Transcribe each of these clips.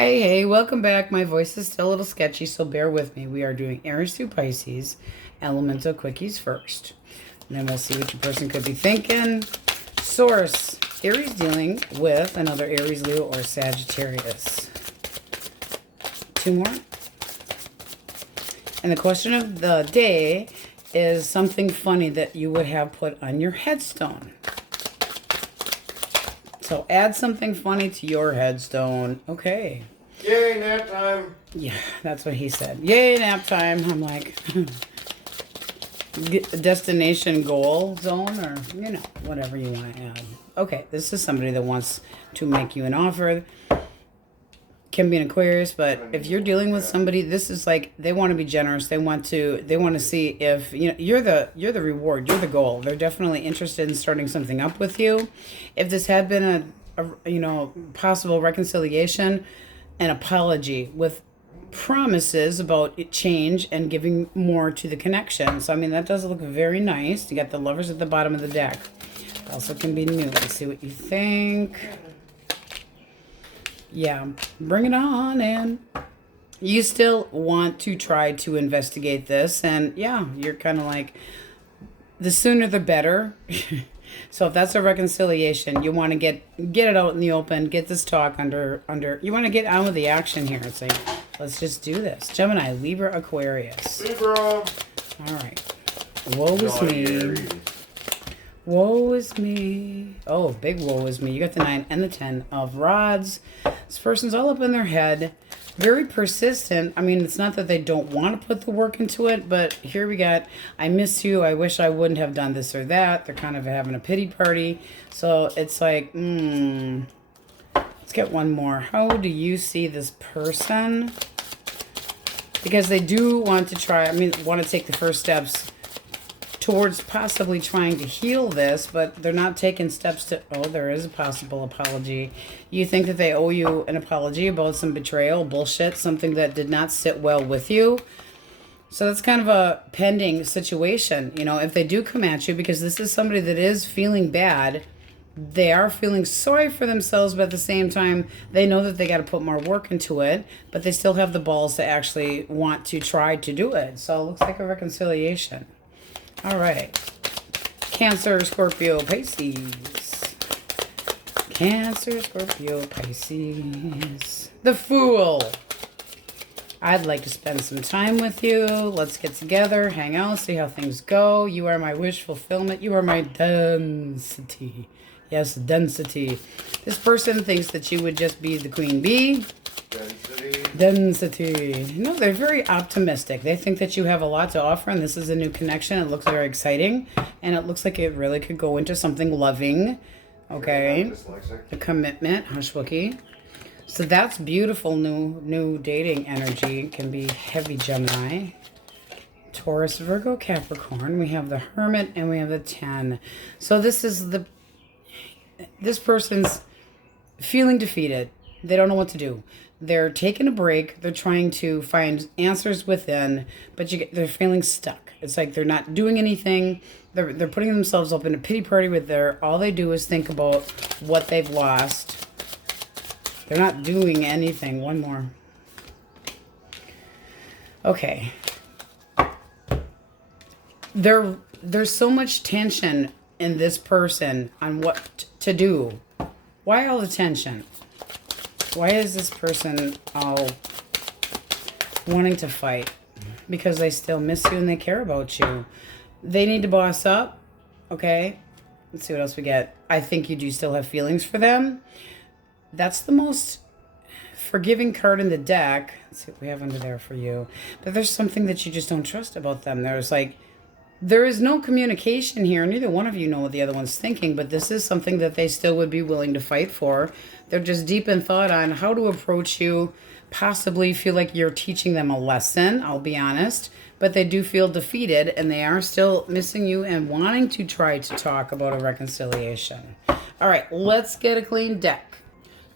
Hey, welcome back. My voice is still a little sketchy, so bear with me. We are doing Aries through Pisces, elemental quickies first. And then we'll see what your person could be thinking. Source, Aries dealing with another Aries, Leo, or Sagittarius. Two more. And the question of the day is something funny that you would have put on your headstone. So add something funny to your headstone. Okay. Yay, nap time. Yeah, that's what he said. Yay, nap time. I'm like, destination goal zone, or, you know, whatever you want to add. Okay, this is somebody that wants to make you an offer. Can be an Aquarius, but if you're dealing with somebody, this is like they want to be generous. They want to see if you're the reward, you're the goal. They're definitely interested in starting something up with you. If this had been a possible reconciliation, an apology with promises about change and giving more to the connection. So I mean that does look very nice. You got the Lovers at the bottom of the deck. Also can be new. Let's see what you think. Yeah, bring it on in. You still want to try to investigate this, and yeah, you're kind of like, the sooner the better. So if that's a reconciliation, you want to get it out in the open, get this talk under. You want to get on with the action here. It's like, let's just do this. Gemini, Libra, Aquarius. Libra. All right. Woe is me. Woe is me. Oh, big woe is me. You got the 9 and the 10 of rods. This person's all up in their head. Very persistent. I mean, it's not that they don't want to put the work into it, but here we got, I miss you. I wish I wouldn't have done this or that. They're kind of having a pity party. So it's like, let's get one more. How do you see this person? Because they do want to try, want to take the first steps towards possibly trying to heal this, but they're not taking steps to, there is a possible apology. You think that they owe you an apology about some betrayal, bullshit, something that did not sit well with you. So that's kind of a pending situation, if they do come at you, because this is somebody that is feeling bad. They are feeling sorry for themselves, but at the same time, they know that they got to put more work into it, but they still have the balls to actually want to try to do it. So it looks like a reconciliation. All right. Cancer, Scorpio, Pisces. Cancer, Scorpio, Pisces. The Fool. I'd like to spend some time with you. Let's get together, hang out, see how things go. You are my wish fulfillment. You are my density. Yes, density. This person thinks that you would just be the queen bee. Density. No, they're very optimistic. They think that you have a lot to offer, and this is a new connection. It looks very exciting, and it looks like it really could go into something loving. Okay. The commitment. Hush Wookie. So that's beautiful. New dating energy. It can be heavy Gemini. Taurus, Virgo, Capricorn. We have the Hermit, and we have the 10. So this person's feeling defeated. They don't know what to do. They're taking a break. They're trying to find answers within, but they're feeling stuck. It's like they're not doing anything. They're putting themselves up in a pity party with all they do is think about what they've lost. They're not doing anything. One more. Okay. There's so much tension in this person on what to do. Why all the tension? Why is this person all wanting to fight? Because they still miss you and they care about you. They need to boss up. Okay. Let's see what else we get. I think you do still have feelings for them. That's the most forgiving card in the deck. Let's see what we have under there for you. But there's something that you just don't trust about them. There is no communication here. Neither one of you know what the other one's thinking, but this is something that they still would be willing to fight for. They're just deep in thought on how to approach you, possibly feel like you're teaching them a lesson, I'll be honest, but they do feel defeated, and they are still missing you and wanting to try to talk about a reconciliation. All right, let's get a clean deck.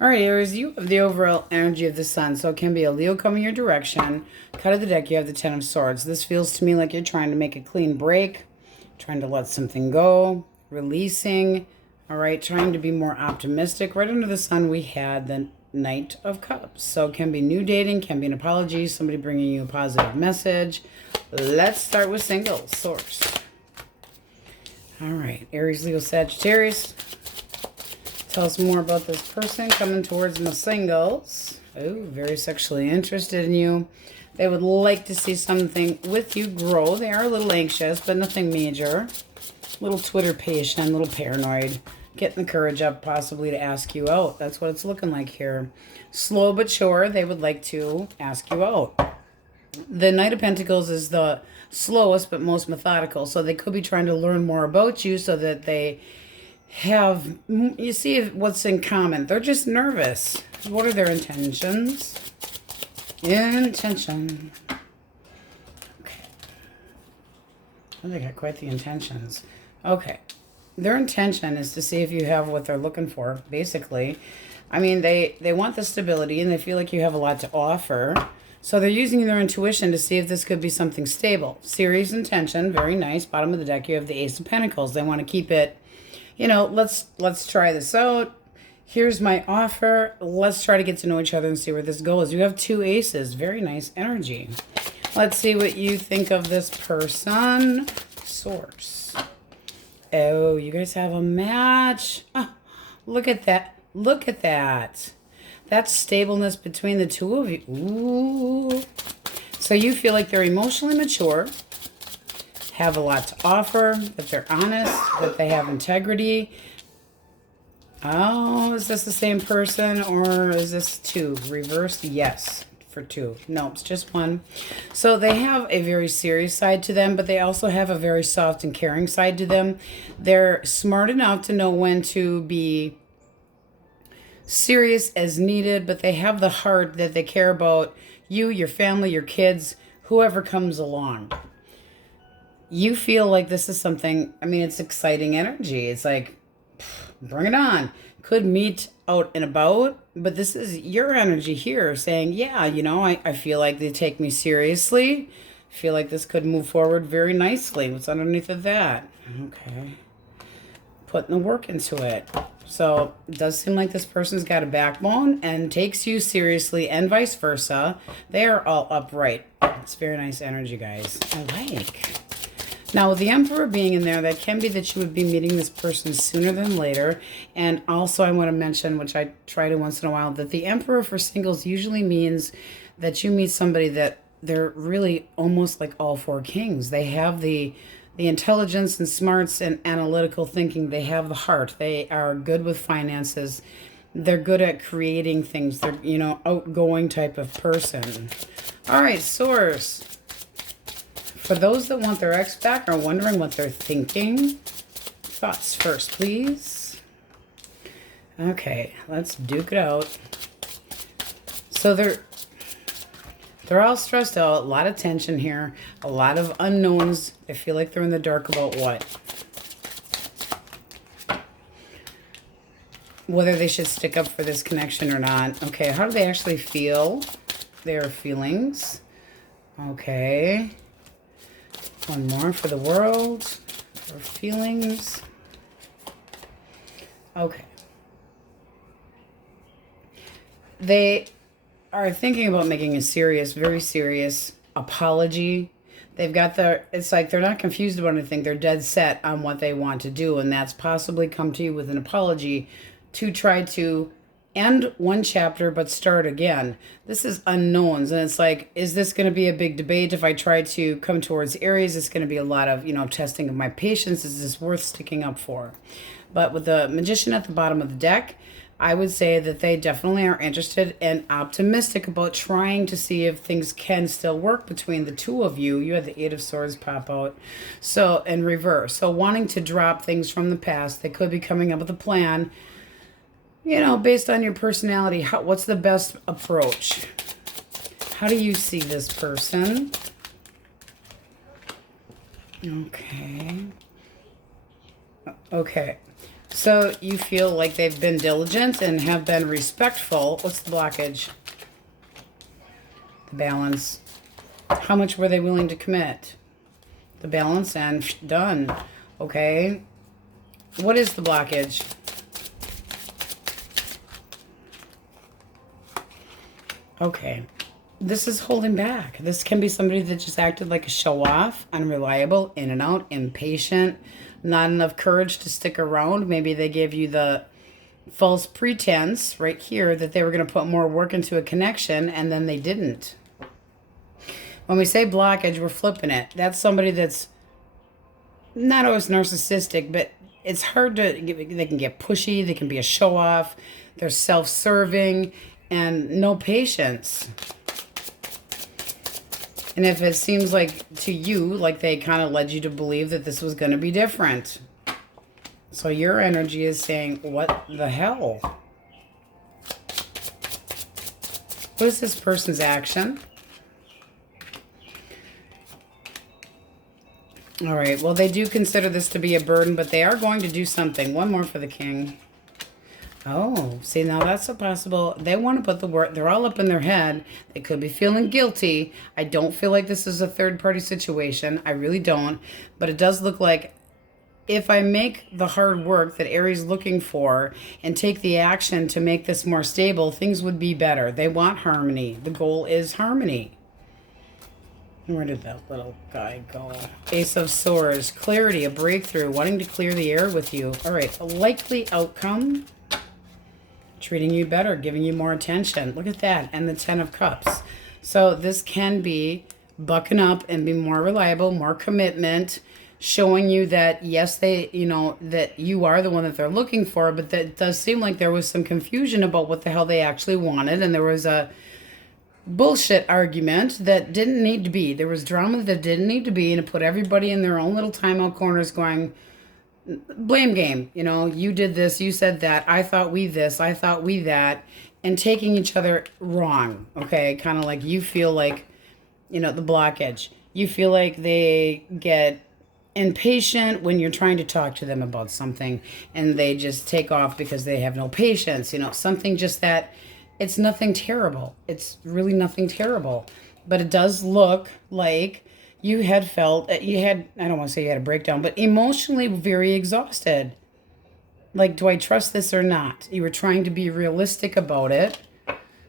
All right, Aries, you have the overall energy of the sun, so it can be a Leo coming your direction. Cut of the deck, you have the 10 of Swords. This feels to me like you're trying to make a clean break, trying to let something go, releasing, all right, trying to be more optimistic. Right under the sun, we had the Knight of Cups. So it can be new dating, can be an apology, somebody bringing you a positive message. Let's start with singles, Source. All right, Aries, Leo, Sagittarius. Tell us more about this person coming towards my singles. Oh, very sexually interested in you. They would like to see something with you grow. They are a little anxious, but nothing major. A little Twitter patient, a little paranoid. Getting the courage up possibly to ask you out. That's what it's looking like here. Slow but sure, they would like to ask you out. The Knight of Pentacles is the slowest but most methodical. So they could be trying to learn more about you so that they have, you see what's in common. They're just nervous. What are their intentions? Intention. Okay. Oh, they got quite the intentions. Okay. Their intention is to see if you have what they're looking for, basically. I mean, they want the stability and they feel like you have a lot to offer. So they're using their intuition to see if this could be something stable. Serious intention, very nice. Bottom of the deck, you have the Ace of Pentacles. They want to keep it, you know, let's try this out. Here's my offer. Let's try to get to know each other and see where this goes. You have two aces. Very nice energy. Let's see what you think of this person. Source. Oh, you guys have a match. Oh, look at that. Look at that. That's stableness between the two of you. Ooh. So you feel like they're emotionally mature, have a lot to offer, that they're honest, that they have integrity. Oh, is this the same person or is this two? Reversed? Yes, for two. No, it's just one. So they have a very serious side to them, but they also have a very soft and caring side to them. They're smart enough to know when to be serious as needed, but they have the heart that they care about you, your family, your kids, whoever comes along. You feel like this is something, I mean, it's exciting energy. It's like, bring it on. Could meet out and about, but this is your energy here saying, yeah, you know, I feel like they take me seriously. I feel like this could move forward very nicely. What's underneath of that? Okay. Putting the work into it. So it does seem like this person's got a backbone and takes you seriously and vice versa. They are all upright. It's very nice energy, guys. I like. Now, with the Emperor being in there, that can be that you would be meeting this person sooner than later. And also I want to mention, which I try to once in a while, that the Emperor for singles usually means that you meet somebody that they're really almost like all four kings. They have the intelligence and smarts and analytical thinking. They have the heart. They are good with finances. They're good at creating things. They're, you know, outgoing type of person. All right, Source. For those that want their ex back or wondering what they're thinking, thoughts first, please. Okay, let's duke it out. So they're all stressed out, a lot of tension here, a lot of unknowns. They feel like they're in the dark about what? Whether they should stick up for this connection or not. Okay, how do they actually feel? Their feelings. Okay. One more for the world. Their feelings. Okay. They are thinking about making a serious, very serious apology. They've got it's like they're not confused about anything. They're dead set on what they want to do, and that's possibly come to you with an apology to try to end one chapter but start again. This is unknowns, and it's like, is this going to be a big debate if I try to come towards Aries? It's going to be a lot of, you know, testing of my patience. Is this worth sticking up for? But with the Magician at the bottom of the deck, I would say that they definitely are interested and optimistic about trying to see if things can still work between the two of you. You had the Eight of Swords pop out. So, in reverse. So, wanting to drop things from the past. They could be coming up with a plan, you know, based on your personality. What's the best approach? How do you see this person? Okay. Okay. So you feel like they've been diligent and have been respectful. What's the blockage? The Balance. How much were they willing to commit? The Balance, and done. Okay. What is the blockage? Okay. This is holding back. This can be somebody that just acted like a show-off, unreliable, in and out, impatient, not enough courage to stick around. Maybe they gave you the false pretense right here that they were going to put more work into a connection, and then they didn't. When we say blockage, we're flipping it. That's somebody that's not always narcissistic, but it's hard to, they can get pushy, they can be a show-off, they're self-serving, and no patience. And if it seems like to you, like they kind of led you to believe that this was going to be different. So your energy is saying, what the hell? What is this person's action? All right, well, they do consider this to be a burden, but they are going to do something. One more for the king. Oh, see, now that's a possible. They want to put the work. They're all up in their head. They could be feeling guilty. I don't feel like this is a third-party situation. I really don't. But it does look like if I make the hard work that Aries is looking for and take the action to make this more stable, things would be better. They want harmony. The goal is harmony. Where did that little guy go? Ace of Swords. Clarity, a breakthrough, wanting to clear the air with you. All right, a likely outcome. Treating you better, giving you more attention. Look at that. And the 10 of Cups. So this can be bucking up and be more reliable, more commitment, showing you that, yes, they, you know, that you are the one that they're looking for, but that it does seem like there was some confusion about what the hell they actually wanted. And there was a bullshit argument that didn't need to be. There was drama that didn't need to be, and it put everybody in their own little timeout corners going, blame game, you know, you did this, you said that, I thought we this, I thought we that, and taking each other wrong, okay? Kind of like you feel like, you know, the blockage. You feel like they get impatient when you're trying to talk to them about something, and they just take off because they have no patience, you know, something just that, it's nothing terrible. It's really nothing terrible. But it does look like you had felt, you had, I don't want to say you had a breakdown, but emotionally very exhausted. Like, do I trust this or not? You were trying to be realistic about it.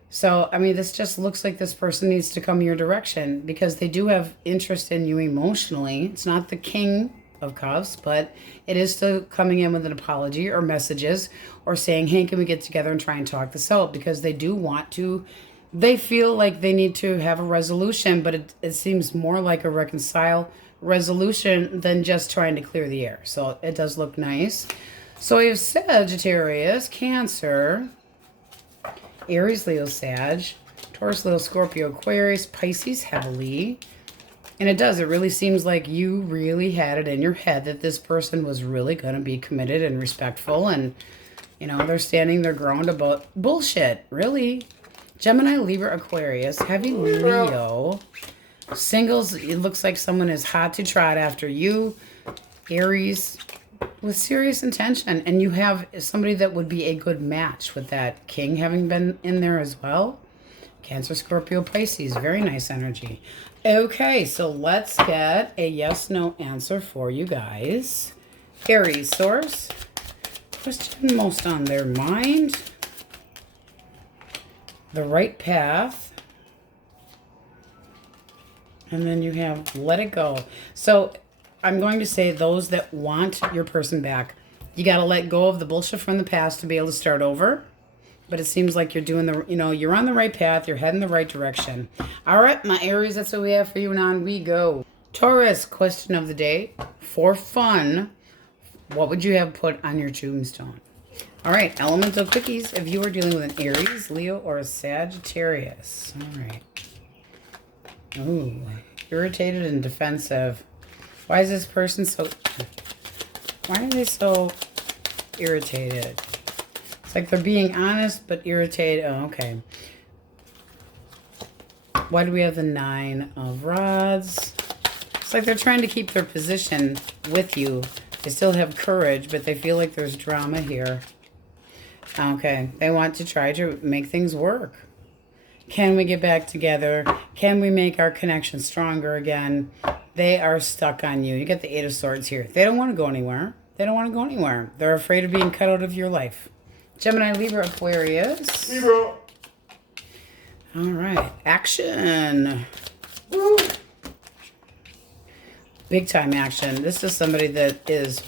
So, I mean, this just looks like this person needs to come your direction because they do have interest in you emotionally. It's not the King of Cups, but it is still coming in with an apology or messages or saying, hey, can we get together and try and talk this out? Because they do want to. They feel like they need to have a resolution, but it seems more like a reconcile resolution than just trying to clear the air. So it does look nice. So we have Sagittarius, Cancer, Aries, Leo, Sag, Taurus, Leo, Scorpio, Aquarius, Pisces heavily. And it does. It really seems like you really had it in your head that this person was really going to be committed and respectful. And, you know, they're standing their ground about bullshit, really. Gemini, Libra, Aquarius, heavy Leo, singles, it looks like someone is hot to trot after you, Aries, with serious intention, and you have somebody that would be a good match with that King having been in there as well. Cancer, Scorpio, Pisces, very nice energy. Okay, so let's get a yes-no answer for you guys. Aries, source, question most on their mind. The right path, and then you have let it go. So I'm going to say those that want your person back, you got to let go of the bullshit from the past to be able to start over. But it seems like you're doing the, you know, you're on the right path, you're heading the right direction. All right, my Aries, that's what we have for you, and on we go. Taurus, question of the day, for fun, what would you have put on your tombstone? All right, elemental quickies if you are dealing with an Aries, Leo, or a Sagittarius. All right. Ooh, irritated and defensive. Why is this person so... Why are they so irritated? It's like they're being honest but irritated. Oh, okay. Why do we have the 9 of Rods? It's like they're trying to keep their position with you. They still have courage, but they feel like there's drama here. Okay, they want to try to make things work. Can we get back together? Can we make our connection stronger again? They are stuck on you. You get the 8 of Swords here. They don't want to go anywhere. They don't want to go anywhere. They're afraid of being cut out of your life. Gemini, Libra, Aquarius. Libra. All right. Action. Woo. Big time action. This is somebody that is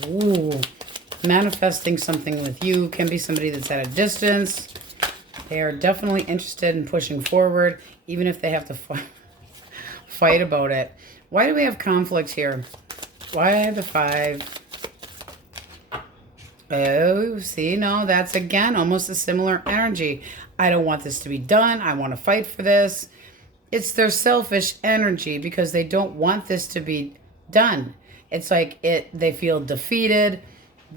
manifesting something with you. Can be somebody that's at a distance. They are definitely interested in pushing forward, even if they have to fight about it. Why do we have conflict here? Why the 5? Oh, see, no, that's again almost a similar energy. I don't want this to be done. I want to fight for this. It's their selfish energy because they don't want this to be done. It's like they feel defeated.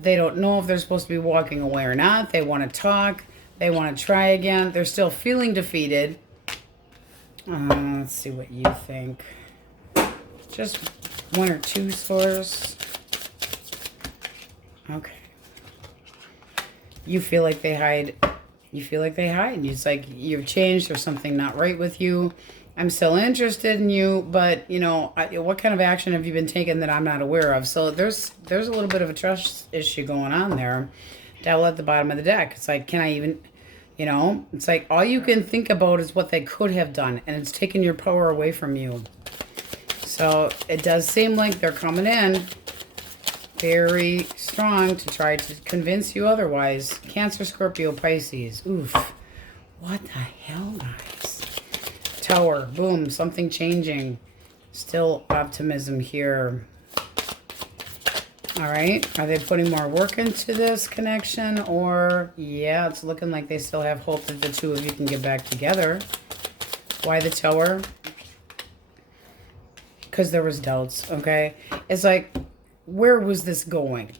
They don't know if they're supposed to be walking away or not. They want to talk. They want to try again. They're still feeling defeated. Let's see what you think. Just 1 or 2 swords. Okay. You feel like they hide. You feel like they hide. It's like you've changed. There's something not right with you. I'm still interested in you, but, you know, what kind of action have you been taking that I'm not aware of? So there's a little bit of a trust issue going on there. Devil at the bottom of the deck. It's like, can I even, you know, it's like all you can think about is what they could have done, and it's taking your power away from you. So it does seem like they're coming in very strong to try to convince you otherwise. Cancer, Scorpio, Pisces. Oof. What the hell, guys? Tower. Boom. Something changing. Still optimism here. All right. Are they putting more work into this connection? Or, yeah, it's looking like they still have hope that the two of you can get back together. Why the Tower? Because there was doubts, okay? It's like, where was this going?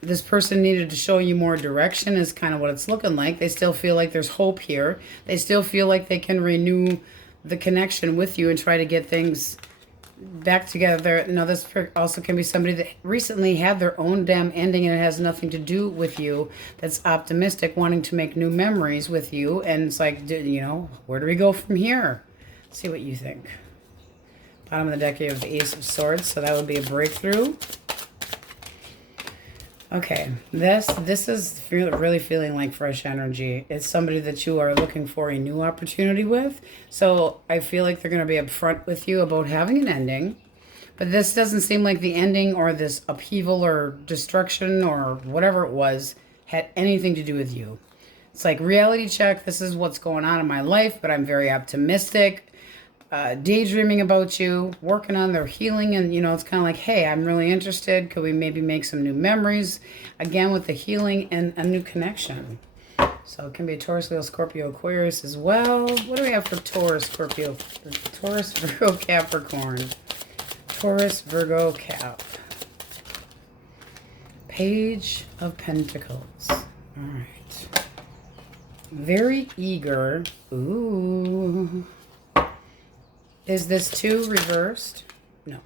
This person needed to show you more direction is kind of what it's looking like. They still feel like there's hope here. They still feel like they can renew the connection with you and try to get things back together. Now, this also can be somebody that recently had their own damn ending and it has nothing to do with you. That's optimistic, wanting to make new memories with you. And it's like, you know, where do we go from here? Let's see what you think. Bottom of the deck, you have the Ace of Swords, so that would be a breakthrough. Okay, this is really feeling like fresh energy. It's somebody that you are looking for a new opportunity with. So I feel like they're going to be upfront with you about having an ending. But this doesn't seem like the ending or this upheaval or destruction or whatever it was had anything to do with you. It's like, reality check, this is what's going on in my life, but I'm very optimistic. Daydreaming about you, working on their healing, and, you know, it's kind of like, hey, I'm really interested. Could we maybe make some new memories? Again, with the healing and a new connection. So it can be a Taurus, Leo, Scorpio, Aquarius as well. What do we have for Taurus, Scorpio? Taurus, Virgo, Capricorn. Taurus, Virgo, Cap. Page of Pentacles. All right. Very eager. Ooh. Is this 2 reversed? No.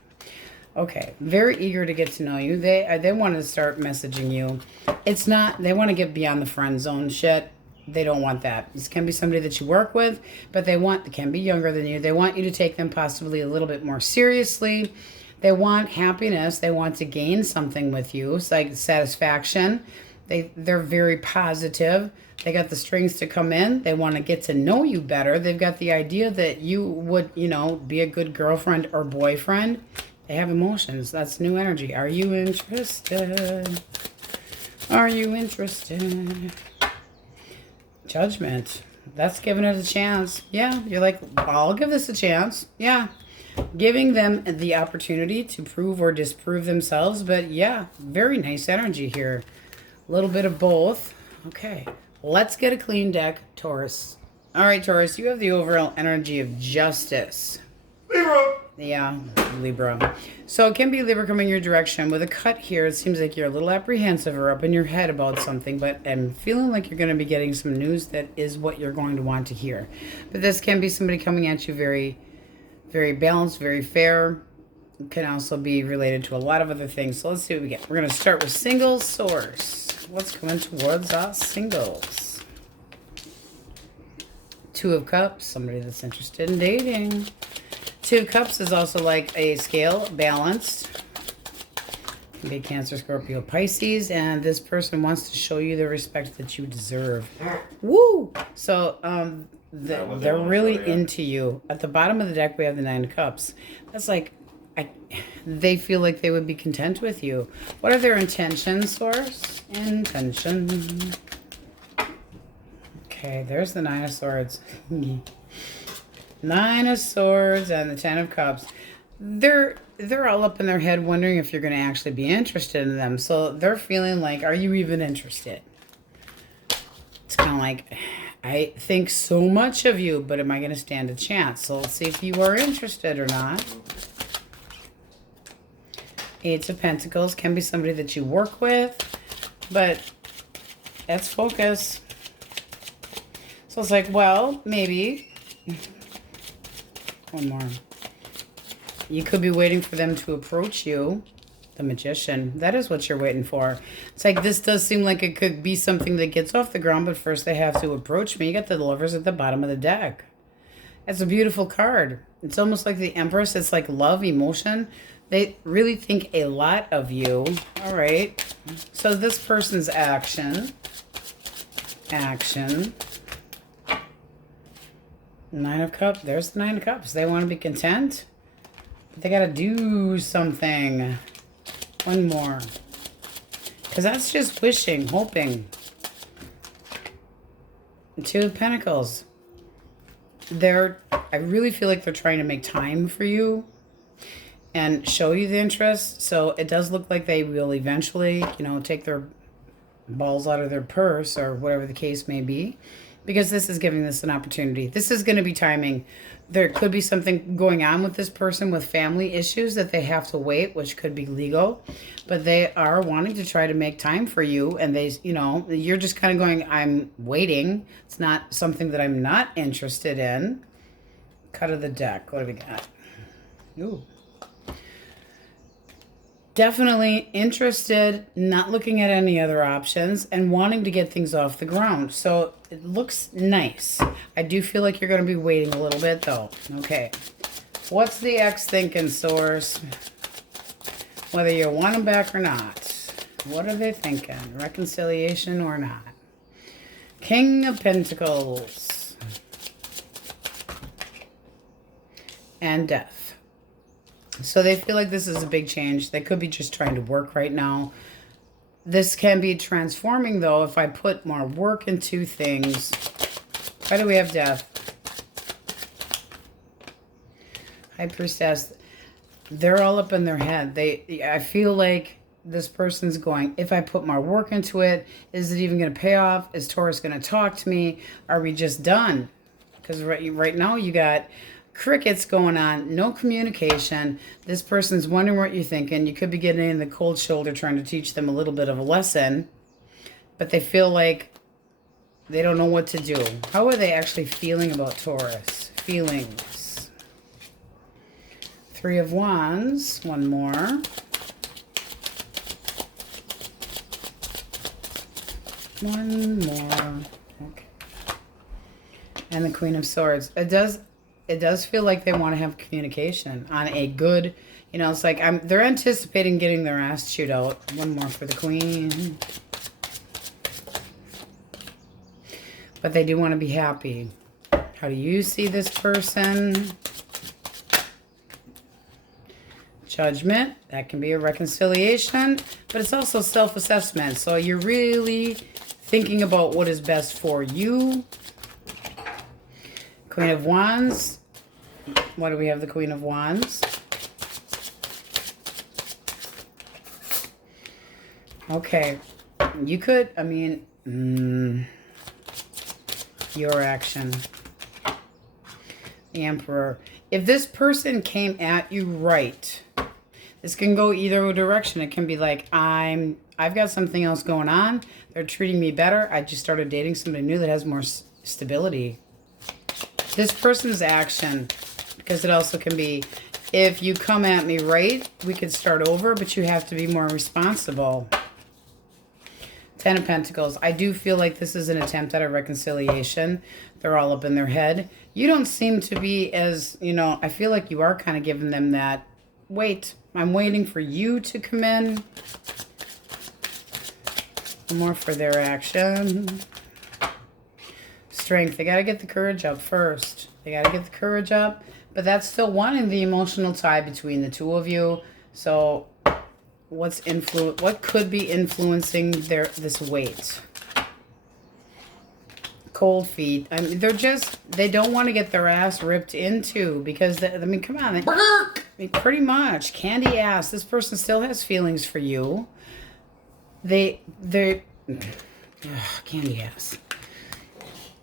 Okay. Very eager to get to know you. They want to start messaging you. It's not, they want to get beyond the friend zone shit. They don't want that. This can be somebody that you work with, but they can be younger than you. They want you to take them possibly a little bit more seriously. They want happiness. They want to gain something with you. It's like satisfaction. They're very positive. They got the strings to come in. They want to get to know you better. They've got the idea that you would, you know, be a good girlfriend or boyfriend. They have emotions. That's new energy. Are you interested? Are you interested? Judgment. That's giving it a chance. Yeah, you're like, I'll give this a chance. Yeah. Giving them the opportunity to prove or disprove themselves. But yeah, very nice energy here. A little bit of both. Okay. Let's get a clean deck, Taurus. All right, Taurus, you have the overall energy of justice. Libra. Yeah, Libra. So it can be Libra coming your direction. With a cut here, it seems like you're a little apprehensive or up in your head about something, but I'm feeling like you're going to be getting some news that is what you're going to want to hear. But this can be somebody coming at you very, very balanced, very fair. It can also be related to a lot of other things. So let's see what we get. We're going to start with single source. What's coming towards us singles? 2 of Cups, somebody that's interested in dating. 2 of Cups is also like a scale, balanced. Can be Cancer, Scorpio, Pisces, and this person wants to show you the respect that you deserve. Woo! So, they're really into you. At the bottom of the deck, we have the Nine of Cups. That's like, they feel like they would be content with you. What are their intentions, Source? Intention. Okay, there's the Nine of Swords. Nine of Swords and the Ten of Cups. They're all up in their head wondering if you're going to actually be interested in them. So they're feeling like, are you even interested? It's kind of like, I think so much of you, but am I going to stand a chance? So let's see if you are interested or not. Eight of Pentacles can be somebody that you work with, but let's focus. So it's like, well, maybe. One more. You could be waiting for them to approach you. The Magician. That is what you're waiting for. It's like, this does seem like it could be something that gets off the ground, but first they have to approach me. You got the Lovers at the bottom of the deck. It's a beautiful card. It's almost like the Empress. It's like love, emotion. They really think a lot of you. All right. So this person's action. Nine of Cups. There's the Nine of Cups. They want to be content, but they got to do something. One more. Because that's just wishing, hoping. Two of Pentacles. I really feel like they're trying to make time for you and show you the interest. So it does look like they will eventually, take their balls out of their purse or whatever the case may be. Because this is giving this an opportunity. This is going to be timing. There could be something going on with this person with family issues that they have to wait, which could be legal. But they are wanting to try to make time for you. And you're just kind of going, I'm waiting. It's not something that I'm not interested in. Cut of the deck. What do we got? Ooh. Definitely interested, not looking at any other options, and wanting to get things off the ground. So it looks nice. I do feel like you're going to be waiting a little bit, though. Okay. What's the ex thinking, Source? Whether you want them back or not. What are they thinking? Reconciliation or not? King of Pentacles. And Death. So they feel like this is a big change. They could be just trying to work right now. This can be transforming, though, if I put more work into things. Why do we have Death? High Priestess. They're all up in their head. I feel like this person's going, if I put more work into it, is it even going to pay off? Is Taurus going to talk to me? Are we just done? Because right now you got crickets going on, no communication. This person's wondering what you're thinking. You could be getting in the cold shoulder trying to teach them a little bit of a lesson, but they feel like they don't know what to do. How are they actually feeling about Taurus? Feelings. Three of Wands. One more. One more. Okay. And the Queen of Swords. It does feel like they want to have communication on a good, it's like they're anticipating getting their ass chewed out. One more for the Queen. But they do want to be happy. How do you see this person? Judgment. That can be a reconciliation, but it's also self-assessment. So you're really thinking about what is best for you. Queen of Wands. What do we have? The Queen of Wands. Okay. You could, your action. The Emperor. If this person came at you right, this can go either direction. It can be like, I've got something else going on. They're treating me better. I just started dating somebody new that has more stability. This person's action, because it also can be, if you come at me right, we could start over, but you have to be more responsible. Ten of Pentacles. I do feel like this is an attempt at a reconciliation. They're all up in their head. You don't seem to be as, I feel like you are kind of giving them that wait. I'm waiting for you to come in. More for their action. Strength. They got to get the courage up first. They got to get the courage up. But that's still wanting the emotional tie between the two of you. So what could be influencing this weight? Cold feet. I mean, they don't want to get their ass ripped into because, I mean, come on. Pretty much. Candy ass. This person still has feelings for you. They're candy ass.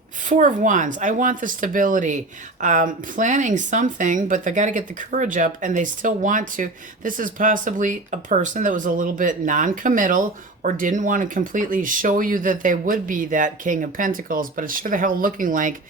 Four of Wands. I want the stability. Planning something, but they got to get the courage up, and they still want to. This is possibly a person that was a little bit non-committal or didn't want to completely show you that they would be that King of Pentacles, but it's sure the hell looking like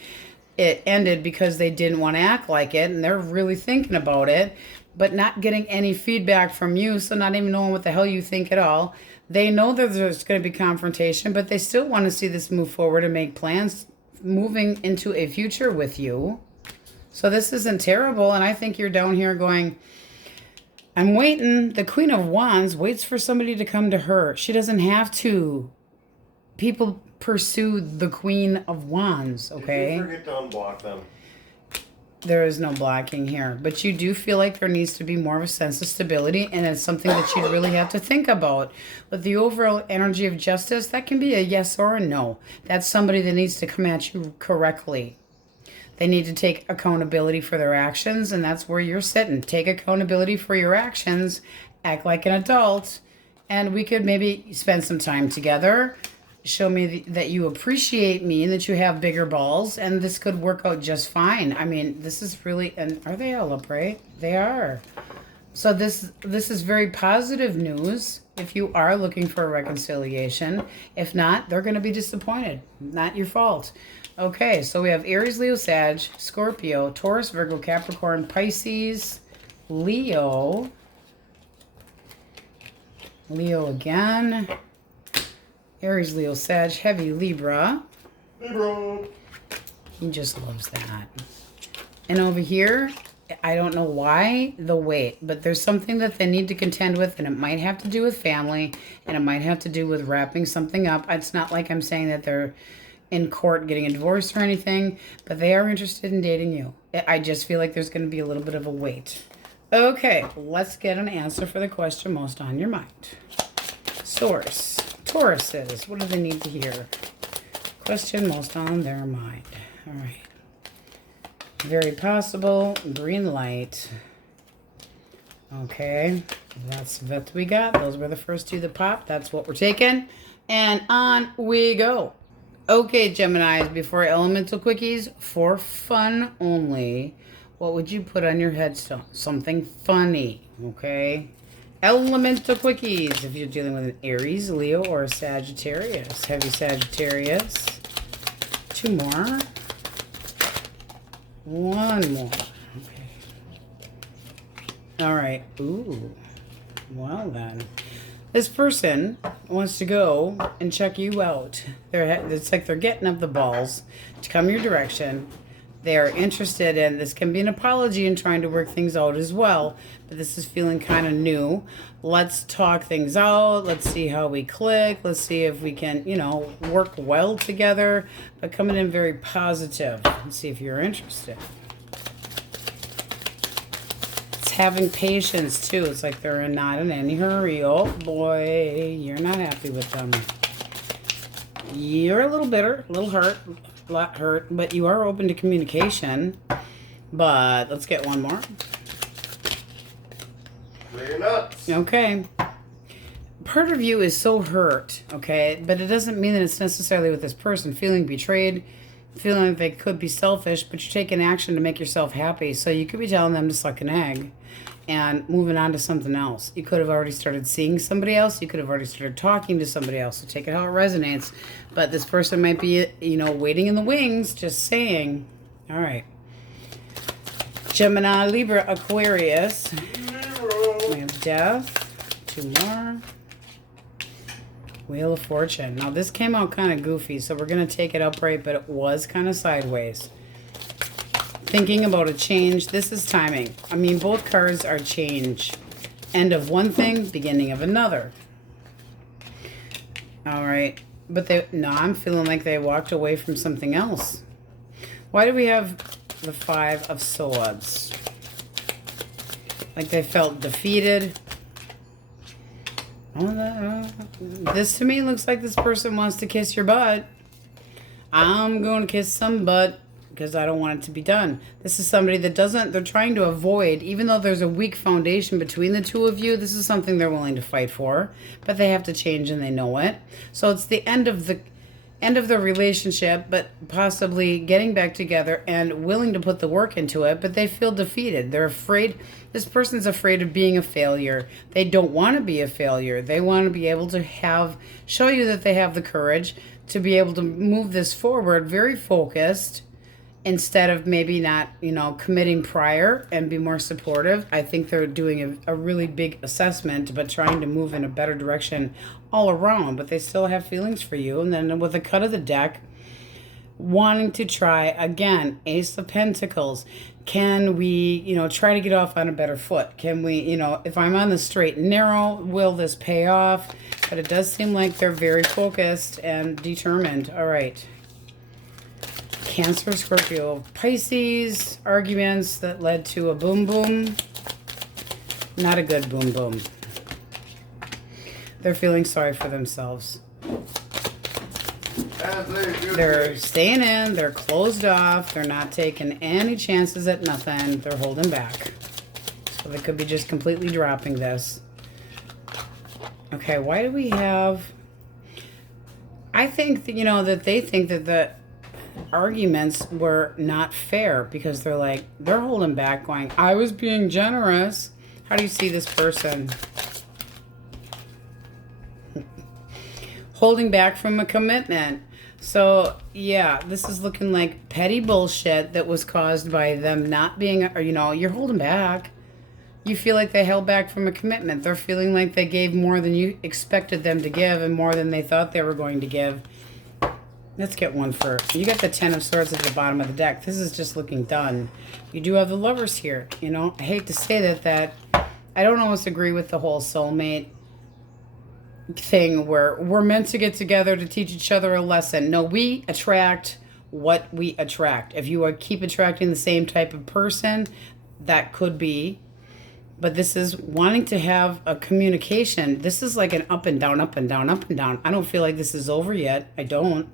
it ended because they didn't want to act like it, and they're really thinking about it, but not getting any feedback from you, so not even knowing what the hell you think at all. They know that there's going to be confrontation, but they still want to see this move forward and make plans moving into a future with you. So this isn't terrible, and I think you're down here going, I'm waiting. The Queen of Wands waits for somebody to come to her. She doesn't have to. People pursue the Queen of Wands, okay? Did you forget to unblock them? There is no blocking here. But you do feel like there needs to be more of a sense of stability, and it's something that you really have to think about. With the overall energy of justice, that can be a yes or a no. That's somebody that needs to come at you correctly. They need to take accountability for their actions, and that's where you're sitting. Take accountability for your actions, act like an adult, and we could maybe spend some time together. Show me that you appreciate me and that you have bigger balls, and this could work out just fine. I mean, this is really, and are they all upright? They are. So this is very positive news if you are looking for a reconciliation. If not, they're going to be disappointed. Not your fault. Okay, so we have Aries, Leo, Sag, Scorpio, Taurus, Virgo, Capricorn, Pisces, Leo. Leo again. Aries, Leo, Sag, heavy Libra. Libra. He just loves that. And over here, I don't know why the weight, but there's something that they need to contend with, and it might have to do with family, and it might have to do with wrapping something up. It's not like I'm saying that they're in court getting a divorce or anything, but they are interested in dating you. I just feel like there's going to be a little bit of a weight. Okay, let's get an answer for the question most on your mind. Source. Tauruses, what do they need to hear? Question most on their mind. All right. Very possible. Green light. Okay. That's what we got. Those were the first two that popped. That's what we're taking. And on we go. Okay, Geminis, before elemental quickies, for fun only, what would you put on your headstone? Something funny, okay? Elemental quickies, if you're dealing with an Aries, Leo, or a Sagittarius. Heavy Sagittarius. Two more. One more. Okay. All right. Ooh. Well then. This person wants to go and check you out. It's like they're getting up the balls to come your direction. They are interested in, this can be an apology and trying to work things out as well, but this is feeling kind of new. Let's talk things out. Let's see how we click. Let's see if we can, work well together, but coming in very positive. Let's see if you're interested. It's having patience too. It's like they're not in any hurry. Oh boy, you're not happy with them. You're a little bitter, a little hurt. Lot hurt, but you are open to communication. But let's get one more. Clear nuts. Okay. Part of you is so hurt, okay, but it doesn't mean that it's necessarily with this person. Feeling betrayed, feeling like they could be selfish, but you're taking action to make yourself happy. So you could be telling them to suck an egg and moving on to something else. You could have already started seeing somebody else. You could have already started talking to somebody else. So take it how it resonates. But this person might be, waiting in the wings, just saying. All right. Gemini, Libra, Aquarius. We have Death. Two more. Wheel of Fortune. Now, this came out kind of goofy, so we're going to take it upright, but it was kind of sideways. thinking about a change. This is timing. I mean, both cards are change. End of one thing, beginning of another. All right. But no, I'm feeling like they walked away from something else. Why do we have the Five of Swords? Like they felt defeated. This to me looks like this person wants to kiss your butt. I'm going to kiss some butt because I don't want it to be done. This is somebody that they're trying to avoid, even though there's a weak foundation between the two of you, this is something they're willing to fight for, but they have to change and they know it. So it's the end of the relationship, but possibly getting back together and willing to put the work into it, but they feel defeated. They're afraid. This person's afraid of being a failure. They don't want to be a failure. They want to be able to show you that they have the courage to be able to move this forward, very focused, instead of maybe not, committing prior and be more supportive. I think they're doing a really big assessment, but trying to move in a better direction all around, but they still have feelings for you. And then with the cut of the deck, wanting to try again, Ace of Pentacles. Can we, try to get off on a better foot? Can we, if I'm on the straight and narrow, will this pay off? But it does seem like they're very focused and determined. All right. Cancer, Scorpio, Pisces, arguments that led to a boom boom. Not a good boom boom. They're feeling sorry for themselves. They're staying in. They're closed off. They're not taking any chances at nothing. They're holding back. So they could be just completely dropping this. Okay, why do we have... I think, that they think that the arguments were not fair because they're holding back going, I was being generous. How do you see this person? Holding back from a commitment. So, yeah, this is looking like petty bullshit that was caused by them not being, you're holding back. You feel like they held back from a commitment. They're feeling like they gave more than you expected them to give and more than they thought they were going to give. Let's get one for... You got the Ten of Swords at the bottom of the deck. This is just looking done. You do have the Lovers here. I hate to say that I don't always agree with the whole soulmate thing where we're meant to get together to teach each other a lesson. No, we attract what we attract. If you keep attracting the same type of person, that could be. But this is wanting to have a communication. This is like an up and down, up and down, up and down. I don't feel like this is over yet. I don't.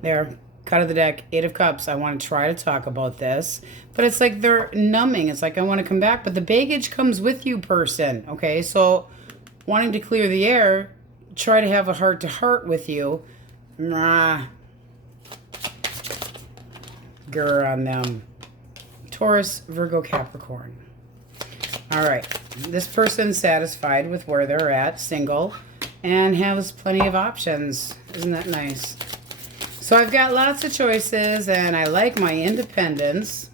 There. Cut of the deck. Eight of Cups. I want to try to talk about this. But it's like they're numbing. It's like I want to come back. But the baggage comes with you, person. Okay? So wanting to clear the air, try to have a heart-to-heart with you. Nah. Grr on them. Taurus, Virgo, Capricorn. All right. This person's satisfied with where they're at, single, and has plenty of options. Isn't that nice? So I've got lots of choices, and I like my independence.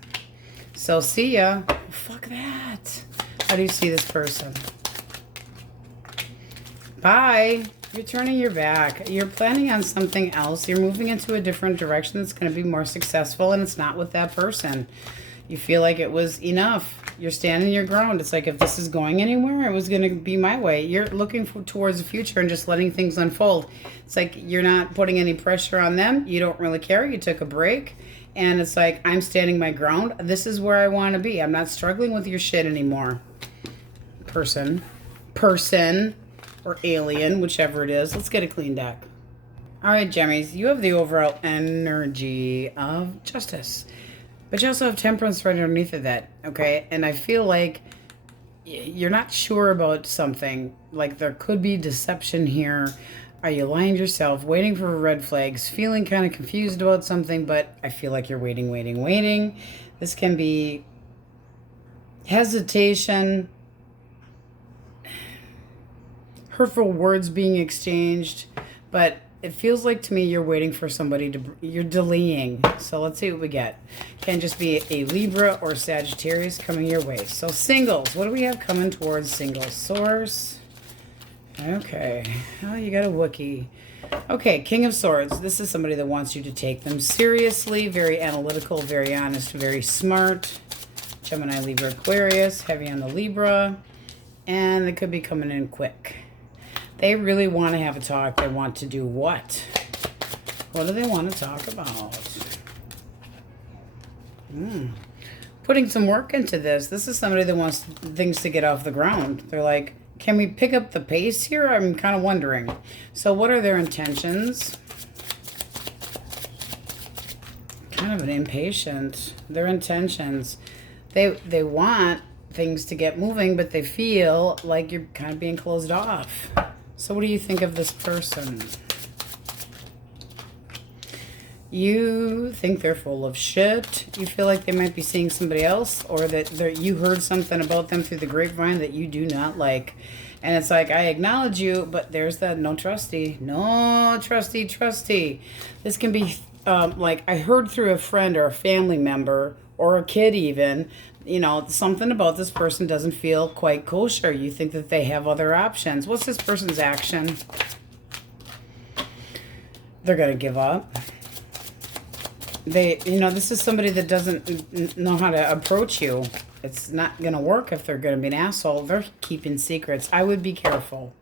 So see ya. Fuck that. How do you see this person? Bye. You're turning your back. You're planning on something else. You're moving into a different direction that's going to be more successful, and it's not with that person. You feel like it was enough. You're standing your ground. It's like if this is going anywhere, it was going to be my way. You're looking towards the future and just letting things unfold. It's like you're not putting any pressure on them. You don't really care. You took a break. And it's like, I'm standing my ground. This is where I want to be. I'm not struggling with your shit anymore. Person, or alien, whichever it is. Let's get a clean deck. All right, Gemmies. You have the overall energy of justice. But you also have temperance right underneath of that, okay? And I feel like you're not sure about something. Like there could be deception here. Are you lying to yourself, waiting for red flags, feeling kind of confused about something, but I feel like you're waiting. This can be hesitation, hurtful words being exchanged, but it feels like to me you're waiting for somebody you're delaying. So let's see what we get. Can just be a Libra or Sagittarius coming your way. So singles, what do we have coming towards singles? Source. Okay. Oh, you got a Wookiee. Okay, King of Swords. This is somebody that wants you to take them seriously. Very analytical, very honest, very smart. Gemini, Libra, Aquarius. Heavy on the Libra. And they could be coming in quick. They really want to have a talk. They want to do what? What do they want to talk about? Putting some work into this. This is somebody that wants things to get off the ground. They're like, can we pick up the pace here? I'm kind of wondering. So what are their intentions? Kind of an impatient. Their intentions. They want things to get moving, but they feel like you're kind of being closed off. So what do you think of this person? You think they're full of shit. You feel like they might be seeing somebody else, or that you heard something about them through the grapevine that you do not like. And it's like, I acknowledge you, but there's that no trusty. No trusty. This can be like I heard through a friend or a family member or a kid even, you know, something about this person doesn't feel quite kosher. You think that they have other options. What's this person's action? They're going to give up. This is somebody that doesn't know how to approach you. It's not going to work if they're going to be an asshole. They're keeping secrets. I would be careful.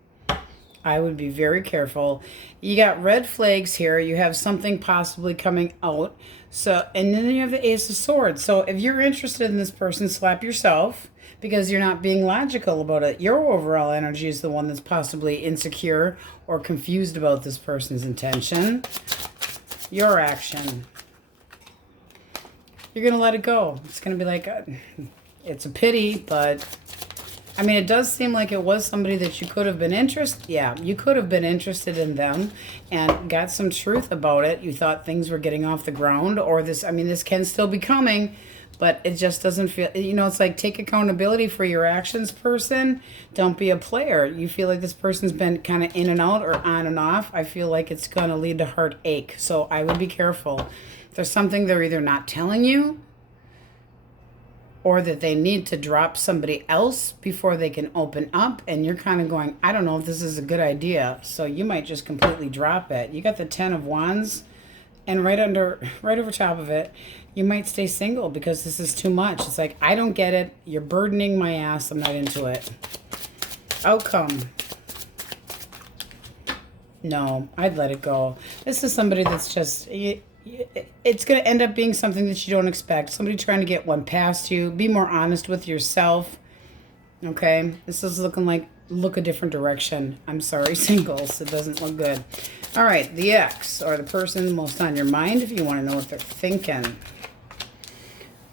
I would be very careful. You got red flags here. You have something possibly coming out. So, and then you have the Ace of Swords. So if you're interested in this person, slap yourself because you're not being logical about it. Your overall energy is the one that's possibly insecure or confused about this person's intention. Your action. You're going to let it go. It's going to be like, it's a pity, but I mean, it does seem like it was somebody that you could have been interested. Yeah, you could have been interested in them and got some truth about it. You thought things were getting off the ground, or this, I mean, this can still be coming, but it just doesn't feel, you know, it's like take accountability for your actions, person. Don't be a player. You feel like this person's been kind of in and out or on and off. I feel like it's going to lead to heartache. So I would be careful. There's something they're either not telling you or that they need to drop somebody else before they can open up. And you're kind of going, I don't know if this is a good idea. So you might just completely drop it. You got the 10 of Wands and right over top of it, you might stay single because this is too much. It's like, I don't get it. You're burdening my ass. I'm not into it. Outcome. No, I'd let it go. This is somebody that's just, it's going to end up being something that you don't expect. Somebody trying to get one past you. Be more honest with yourself. Okay? This is looking like, look a different direction. I'm sorry, singles. It doesn't look good. All right, the ex, or the person most on your mind, if you want to know what they're thinking.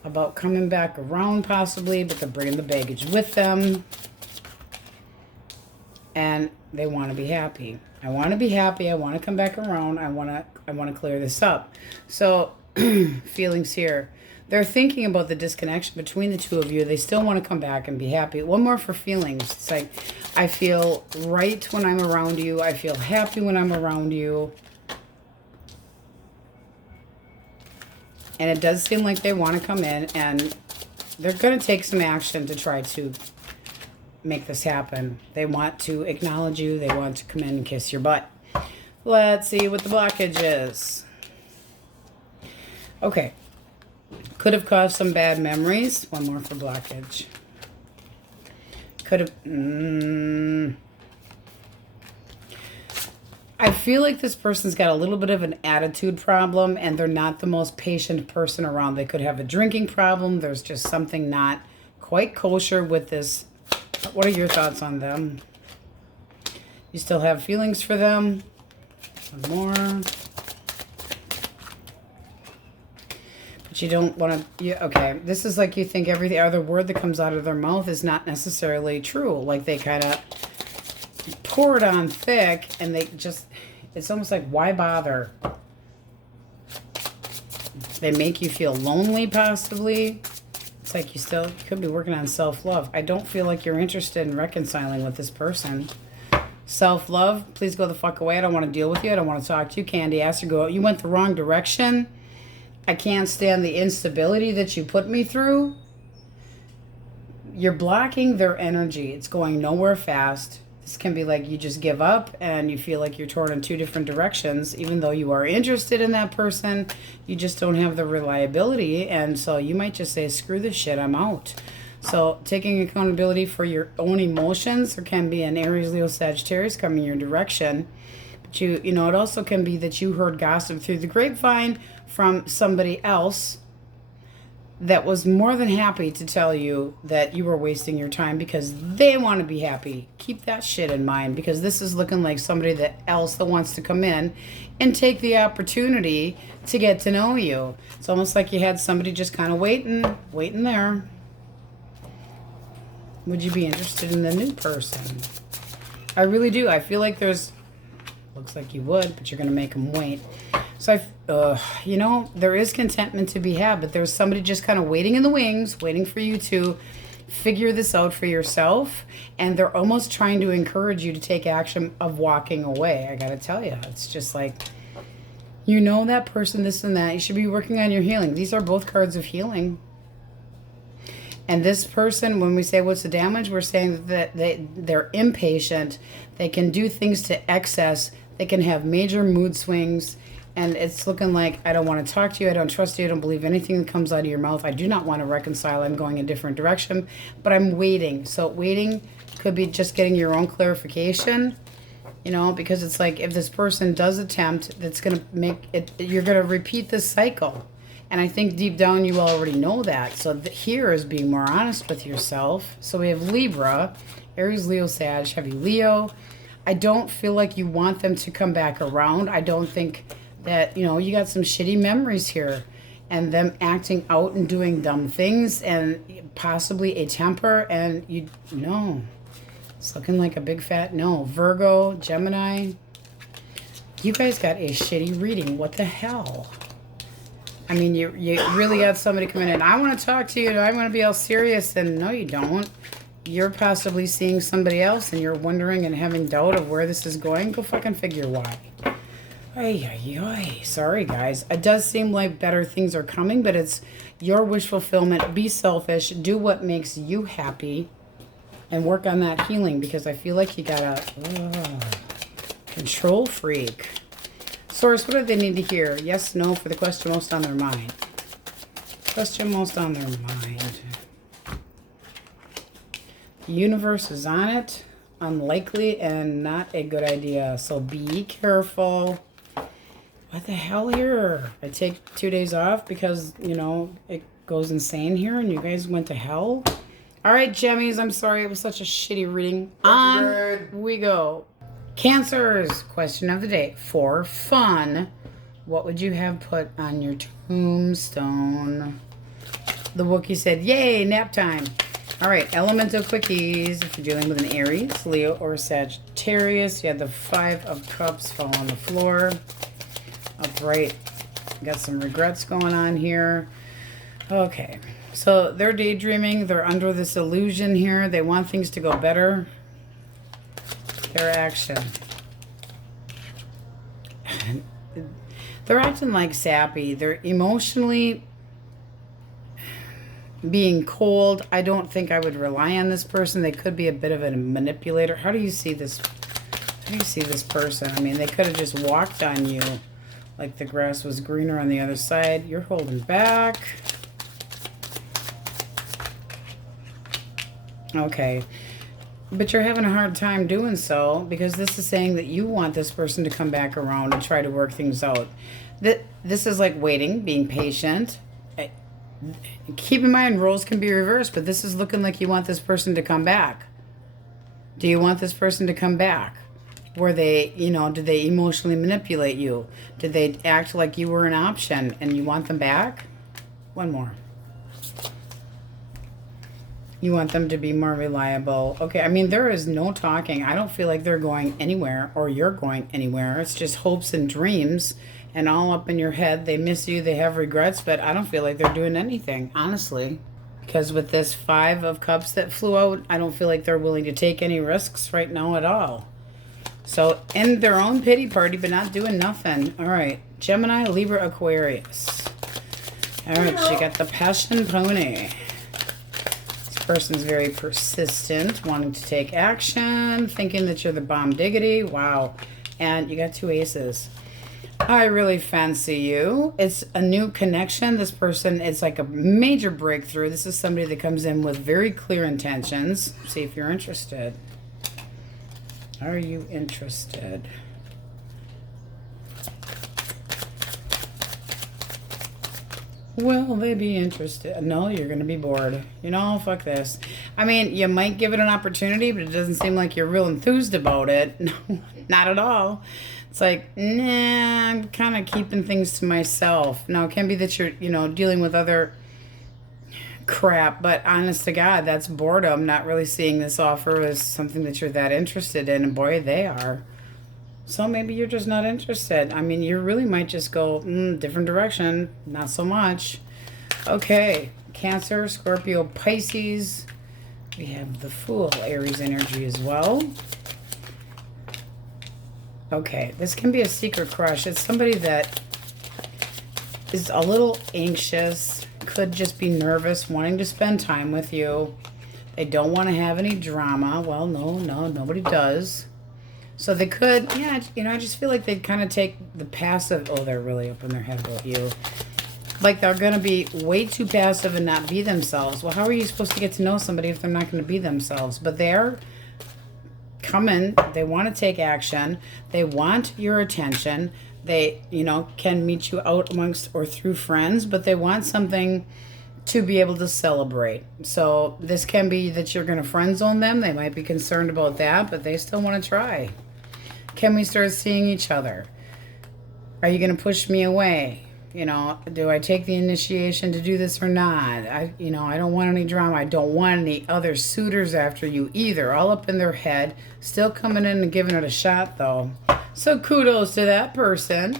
About coming back around, possibly, but they're bringing the baggage with them. And they want to be happy. I want to be happy. I want to come back around. I want to clear this up. So, feelings here. They're thinking about the disconnection between the two of you. They still want to come back and be happy. One more for feelings. It's like, I feel right when I'm around you. I feel happy when I'm around you. And it does seem like they want to come in and they're going to take some action to try to make this happen. They want to acknowledge you. They want to come in and kiss your butt. Let's see what the blockage is. Okay. Could have caused some bad memories. One more for blockage. Could have... I feel like this person's got a little bit of an attitude problem and they're not the most patient person around. They could have a drinking problem. There's just something not quite kosher with this. What are your thoughts on them? You still have feelings for them? One more. But you don't want to... Okay, this is like you think every other word that comes out of their mouth is not necessarily true. Like they kind of pour it on thick and they just... It's almost like, why bother? They make you feel lonely, possibly. It's like you still could be working on self-love. I don't feel like you're interested in reconciling with this person. Self-love, please go the fuck away. I don't want to deal with you. I don't want to talk to you. Candy asked to go. You went the wrong direction. I can't stand the instability that you put me through. You're blocking their energy. It's going nowhere fast. This can be like you just give up and you feel like you're torn in 2 different directions. Even though you are interested in that person, you just don't have the reliability. And so you might just say, screw this shit, I'm out. So taking accountability for your own emotions. There can be an Aries, Leo, Sagittarius coming your direction. But you know, it also can be that you heard gossip through the grapevine from somebody else that was more than happy to tell you that you were wasting your time because they want to be happy. Keep that shit in mind, because this is looking like somebody that wants to come in and take the opportunity to get to know you. It's almost like you had somebody just kind of waiting there. Would you be interested in the new person? I really do. I feel like looks like you would, but you're going to make them wait. So, you know, there is contentment to be had, but there's somebody just kind of waiting in the wings, waiting for you to figure this out for yourself. And they're almost trying to encourage you to take action of walking away. I got to tell you, it's just like, you know, that person, this and that. You should be working on your healing. These are both cards of healing. And this person, when we say what's the damage, we're saying that they're impatient. They can do things to excess. They can have major mood swings. And it's looking like, I don't want to talk to you. I don't trust you. I don't believe anything that comes out of your mouth. I do not want to reconcile. I'm going a different direction. But I'm waiting. So waiting could be just getting your own clarification. You know, because it's like if this person does attempt, that's going to make it, you're going to repeat this cycle. And I think deep down you already know that. So here is being more honest with yourself. So we have Libra, Aries, Leo, Sag, heavy Leo. I don't feel like you want them to come back around. I don't think that, you know, you got some shitty memories here. And them acting out and doing dumb things and possibly a temper. And you know, it's looking like a big fat no. Virgo, Gemini. You guys got a shitty reading. What the hell? I mean, you really got somebody coming in. I want to talk to you. I want to be all serious. And no, you don't. You're possibly seeing somebody else and you're wondering and having doubt of where this is going. Go fucking figure why. Ay. Sorry, guys. It does seem like better things are coming, but it's your wish fulfillment. Be selfish. Do what makes you happy and work on that healing, because I feel like you got a control freak. Source, what do they need to hear? Yes, no, for the question most on their mind. Question most on their mind. The universe is on it. Unlikely and not a good idea. So be careful. What the hell here? I take 2 days off because, you know, it goes insane here and you guys went to hell. All right, Gemmies, I'm sorry. It was such a shitty reading. On we go. Cancers, question of the day. For fun, what would you have put on your tombstone? The Wookiee said, yay, nap time. All right, elemental quickies. If you're dealing with an Aries, Leo, or Sagittarius, you had the 5 of Cups fall on the floor. Upright. Got some regrets going on here. Okay, so they're daydreaming. They're under this illusion here. They want things to go better. Their action. They're acting like sappy. They're emotionally being cold. I don't think I would rely on this person. They could be a bit of a manipulator. How do you see this? How do you see this person? I mean, they could have just walked on you like the grass was greener on the other side. You're holding back. Okay. But you're having a hard time doing so because this is saying that you want this person to come back around and try to work things out. This is like waiting, being patient. Keep in mind, roles can be reversed, but this is looking like you want this person to come back. Do you want this person to come back? Were they, you know, did they emotionally manipulate you? Did they act like you were an option and you want them back? One more. You want them to be more reliable. Okay, I mean, there is no talking. I don't feel like they're going anywhere or you're going anywhere. It's just hopes and dreams and all up in your head. They miss you, they have regrets, but I don't feel like they're doing anything, honestly. Because with this 5 of Cups that flew out, I don't feel like they're willing to take any risks right now at all. So, in their own pity party, but not doing nothing. All right, Gemini, Libra, Aquarius. All right, you got the Passion Pony. person's very persistent, wanting to take action, thinking that you're the bomb diggity. Wow. And you got 2 aces. I really fancy you. It's a new connection. This person, it's like a major breakthrough. This is somebody that comes in with very clear intentions. See if you're interested. Are you interested? Will they be interested? No, you're going to be bored. You know, fuck this. I mean, you might give it an opportunity, but it doesn't seem like you're real enthused about it. No, not at all. It's like, nah, I'm kind of keeping things to myself. Now, it can be that you're, you know, dealing with other crap, but honest to God, that's boredom, not really seeing this offer as something that you're that interested in, and boy, they are. So maybe you're just not interested. I mean, you really might just go, different direction, not so much. Okay, Cancer, Scorpio, Pisces. We have the Fool, Aries energy as well. Okay, this can be a secret crush. It's somebody that is a little anxious, could just be nervous, wanting to spend time with you. They don't want to have any drama. Well, no, nobody does. So they could, yeah, you know, I just feel like they'd kind of take the passive. Oh, they're really up in their head about you. Like they're going to be way too passive and not be themselves. Well, how are you supposed to get to know somebody if they're not going to be themselves? But they're coming. They want to take action. They want your attention. They, you know, can meet you out amongst or through friends, but they want something to be able to celebrate. So this can be that you're going to friend zone them. They might be concerned about that, but they still want to try. Can we start seeing each other? Are you going to push me away? You know, do I take the initiation to do this or not? I don't want any drama. I don't want any other suitors after you either. All up in their head. Still coming in and giving it a shot, though. So kudos to that person.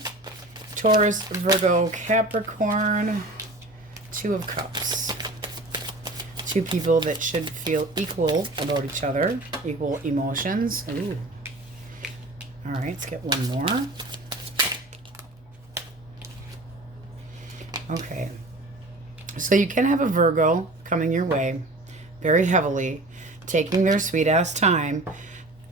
Taurus, Virgo, Capricorn. 2 of Cups. 2 people that should feel equal about each other. Equal emotions. Ooh. All right, let's get one more. Okay. So you can have a Virgo coming your way very heavily, taking their sweet-ass time.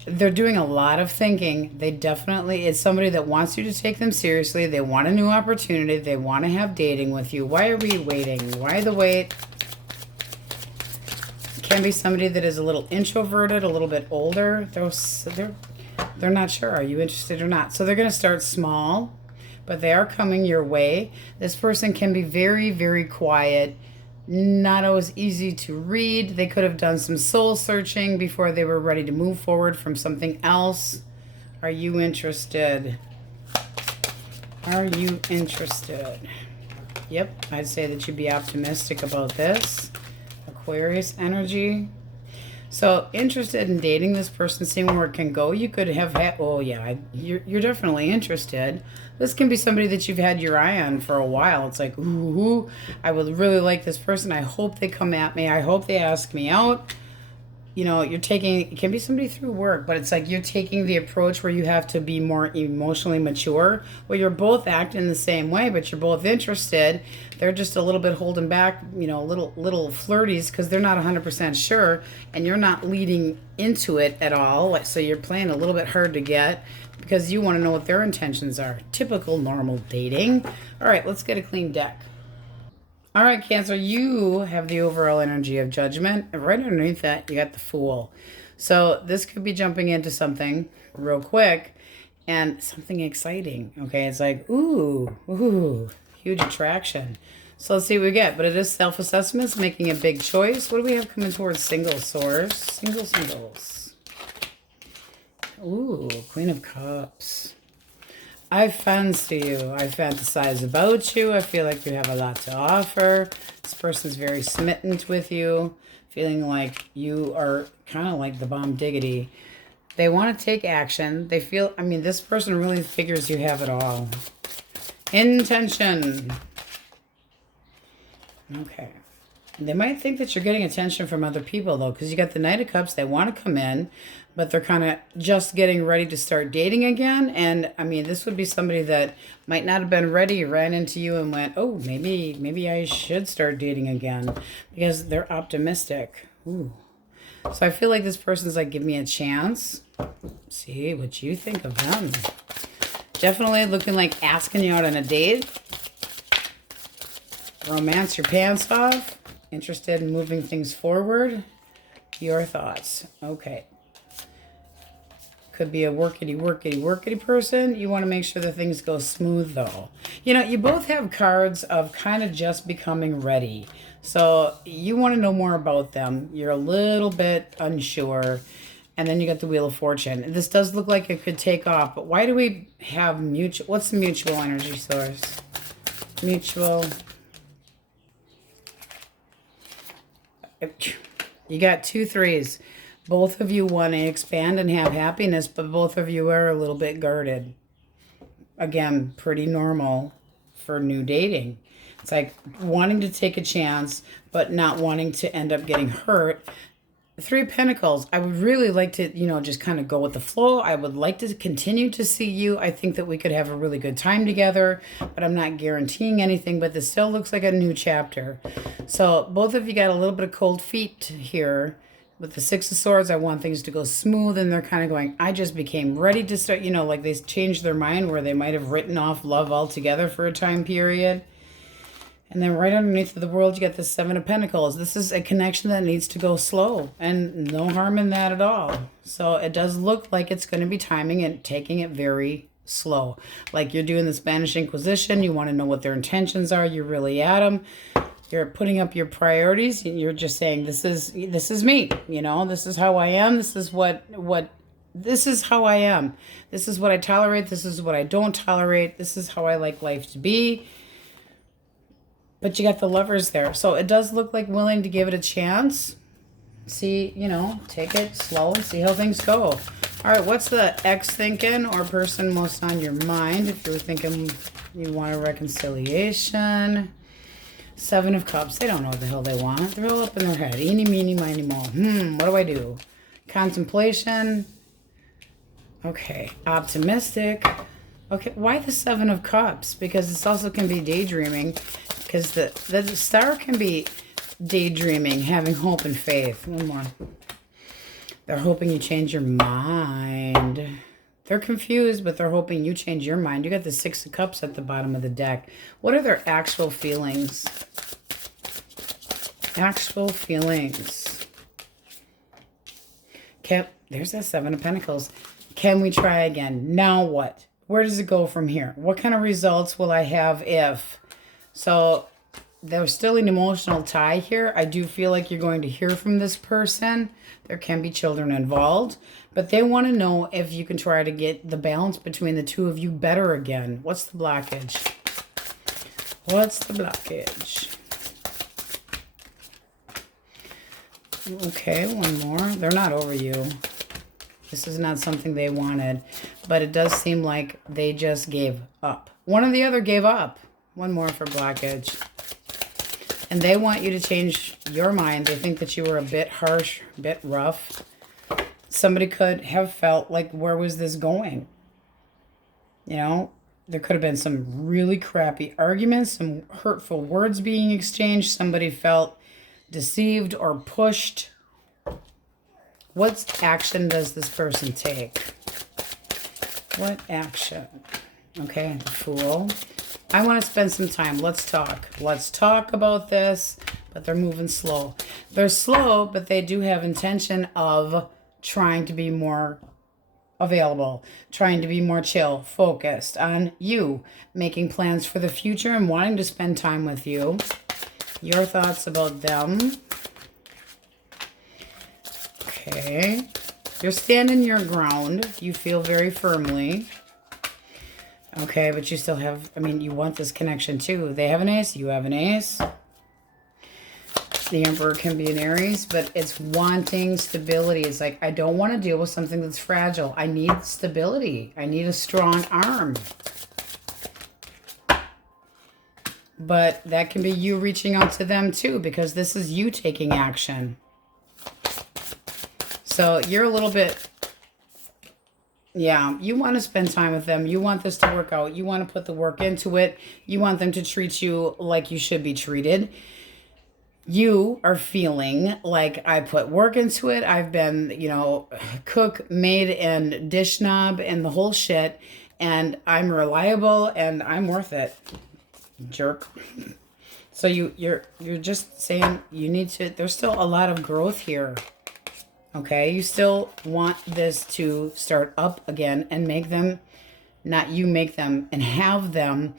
They're doing a lot of thinking. They definitely, it's somebody that wants you to take them seriously. They want a new opportunity. They want to have dating with you. Why are we waiting? Why the wait? Can be somebody that is a little introverted, a little bit older. They're not sure. Are you interested or not? So they're going to start small, but they are coming your way. This person can be very, very quiet. Not always easy to read. They could have done some soul searching before they were ready to move forward from something else. Are you interested? Are you interested? Yep, I'd say that you'd be optimistic about this. Aquarius energy. So interested in dating this person, seeing where it can go. You could have had, oh yeah, you're definitely interested. This can be somebody that you've had your eye on for a while. It's like, ooh, I would really like this person. I hope they come at me. I hope they ask me out. You know, you're taking, it can be somebody through work, but it's like you're taking the approach where you have to be more emotionally mature. Well, you're both acting the same way, but you're both interested. They're just a little bit holding back, you know, little flirties because they're not 100% sure, and you're not leading into it at all. So you're playing a little bit hard to get because you want to know what their intentions are. Typical normal dating. All right, let's get a clean deck. All right, Cancer, you have the overall energy of Judgment. And right underneath that, you got the Fool. So this could be jumping into something real quick and something exciting. Okay, it's like, ooh, huge attraction. So let's see what we get. But it is self-assessments, making a big choice. What do we have coming towards single source? Singles. Ooh, Queen of Cups. I fancy you. I fantasize about you. I feel like you have a lot to offer. This person's very smitten with you, feeling like you are kind of like the bomb diggity. They want to take action. They feel, I mean, this person really figures you have it all. Intention. Okay. They might think that you're getting attention from other people, though, because you got the Knight of Cups. They want to come in, but they're kind of just getting ready to start dating again. And, I mean, this would be somebody that might not have been ready, ran into you and went, oh, maybe I should start dating again, because they're optimistic. Ooh. So I feel like this person's like, give me a chance. See what you think of them. Definitely looking like asking you out on a date. Romance your pants off. Interested in moving things forward. Your thoughts. Okay. Could be a workity person. You want to make sure that things go smooth, though. You know, you both have cards of kind of just becoming ready. So you want to know more about them. You're a little bit unsure. And then you got the Wheel of Fortune. This does look like it could take off. But why do we have mutual? What's the mutual energy source? Mutual. You got 2 3s. Both of you want to expand and have happiness, but both of you are a little bit guarded. Again, pretty normal for new dating. It's like wanting to take a chance, but not wanting to end up getting hurt. 3 of Pentacles. I would really like to, you know, just kind of go with the flow. I would like to continue to see you. I think that we could have a really good time together, but I'm not guaranteeing anything, but this still looks like a new chapter. So both of you got a little bit of cold feet here. With the 6 of Swords, I want things to go smooth, and they're kind of going, I just became ready to start, you know, like they changed their mind where they might have written off love altogether for a time period. And then right underneath of the world, you got the 7 of Pentacles. This is a connection that needs to go slow, and no harm in that at all. So it does look like it's going to be timing and taking it very slow. Like you're doing the Spanish Inquisition. You want to know what their intentions are. You're really at them. You're putting up your priorities. You're just saying, this is me. You know, this is how I am. This is this is how I am. This is what I tolerate. This is what I don't tolerate. This is how I like life to be. But you got the Lovers there. So it does look like willing to give it a chance. See, you know, take it slow and see how things go. All right, what's the ex thinking or person most on your mind if you're thinking you want a reconciliation? 7 of Cups. They don't know what the hell they want. They're all up in their head. Eeny, meeny, miny, moe. What do I do? Contemplation. Okay. Optimistic. Okay. Why the 7 of Cups? Because this also can be daydreaming. Because the star can be daydreaming, having hope and faith. One more. They're hoping you change your mind. They're confused, but they're hoping you change your mind. You got the 6 of Cups at the bottom of the deck. What are their actual feelings? Actual feelings. There's that 7 of Pentacles. Can we try again? Now what? Where does it go from here? What kind of results will I have if? So there's still an emotional tie here. I do feel like you're going to hear from this person. There can be children involved. But they want to know if you can try to get the balance between the two of you better again. What's the blockage? What's the blockage? Okay, one more. They're not over you. This is not something they wanted. But it does seem like they just gave up. One or the other gave up. One more for blockage. And they want you to change your mind. They think that you were a bit harsh, a bit rough. Somebody could have felt like, where was this going? You know, there could have been some really crappy arguments, some hurtful words being exchanged. Somebody felt deceived or pushed. What action does this person take? What action? Okay, the Fool. I want to spend some time. Let's talk. Let's talk about this. But they're moving slow. They're slow, but they do have intention of trying to be more available, trying to be more chill, focused on you, making plans for the future and wanting to spend time with you. Your thoughts about them. Okay. You're standing your ground. You feel very firmly. Okay, but you still have, I mean, you want this connection too. They have an ace, you have an ace. The Emperor can be an Aries, but it's wanting stability. It's like, I don't want to deal with something that's fragile. I need stability. I need a strong arm. But that can be you reaching out to them too, because this is you taking action. So you're a little bit, yeah, you want to spend time with them. You want this to work out. You want to put the work into it. You want them to treat you like you should be treated. You are feeling like I put work into it. I've been, cook, maid, and dish knob and the whole shit. And I'm reliable and I'm worth it. Jerk. So you're just saying you need to, there's still a lot of growth here. Okay, you still want this to start up again and make them, not you make them, and have them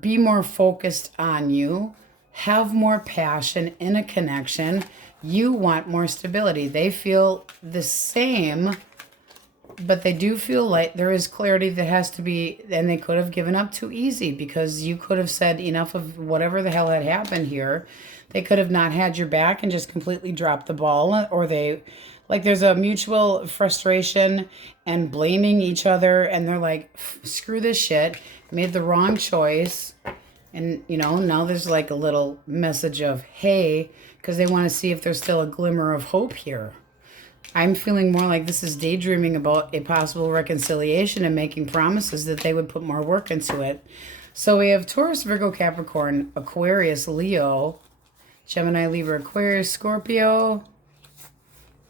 be more focused on you, have more passion in a connection. You want more stability. They feel the same, but they do feel like there is clarity that has to be, and they could have given up too easy because you could have said enough of whatever the hell had happened here. They could have not had your back and just completely dropped the ball, or there's a mutual frustration and blaming each other, and they're like, screw this shit, made the wrong choice. And, now there's like a little message of, hey, because they want to see if there's still a glimmer of hope here. I'm feeling more like this is daydreaming about a possible reconciliation and making promises that they would put more work into it. So we have Taurus, Virgo, Capricorn, Aquarius, Leo, Gemini, Libra, Aquarius, Scorpio,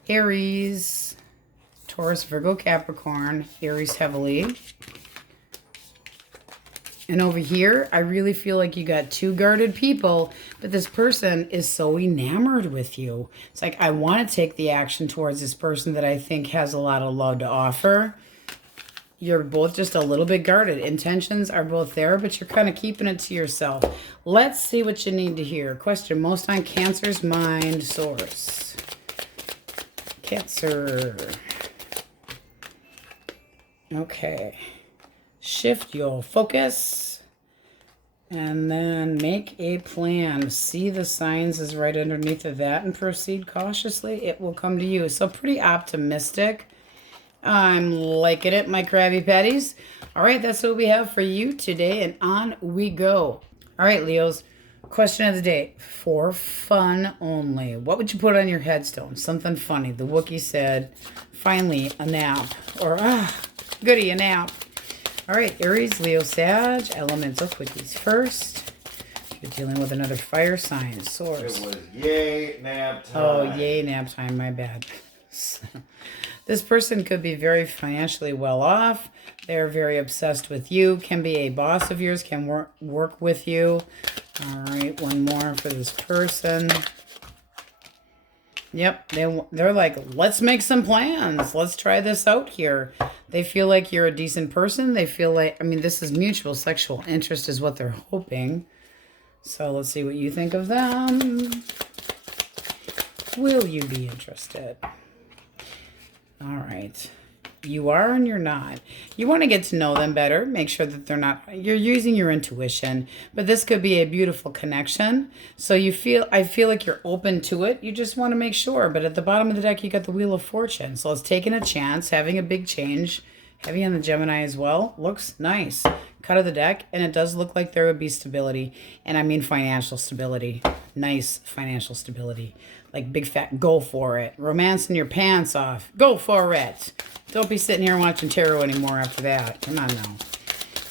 Aries, Taurus, Virgo, Capricorn, Aries heavily. And over here, I really feel like you got two guarded people, but this person is so enamored with you. It's like, I want to take the action towards this person that I think has a lot of love to offer. You're both just a little bit guarded. Intentions are both there, but you're kind of keeping it to yourself. Let's see what you need to hear. Question most on Cancer's mind source. Cancer. Okay. Shift your focus and then make a plan. See the signs is right underneath of that and proceed cautiously. It will come to you. So pretty optimistic. I'm liking it, my Krabby Patties. All right, that's what we have for you today, and on we go. All right, Leos, question of the day. For fun only. What would you put on your headstone? Something funny. The Wookiee said, finally, a nap. Or, goody, a nap. All right, Aries, Leo, Sag, elemental quickies first. You're dealing with another fire sign, source. It was yay nap time. Oh, yay nap time, my bad. This person could be very financially well off. They're very obsessed with you, can be a boss of yours, can work with you. All right, one more for this person. Yep, they're like, let's make some plans. Let's try this out here. They feel like you're a decent person. They feel like, this is mutual sexual interest is what they're hoping. So let's see what you think of them. Will you be interested? All right. You are and you're not. You want to get to know them better. Make sure that they're not, you're using your intuition, but this could be a beautiful connection. So I feel like you're open to it. You just want to make sure. But at the bottom of the deck, you got the Wheel of Fortune. So it's taking a chance, having a big change. Heavy on the Gemini as well. Looks nice. Cut of the deck, and it does look like there would be stability. And I mean financial stability. Nice financial stability. Like big fat, go for it. Romancing your pants off. Go for it. Don't be sitting here watching tarot anymore after that. Come on now.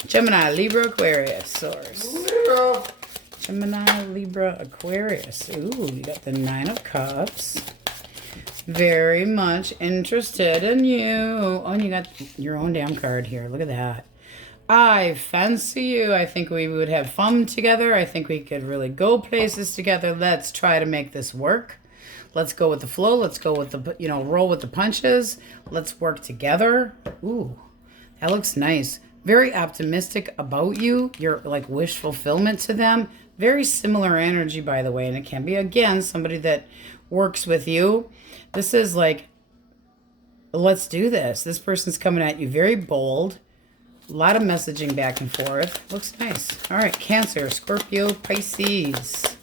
Gemini, Libra, Aquarius. Source. Libra. Gemini, Libra, Aquarius. Ooh, you got the Nine of Cups. Very much interested in you. Oh, and you got your own damn card here. Look at that. I fancy you. I think we would have fun together. I think we could really go places together. Let's try to make this work. Let's go with the flow. Let's go with the, roll with the punches. Let's work together. Ooh, that looks nice. Very optimistic about you. Your like wish fulfillment to them. Very similar energy, by the way. And it can be, again, somebody that works with you. This is like, let's do this. This person's coming at you very bold. A lot of messaging back and forth. Looks nice. All right, Cancer, Scorpio, Pisces.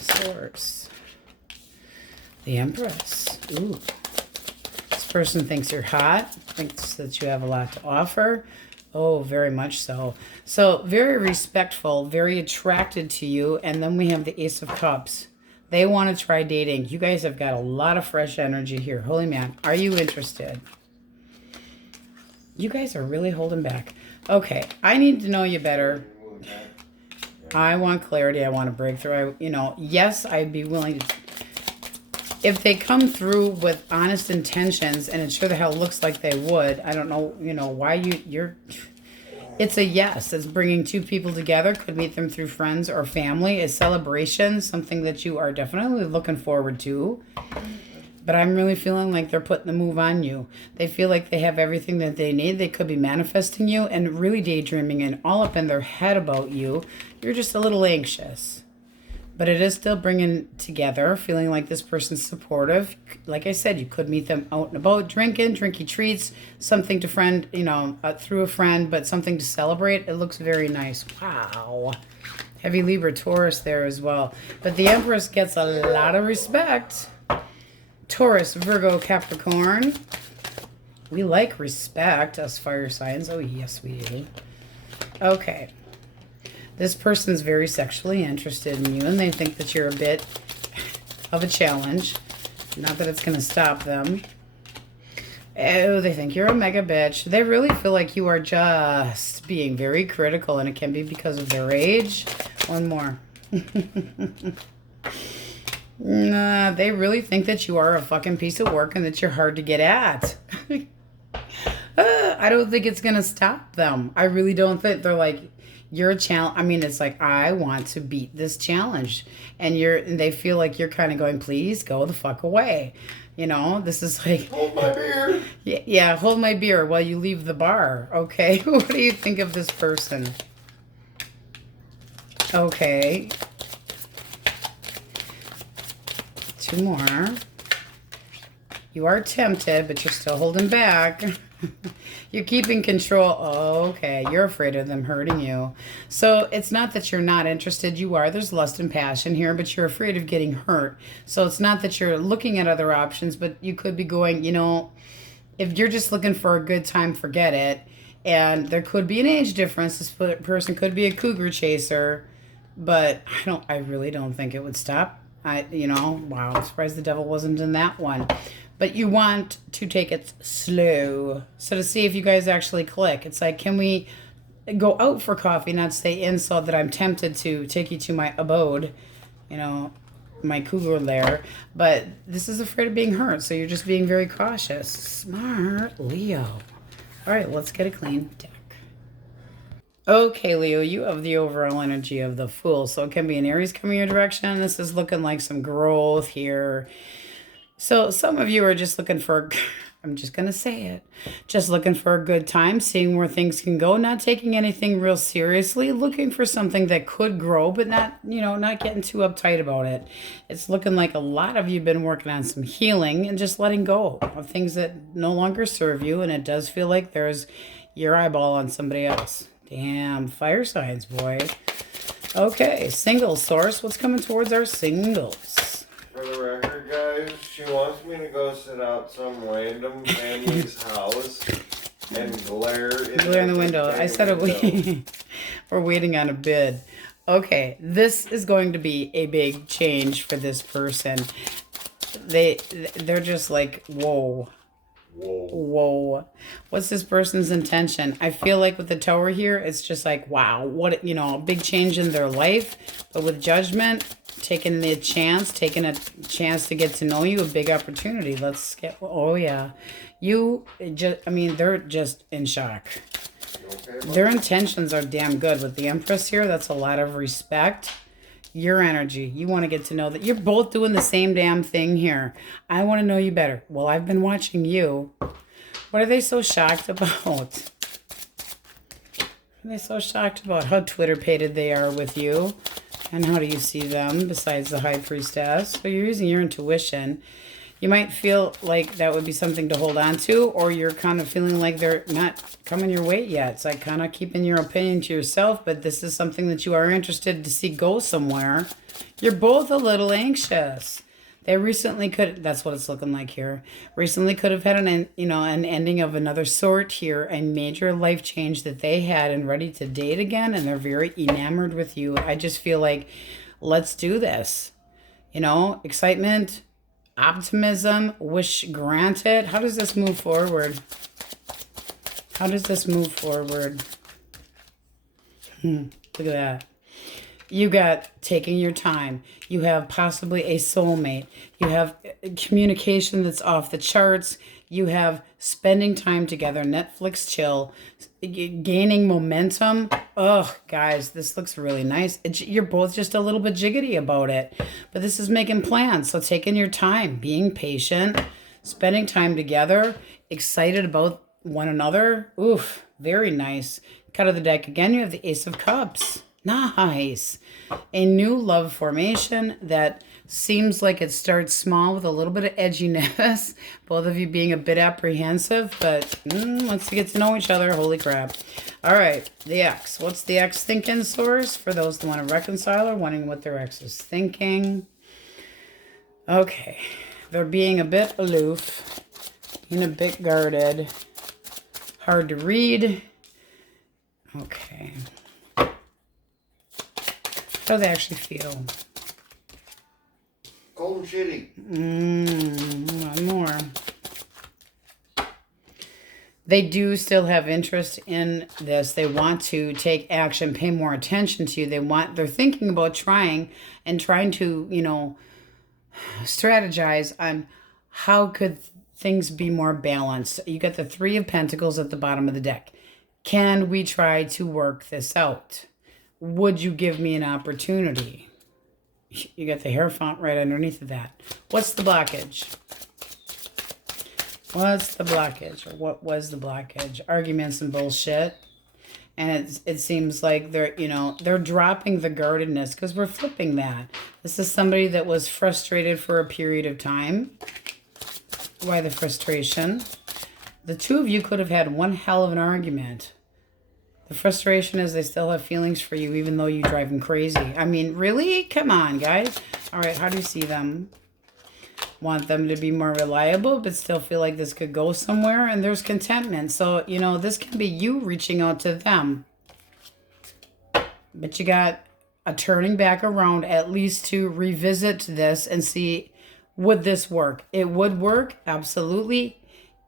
Source. The Empress. Ooh. This person thinks you're hot. Thinks that you have a lot to offer. Oh, very much so. So, very respectful, very attracted to you. And then we have the Ace of Cups. They want to try dating. You guys have got a lot of fresh energy here. Holy man. Are you interested? You guys are really holding back. Okay, I need to know you better. I want clarity. I want a breakthrough. Yes, I'd be willing to. If they come through with honest intentions, and it sure the hell looks like they would, I don't know, why you're. It's a yes. It's bringing two people together. Could meet them through friends or family. A celebration, something that you are definitely looking forward to. But I'm really feeling like they're putting the move on you. They feel like they have everything that they need. They could be manifesting you and really daydreaming and all up in their head about you. You're just a little anxious. But it is still bringing together, feeling like this person's supportive. Like I said, you could meet them out and about, drinky treats, something to friend, through a friend, but something to celebrate. It looks very nice. Wow. Heavy Libra, Taurus there as well. But the Empress gets a lot of respect. Taurus, Virgo, Capricorn. We like respect, us fire signs. Oh, yes, we do. Okay. This person's very sexually interested in you, and they think that you're a bit of a challenge. Not that it's going to stop them. Oh, they think you're a mega bitch. They really feel like you are just being very critical, and it can be because of their age. One more. Nah, they really think that you are a fucking piece of work and that you're hard to get at. I don't think it's going to stop them. I really don't think. They're like, you're a challenge. I mean, it's like, I want to beat this challenge. And they feel like you're kind of going, please go the fuck away. This is like, hold my beer. Yeah, hold my beer while you leave the bar. Okay. What do you think of this person? Okay. Two more. You are tempted, but you're still holding back. You're keeping control. Oh, okay. You're afraid of them hurting you. So it's not that you're not interested. You are. There's lust and passion here, but you're afraid of getting hurt. So it's not that you're looking at other options, but you could be going, if you're just looking for a good time, forget it. And there could be an age difference. This person could be a cougar chaser, but I really don't think it would stop. Wow, I'm surprised the devil wasn't in that one. But you want to take it slow. So to see if you guys actually click. It's like, can we go out for coffee, not stay in, so that I'm tempted to take you to my abode, my cougar lair. But this is afraid of being hurt, so you're just being very cautious. Smart Leo. All right, let's get a clean deck. Okay, Leo, you have the overall energy of the Fool. So it can be an Aries coming your direction. This is looking like some growth here. So some of you are just looking for, I'm just going to say it, just looking for a good time, seeing where things can go, not taking anything real seriously, looking for something that could grow, but not, not getting too uptight about it. It's looking like a lot of you have been working on some healing and just letting go of things that no longer serve you. And it does feel like there's your eyeball on somebody else. Damn, fire signs, boy. Okay, single source. What's coming towards our singles? For the record, guys, she wants me to go sit out some random family's house and glare in the window. I said we're waiting on a bid. Okay, this is going to be a big change for this person. They're just like, whoa. Whoa. What's this person's intention? I feel like with the Tower here, it's just like, wow, what, a big change in their life. But with Judgment, taking a chance to get to know you, a big opportunity. Let's get, oh yeah. They're just in shock. Their intentions are damn good. With the Empress here, that's a lot of respect. Your energy. You want to get to know that you're both doing the same damn thing here. I want to know you better. Well, I've been watching you. What are they so shocked about? What are they so shocked about? How Twitter-pated they are with you. And how do you see them besides the High Priestess? So you're using your intuition. You might feel like that would be something to hold on to, or you're kind of feeling like they're not coming your way yet. It's like kind of keeping your opinion to yourself, but this is something that you are interested to see go somewhere. You're both a little anxious. They recently could, that's what it's looking like here, recently could have had an ending of another sort here, a major life change that they had and ready to date again, and they're very enamored with you. I just feel like, let's do this. Excitement, optimism, wish granted. How does this move forward? Look at that. You got taking your time. You have possibly a soulmate. You have communication that's off the charts. You have spending time together, Netflix chill, gaining momentum. Oh, guys, this looks really nice. You're both just a little bit jiggity about it. But this is making plans. So taking your time, being patient, spending time together, excited about one another. Oof, very nice. Cut of the deck again, you have the Ace of Cups. Nice. A new love formation that seems like it starts small with a little bit of edginess. Both of you being a bit apprehensive, but once you get to know each other, holy crap. All right, the ex. What's the ex thinking, source? For those that want to reconcile or wondering what their ex is thinking. Okay. They're being a bit aloof, being a bit guarded, hard to read. Okay. How do they actually feel? Cold and shitty. One more. They do still have interest in this. They want to take action, pay more attention to you. They're thinking about trying to, you know, strategize on how could things be more balanced. You got the Three of Pentacles at the bottom of the deck. Can we try to work this out? Would you give me an opportunity? You got the Hierophant right underneath of that. What's the blockage? What's the blockage? Or what was the blockage? Arguments and bullshit. And it seems like they're dropping the guardedness because we're flipping that. This is somebody that was frustrated for a period of time. Why the frustration? The two of you could have had one hell of an argument. The frustration is they still have feelings for you even though you drive them crazy. I mean, really? Come on, guys. All right, how do you see them? Want them to be more reliable, but still feel like this could go somewhere. And there's contentment. So, you know, this can be you reaching out to them. But you got a turning back around at least to revisit this and see, would this work? It would work, absolutely,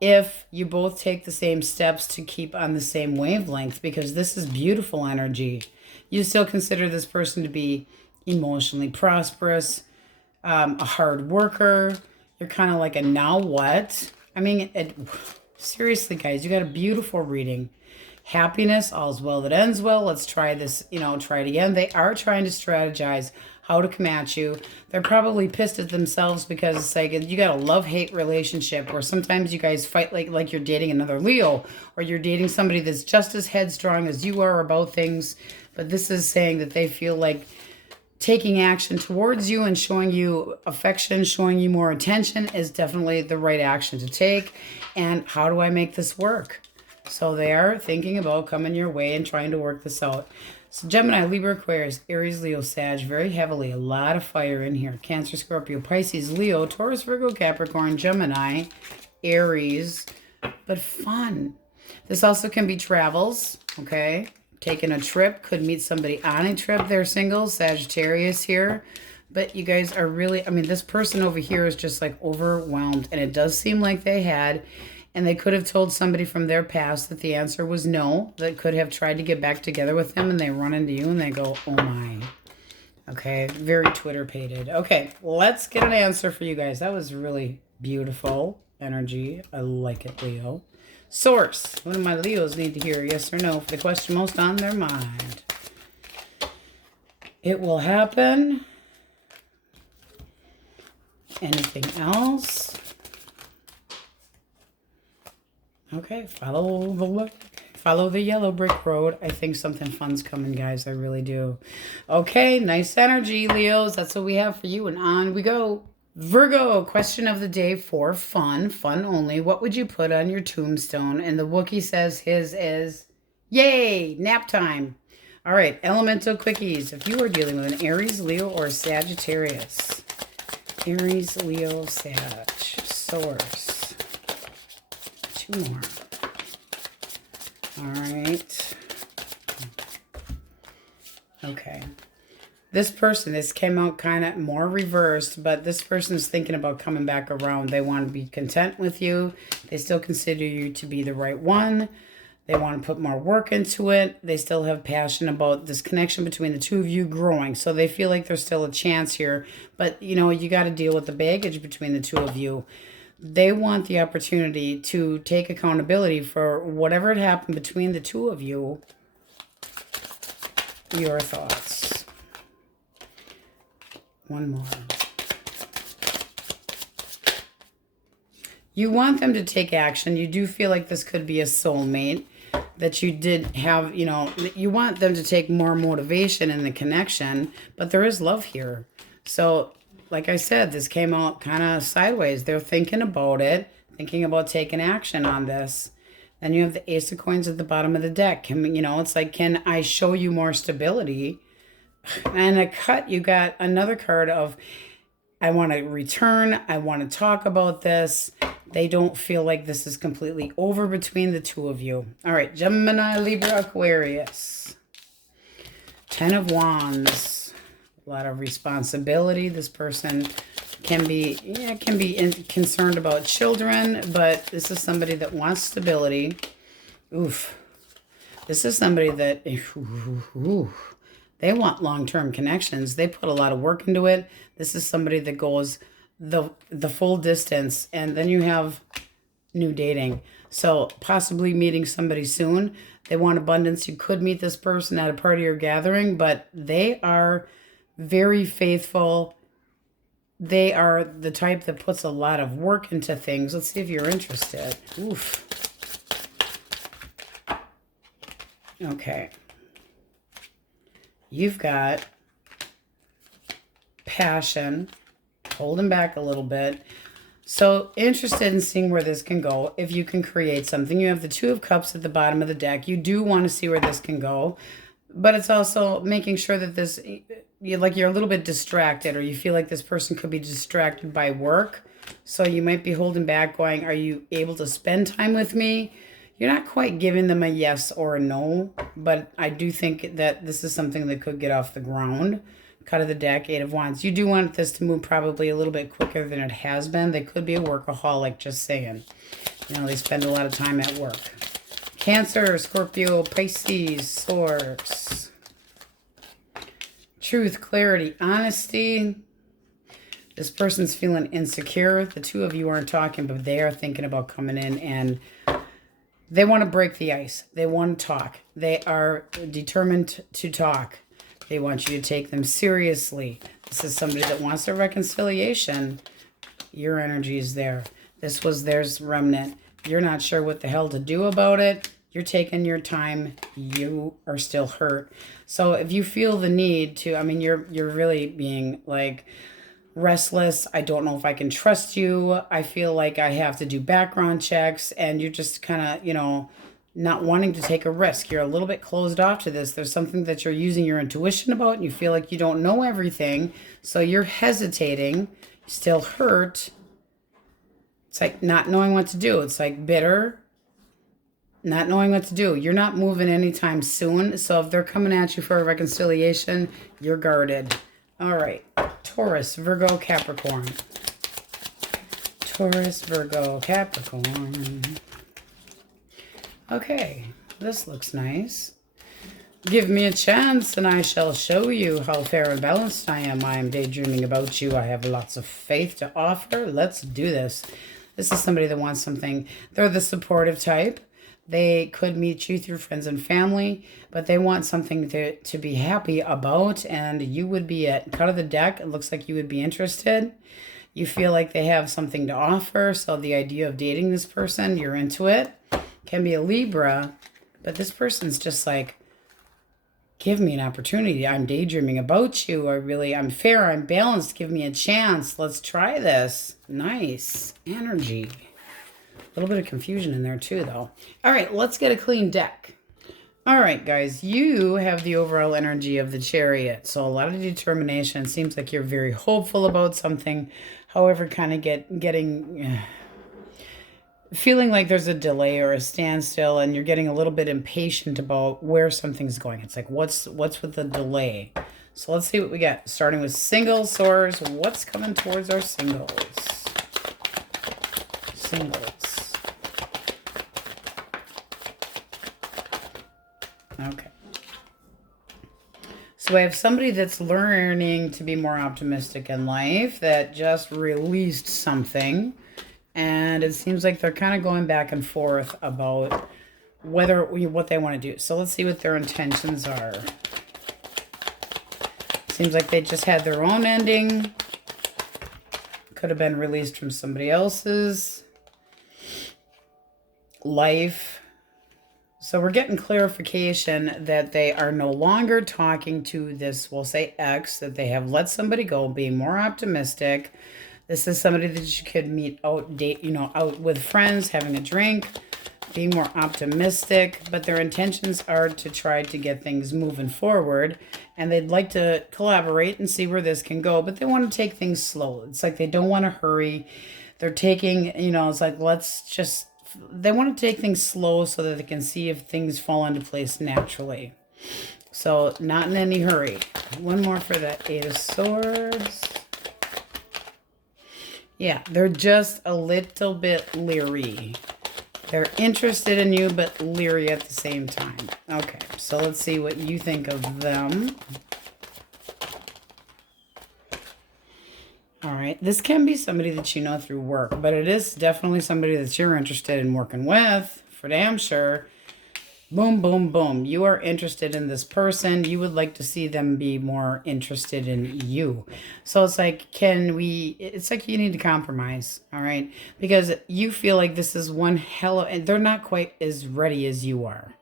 if you both take the same steps to keep on the same wavelength, because this is beautiful energy. You still consider this person to be emotionally prosperous, a hard worker. You're kind of like a now what? I mean, seriously, guys, you got a beautiful reading. Happiness, all's well that ends well. Let's try this, try it again. They are trying to strategize how to come at you. They're probably pissed at themselves because it's like you got a love-hate relationship where sometimes you guys fight like you're dating another Leo, or you're dating somebody that's just as headstrong as you are about things. But this is saying that they feel like taking action towards you and showing you affection, showing you more attention is definitely the right action to take. And how do I make this work? So they are thinking about coming your way and trying to work this out. So Gemini, Libra, Aquarius, Aries, Leo, Sag, very heavily. A lot of fire in here. Cancer, Scorpio, Pisces, Leo, Taurus, Virgo, Capricorn, Gemini, Aries. But fun. This also can be travels, okay? Taking a trip, could meet somebody on a trip. They're single, Sagittarius here. But you guys are really, I mean, this person over here is just like overwhelmed. And it does seem like they had, and they could have told somebody from their past that the answer was no. That could have tried to get back together with them, and they run into you and they go, oh my. Okay, very Twitter-pated. Okay, let's get an answer for you guys. That was really beautiful energy. I like it, Leo. Source. What do my Leos need to hear? Yes or no for the question most on their mind. It will happen. Anything else? Okay, follow the yellow brick road. I think something fun's coming, guys. I really do. Okay, nice energy, Leos. That's what we have for you, and on we go. Virgo, question of the day for fun only. What would you put on your tombstone? And the Wookiee says his is, yay, nap time. All right, elemental quickies. If you are dealing with an Aries, Leo, or Sagittarius. Aries, Leo, Sag. Source. Two more. All right. Okay. This person, this came out kind of more reversed, but this person is thinking about coming back around. They want to be content with you. They still consider you to be the right one. They want to put more work into it. They still have passion about this connection between the two of you growing. So they feel like there's still a chance here. But, you know, you got to deal with the baggage between the two of you. They want the opportunity to take accountability for whatever had happened between the two of you. Your thoughts. One more. You want them to take action. You do feel like this could be a soulmate that you did have, you know, you want them to take more motivation in the connection, but there is love here. So, like I said, this came out kind of sideways. They're thinking about it, thinking about taking action on this. Then you have the Ace of Coins at the bottom of the deck. You know, it's like, can I show you more stability? And a cut, you got another card of, I want to return. I want to talk about this. They don't feel like this is completely over between the two of you. All right, Gemini, Libra, Aquarius. 10 of Wands. A lot of responsibility. This person can be, concerned about children, but this is somebody that wants stability. Oof. This is somebody that, they want long-term connections. They put a lot of work into it. This is somebody that goes the full distance, and then you have new dating. So possibly meeting somebody soon. They want abundance. You could meet this person at a party or gathering, but they are very faithful. They are the type that puts a lot of work into things. Let's see if you're interested. Oof. Okay. You've got passion, holding back a little bit. So interested in seeing where this can go. If you can create something, you have the Two of Cups at the bottom of the deck. You do want to see where this can go, but it's also making sure that this, you're a little bit distracted, or you feel like this person could be distracted by work. So you might be holding back going, are you able to spend time with me? You're not quite giving them a yes or a no, but I do think that this is something that could get off the ground. Cut of the deck, Eight of Wands. You do want this to move probably a little bit quicker than it has been. They could be a workaholic, just saying. You know, they spend a lot of time at work. Cancer, Scorpio, Pisces, Source. Truth, clarity, honesty. This person's feeling insecure. The two of you aren't talking, but they are thinking about coming in, and they want to break the ice. They want to talk. They are determined to talk. They want you to take them seriously. This is somebody that wants a reconciliation. Your energy is there. This was theirs remnant. You're not sure what the hell to do about it. You're taking your time. You are still hurt. So if you feel the need to, I mean, you're really being like restless. I don't know if I can trust you. I feel like I have to do background checks, and you're just kind of, you know, not wanting to take a risk. You're a little bit closed off to this. There's something that you're using your intuition about, and you feel like you don't know everything. So you're hesitating, still hurt. It's like not knowing what to do. It's like bitter, not knowing what to do. You're not moving anytime soon. So if they're coming at you for a reconciliation, you're guarded. All right. Taurus, Virgo, Capricorn. Taurus, Virgo, Capricorn. Okay, this looks nice. Give me a chance and I shall show you how fair and balanced I am. I am daydreaming about you. I have lots of faith to offer. Let's do this. This is somebody that wants something. They're the supportive type. They could meet you through friends and family, but they want something to be happy about, and you would be at cut of the deck. It looks like you would be interested. You feel like they have something to offer, so the idea of dating this person, you're into it. Can be a Libra, but this person's just like, give me an opportunity. I'm daydreaming about you. I'm fair, I'm balanced. Give me a chance. Let's try this. Nice energy. A little bit of confusion in there too, though. All right, let's get a clean deck. All right, guys, you have the overall energy of the Chariot. So a lot of determination. Seems like you're very hopeful about something. However, kind of getting... feeling like there's a delay or a standstill, and you're getting a little bit impatient about where something's going. It's like, what's with the delay? So let's see what we got. Starting with singles, soars. What's coming towards our singles? Singles. Okay. So I have somebody that's learning to be more optimistic in life, that just released something. And it seems like they're kind of going back and forth about what they want to do. So let's see what their intentions are. Seems like they just had their own ending. Could have been released from somebody else's life. So we're getting clarification that they are no longer talking to this, we'll say ex, that they have let somebody go, being more optimistic. This is somebody that you could meet out, date, out with friends, having a drink, being more optimistic, but their intentions are to try to get things moving forward, and they'd like to collaborate and see where this can go, but they want to take things slow. It's like they don't want to hurry. They're taking, it's like, they want to take things slow so that they can see if things fall into place naturally. So not in any hurry. One more for that Eight of Swords. Yeah, they're just a little bit leery. They're interested in you, but leery at the same time. Okay, so let's see what you think of them. All right, this can be somebody that you know through work, but it is definitely somebody that you're interested in working with, for damn sure. Boom, boom, boom. You are interested in this person. You would like to see them be more interested in you. So it's like, it's like you need to compromise, all right? Because you feel like this is and they're not quite as ready as you are.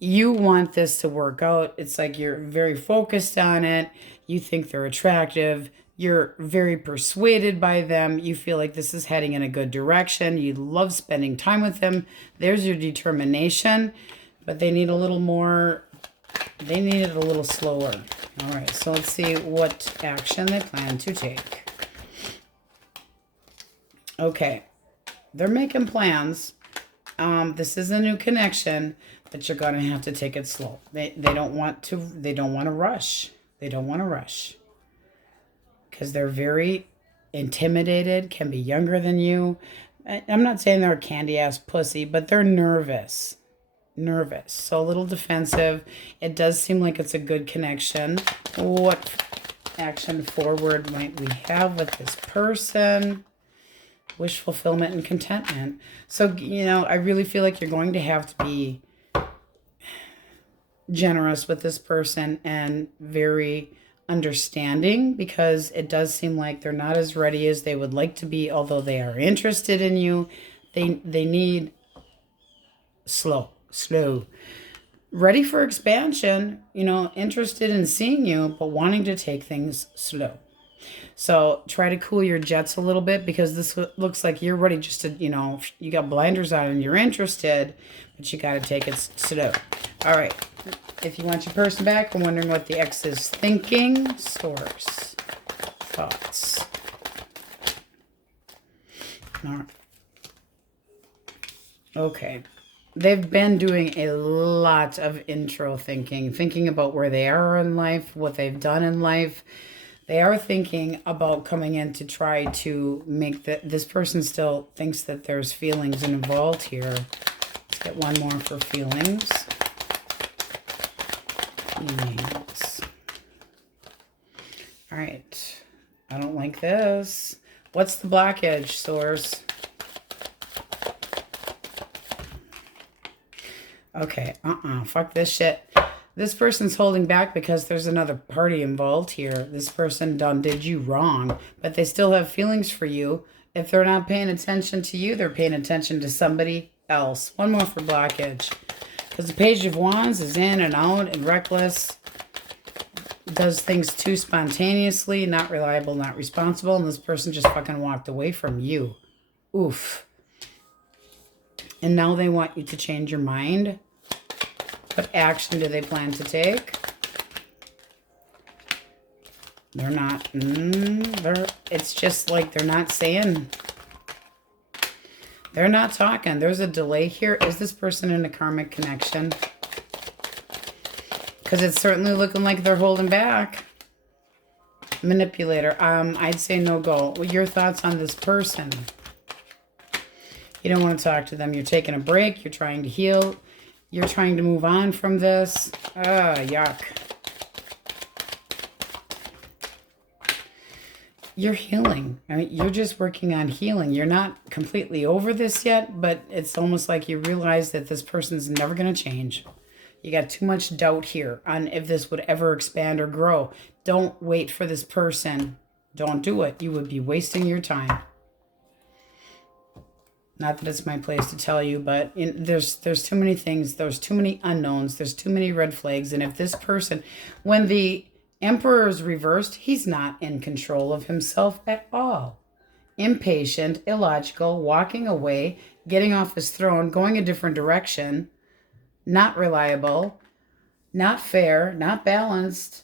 You want this to work out. It's like you're very focused on it. You think they're attractive. You're very persuaded by them. You feel like this is heading in a good direction. You love spending time with them. There's your determination. But they need a little more, they need it a little slower. All right, so let's see what action they plan to take. Okay, they're making plans. This is a new connection, but you're going to have to take it slow. They don't want to rush. They don't want to rush. Because they're very intimidated, can be younger than you. I'm not saying they're a candy-ass pussy, but they're nervous. So a little defensive. It does seem like it's a good connection. What action forward might we have with this person? Wish fulfillment and contentment. So, I really feel like you're going to have to be generous with this person and very understanding, because it does seem like they're not as ready as they would like to be, although they are interested in you. They need slow, ready for expansion, interested in seeing you, but wanting to take things slow. So try to cool your jets a little bit, because this looks like you're ready just to, you got blinders on and you're interested, but you got to take it slow. All right. If you want your person back, I'm wondering what the ex is thinking. Source. Thoughts. All right. Okay. They've been doing a lot of intro thinking about where they are in life, what they've done in life. They are thinking about coming in to try to make this person still thinks that there's feelings involved here. Let's get one more for feelings. All right. I don't like this. What's the blockage, Source? Okay. Fuck this shit. This person's holding back because there's another party involved here. This person did you wrong, but they still have feelings for you. If they're not paying attention to you, they're paying attention to somebody else. One more for blockage. Because the Page of Wands is in and out and reckless. Does things too spontaneously, not reliable, not responsible. And this person just fucking walked away from you. Oof. And now they want you to change your mind. What action do they plan to take? They're not. It's just like they're not saying. They're not talking. There's a delay here. Is this person in a karmic connection? Because it's certainly looking like they're holding back. Manipulator. I'd say no go. Your thoughts on this person? You don't want to talk to them. You're taking a break. You're trying to heal. You're trying to move on from this. Yuck. You're healing. I mean, you're just working on healing. You're not completely over this yet, but it's almost like you realize that this person's never going to change. You got too much doubt here on if this would ever expand or grow. Don't wait for this person. Don't do it. You would be wasting your time. Not that it's my place to tell you, but there's too many things. There's too many unknowns. There's too many red flags. And if this person, when the Emperor is reversed, he's not in control of himself at all. Impatient, illogical, walking away, getting off his throne, going a different direction, not reliable, not fair, not balanced.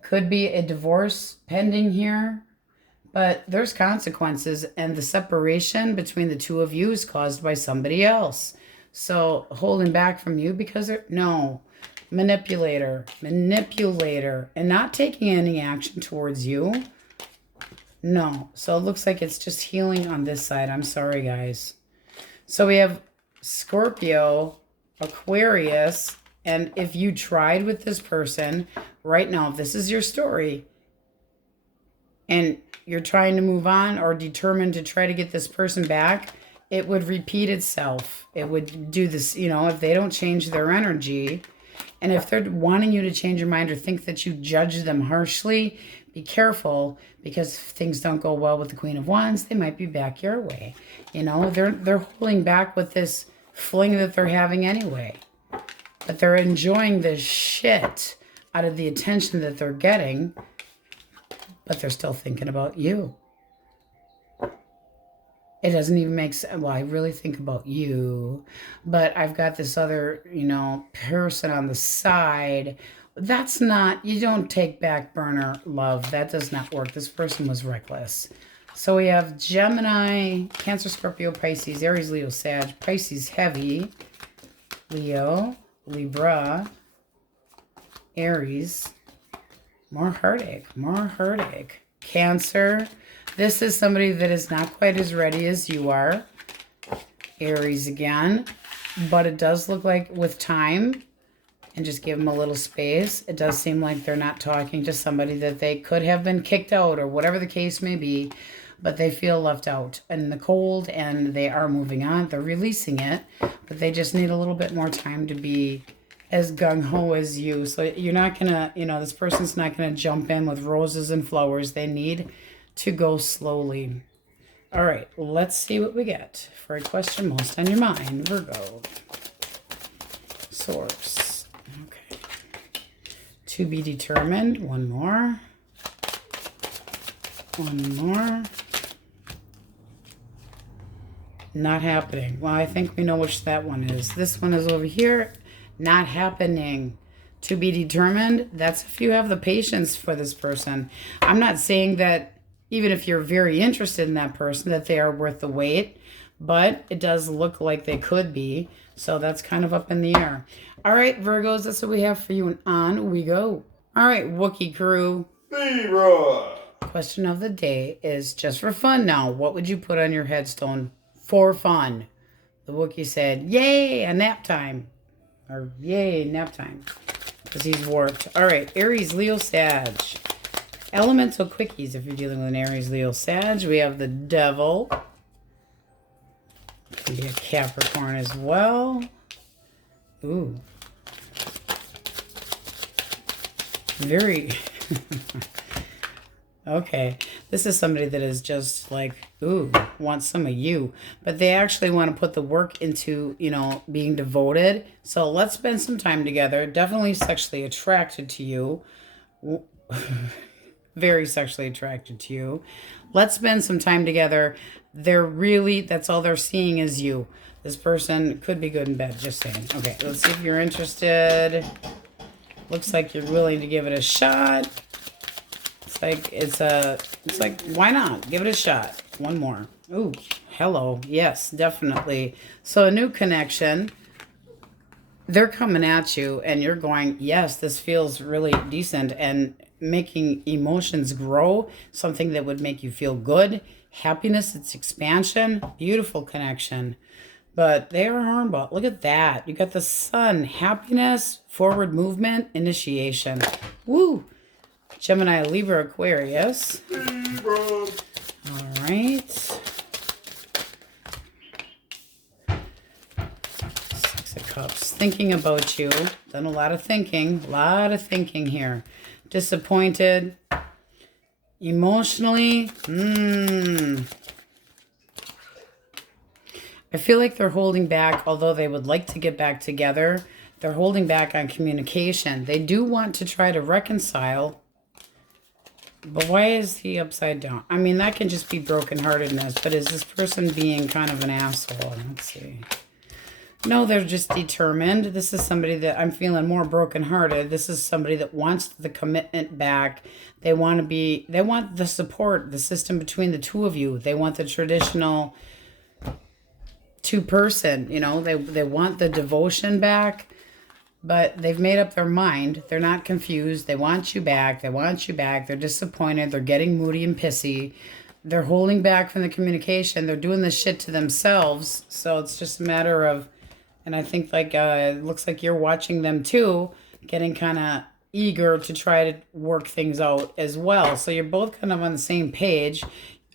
Could be a divorce pending here, but there's consequences, and the separation between the two of you is caused by somebody else. So holding back from you because no. Manipulator, and not taking any action towards you. No. So it looks like it's just healing on this side. I'm sorry, guys. So we have Scorpio, Aquarius, and if you tried with this person right now, if this is your story, and you're trying to move on or determined to try to get this person back, it would repeat itself. It would do this, if they don't change their energy. And if they're wanting you to change your mind or think that you judge them harshly, be careful, because if things don't go well with the Queen of Wands, they might be back your way. They're holding back with this fling that they're having anyway. But they're enjoying the shit out of the attention that they're getting, but they're still thinking about you. It doesn't even make sense. Well, I really think about you, but I've got this other, person on the side. That's not, you don't take back burner love. That does not work. This person was reckless. So we have Gemini, Cancer, Scorpio, Pisces, Aries, Leo, Sag, Pisces heavy, Leo, Libra, Aries, more heartache, Cancer. This is somebody that is not quite as ready as you are. Aries again. But it does look like with time, and just give them a little space, it does seem like they're not talking to somebody that they could have been kicked out or whatever the case may be, but they feel left out in the cold and they are moving on. They're releasing it, but they just need a little bit more time to be as gung-ho as you. So you're not going to, this person's not going to jump in with roses and flowers. They need to go slowly. All right, let's see what we get for a question most on your mind, Virgo. Source. Okay. To be determined. One more. Not happening. Well, I think we know which that one is. This one is over here. Not happening. To be determined. That's if you have the patience for this person. I'm not saying that even if you're very interested in that person, that they are worth the wait, but it does look like they could be. So that's kind of up in the air. All right, Virgos, that's what we have for you, and on we go. All right, Wookiee crew. Libra. Question of the day is just for fun now. What would you put on your headstone for fun? The Wookiee said, yay, a nap time. Or yay, nap time. Because he's warped. All right, Aries, Leo, Sag. Elemental quickies, if you're dealing with an Aries, Leo, Sag. We have the Devil. Could be a Capricorn as well. Ooh. Very... Okay. This is somebody that is just like, ooh, wants some of you. But they actually want to put the work into, being devoted. So let's spend some time together. Definitely sexually attracted to you. Very sexually attracted to you. Let's spend some time together. That's all they're seeing is you. This person could be good in bed, just saying. Okay, let's see if you're interested. Looks like you're willing to give it a shot. It's like, why not? Give it a shot. One more. Ooh, hello. Yes, definitely. So a new connection. They're coming at you and you're going, yes, this feels really decent, and making emotions grow, something that would make you feel good. Happiness, it's expansion. Beautiful connection. But they are hornball. Look at that. You got the sun, happiness, forward movement, initiation. Woo! Gemini, Libra, Aquarius. Libra. All right. Six of Cups. Thinking about you. Done a lot of thinking. A lot of thinking here. Disappointed. Emotionally. I feel like they're holding back, although they would like to get back together. They're holding back on communication. They do want to try to reconcile. But why is he upside down? I mean, that can just be brokenheartedness. But is this person being kind of an asshole? Let's see. No, they're just determined. This is somebody that I'm feeling more brokenhearted. This is somebody that wants the commitment back. They want the support, the system between the two of you. They want the traditional two-person, you know, they want the devotion back, but they've made up their mind. They're not confused. They want you back. They want you back. They're disappointed. They're getting moody and pissy. They're holding back from the communication. They're doing this shit to themselves. So it's just a matter of, and I think like, it looks like you're watching them too, getting kind of eager to try to work things out as well. So you're both kind of on the same page.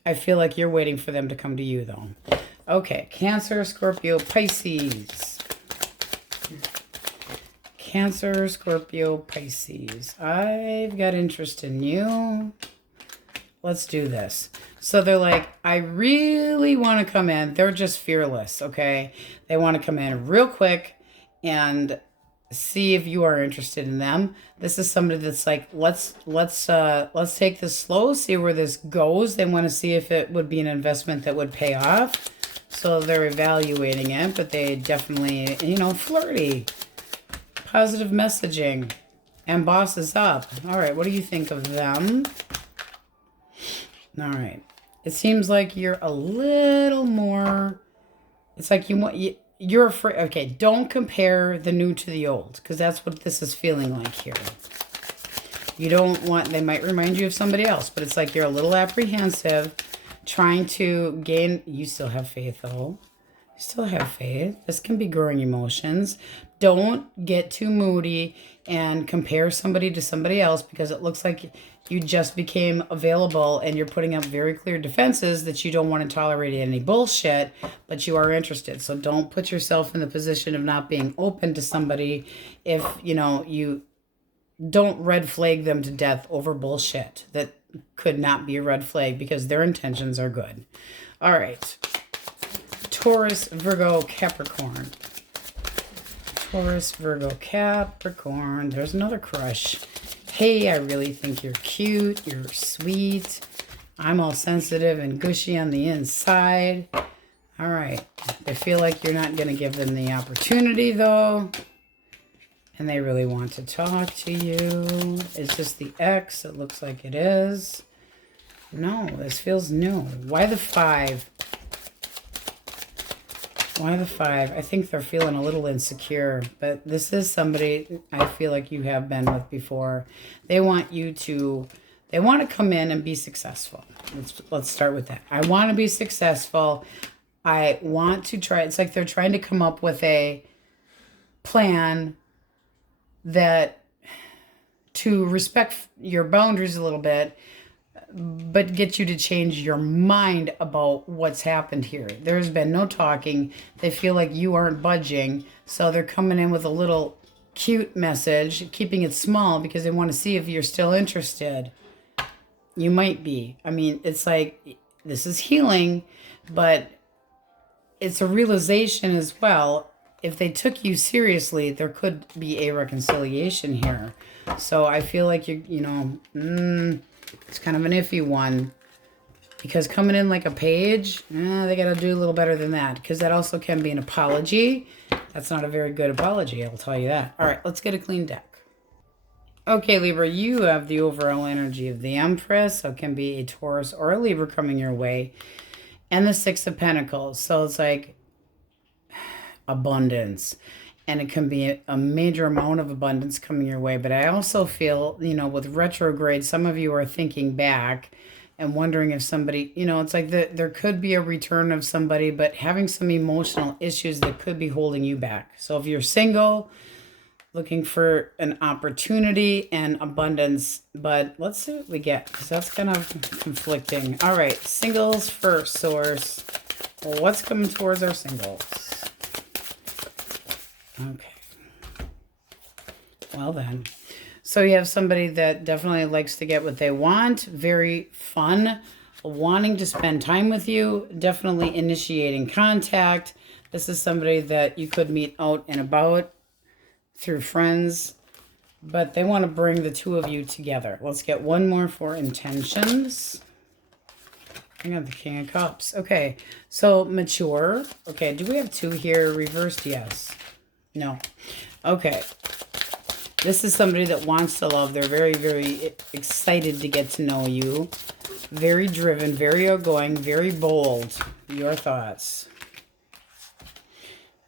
I feel like you're waiting for them to come to you though. Okay, Cancer, Scorpio, Pisces. Cancer, Scorpio, Pisces. I've got interest in you. Let's do this. So they're like, I really want to come in. They're just fearless, okay? They want to come in real quick and see if you are interested in them. This is somebody that's like, let's take this slow, see where this goes. They want to see if it would be an investment that would pay off. So they're evaluating it, but they definitely, you know, flirty. Positive messaging. And bosses up. All right, what do you think of them? All right. It seems like you're a little more, it's like you're afraid. Okay, don't compare the new to the old, because that's what this is feeling like here. You don't want, they might remind you of somebody else, but it's like you're a little apprehensive, trying to gain. You still have faith though. You still have faith. This can be growing emotions. Don't get too moody and compare somebody to somebody else, because it looks like you just became available and you're putting up very clear defenses that you don't want to tolerate any bullshit, but you are interested. So don't put yourself in the position of not being open to somebody if, you know, you don't red flag them to death over bullshit that could not be a red flag, because their intentions are good. All right. Taurus, Virgo, Capricorn. Taurus, Virgo, Capricorn. There's another crush. Hey, I really think you're cute. You're sweet. I'm all sensitive and gushy on the inside. All right. They feel like you're not going to give them the opportunity, though. And they really want to talk to you. Is this the ex? It looks like it is. No, this feels new. Why the 5? Why the 5? I think they're feeling a little insecure, but this is somebody I feel like you have been with before. They want you to, they want to come in and be successful. Let's start with that. I want to be successful. I want to try. It's like they're trying to come up with a plan that to respect your boundaries a little bit, but get you to change your mind about what's happened here. There's been no talking. They feel like you aren't budging. So they're coming in with a little cute message, keeping it small because they want to see if you're still interested. You might be. I mean, it's like, this is healing, but it's a realization as well. If they took you seriously, there could be a reconciliation here. So I feel like it's kind of an iffy one, because coming in like a page, they got to do a little better than that, because that also can be an apology. That's not a very good apology, I'll tell you that. All right, let's get a clean deck. Okay, Libra, you have the overall energy of the Empress, so it can be a Taurus or a Libra coming your way, and the 6 of Pentacles. So it's like abundance, and it can be a major amount of abundance coming your way. But I also feel, with retrograde, some of you are thinking back. and wondering if somebody, you know, it's like there could be a return of somebody, but having some emotional issues that could be holding you back. So if you're single, looking for an opportunity and abundance, but let's see what we get, because that's kind of conflicting. All right, singles first, source. Well, what's coming towards our singles? Okay. Well then. So you have somebody that definitely likes to get what they want. Very fun. Wanting to spend time with you. Definitely initiating contact. This is somebody that you could meet out and about through friends. But they want to bring the two of you together. Let's get one more for intentions. I got the King of Cups. Okay. So mature. Okay. Do we have two here? Reversed? Yes. No. Okay. This is somebody that wants to love. They're very, very excited to get to know you. Very driven, very outgoing, very bold. Your thoughts.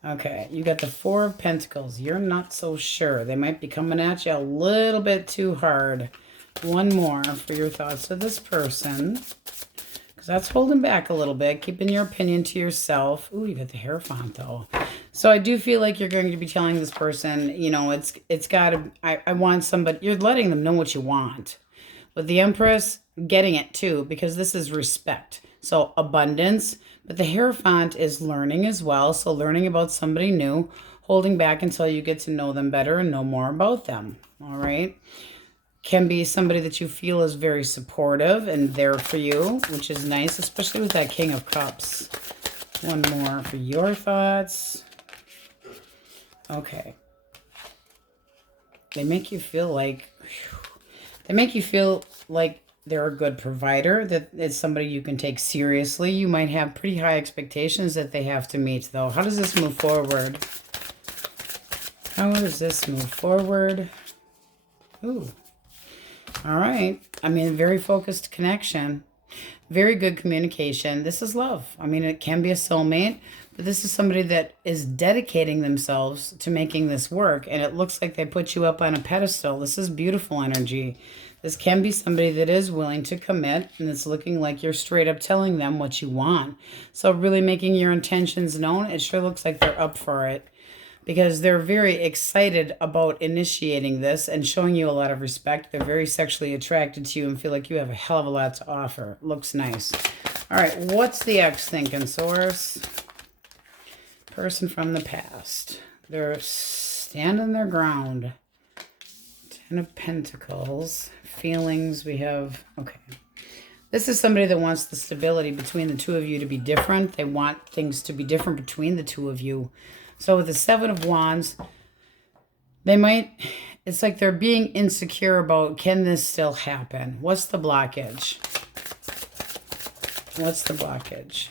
Okay, you got the Four of Pentacles. You're not so sure. They might be coming at you a little bit too hard. One more for your thoughts of this person. Because that's holding back a little bit. Keeping your opinion to yourself. Ooh, you got the Hierophant though. So I do feel like you're going to be telling this person, you know, it's got to, I want somebody, you're letting them know what you want. With the Empress, getting it too, because this is respect. So abundance, but the Hierophant is learning as well. So learning about somebody new, holding back until you get to know them better and know more about them. All right. Can be somebody that you feel is very supportive and there for you, which is nice, especially with that King of Cups. One more for your thoughts. Okay. They make you feel like, they're a good provider, that it's somebody you can take seriously. You might have pretty high expectations that they have to meet, though. How does this move forward? How does this move forward? Ooh. All right. I mean, very focused connection. Very good communication. This is love. I mean, it can be a soulmate, but this is somebody that is dedicating themselves to making this work, and it looks like they put you up on a pedestal. This is beautiful energy. This can be somebody that is willing to commit, and it's looking like you're straight up telling them what you want. So really making your intentions known. It sure looks like they're up for it, because they're very excited about initiating this and showing you a lot of respect. They're very sexually attracted to you and feel like you have a hell of a lot to offer. Looks nice. All right, what's the ex thinking, Source? Person from the past. They're standing their ground. Ten of Pentacles. Feelings we have. Okay. This is somebody that wants the stability between the two of you to be different. They want things to be different between the two of you. So with the Seven of Wands, they might, it's like they're being insecure about, can this still happen? What's the blockage? What's the blockage?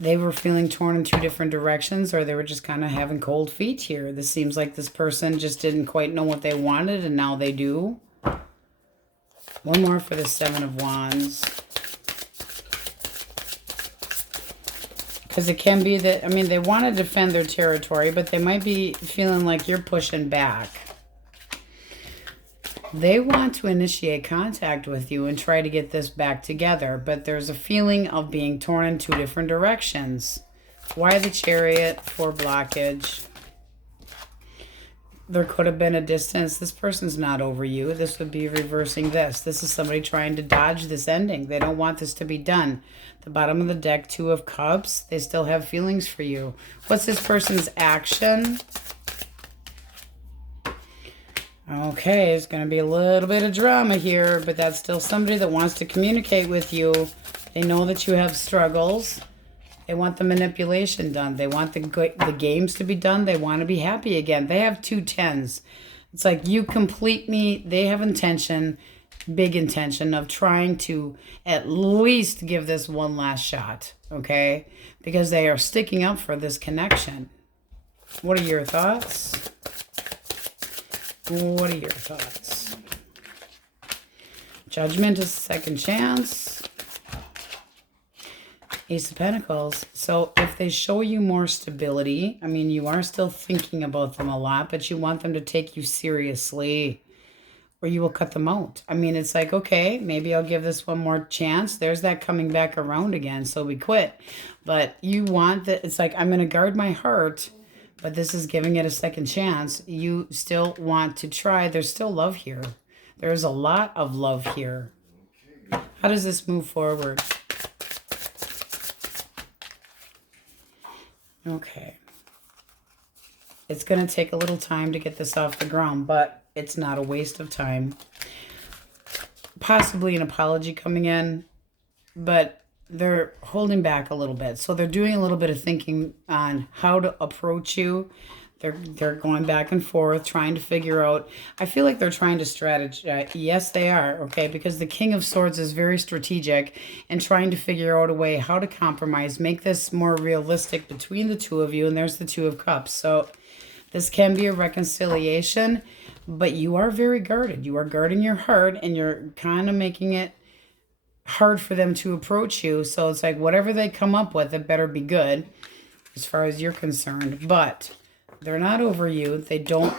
They were feeling torn in two different directions, or they were just kind of having cold feet here. This seems like this person just didn't quite know what they wanted, and now they do. One more for the Seven of Wands. Because it can be that, I mean, they want to defend their territory, but they might be feeling like you're pushing back. They want to initiate contact with you and try to get this back together, but there's a feeling of being torn in two different directions. Why the Chariot for blockage? There could have been a distance. This person's not over you. This would be reversing this. This is somebody trying to dodge this ending. They don't want this to be done. The bottom of the deck, Two of Cups. They still have feelings for you. What's this person's action? Okay, it's going to be a little bit of drama here, but that's still somebody that wants to communicate with you. They know that you have struggles. They want the manipulation done. They want the games to be done. They want to be happy again. They have two tens. It's like, you complete me. They have intention, big intention of trying to at least give this one last shot, okay? Because they are sticking up for this connection. What are your thoughts? What are your thoughts? Judgment is second chance. Ace of Pentacles. So if they show you more stability, I mean, you are still thinking about them a lot, but you want them to take you seriously. or you will cut them out. I mean, it's like, okay, maybe I'll give this one more chance. There's that coming back around again, so we quit. But you want that, it's like, I'm going to guard my heart, but this is giving it a second chance. You still want to try. There's still love here. There's a lot of love here. How does this move forward? Okay. It's going to take a little time to get this off the ground, but it's not a waste of time. Possibly an apology coming in, but they're holding back a little bit. So they're doing a little bit of thinking on how to approach you. They're going back and forth, trying to figure out. I feel like they're trying to strategize. Yes, they are, okay? Because the King of Swords is very strategic and trying to figure out a way how to compromise, make this more realistic between the two of you. And there's the Two of Cups. So this can be a reconciliation, but you are very guarded. You are guarding your heart, and you're kind of making it hard for them to approach you. So it's like whatever they come up with, it better be good as far as you're concerned. But they're not over you. They're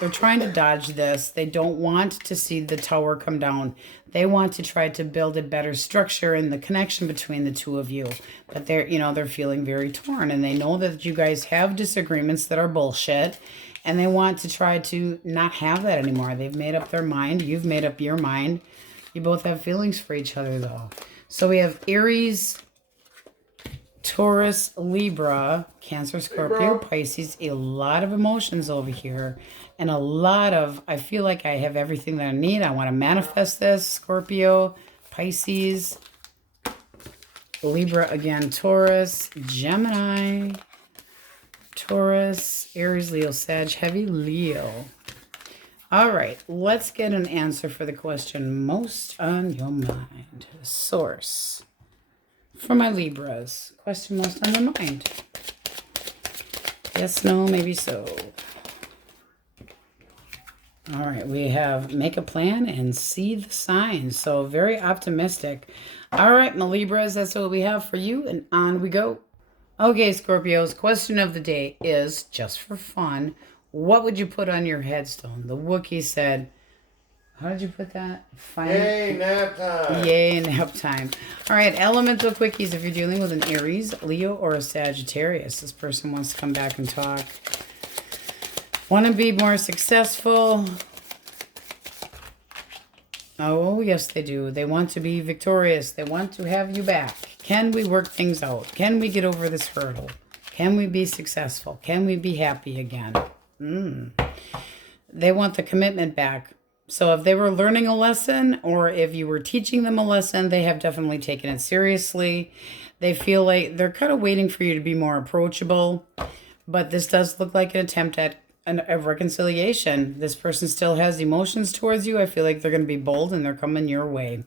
trying to dodge this. They don't want to see the tower come down. They want to try to build a better structure in the connection between the two of you. But they're feeling very torn, and they know that you guys have disagreements that are bullshit, and they want to try to not have that anymore. They've made up their mind. You've made up your mind. You both have feelings for each other, though. So we have Aries, Taurus, Libra, Cancer, Scorpio, Pisces. A lot of emotions over here. And a lot of, I feel like I have everything that I need. I want to manifest this. Scorpio, Pisces, Libra again, Taurus, Gemini, Taurus, Aries, Leo, Sag, heavy Leo. All right, let's get an answer for the question most on your mind. Source. For my Libras, question most on their mind. Yes, no, maybe so. All right, we have make a plan and see the signs. So very optimistic. All right, my Libras, that's what we have for you, and on we go. Okay, Scorpios, question of the day is, just for fun, what would you put on your headstone? The Wookiee said, how did you put that? Yay, nap time. Yay, nap time. All right, elemental quickies. If you're dealing with an Aries, Leo, or a Sagittarius, this person wants to come back and talk. Want to be more successful. Oh, yes, they do. They want to be victorious. They want to have you back. Can we work things out? Can we get over this hurdle? Can we be successful? Can we be happy again? They want the commitment back. So if they were learning a lesson, or if you were teaching them a lesson, they have definitely taken it seriously. They feel like they're kind of waiting for you to be more approachable. But this does look like an attempt at a reconciliation. This person still has emotions towards you. I feel like they're going to be bold, and they're coming your way.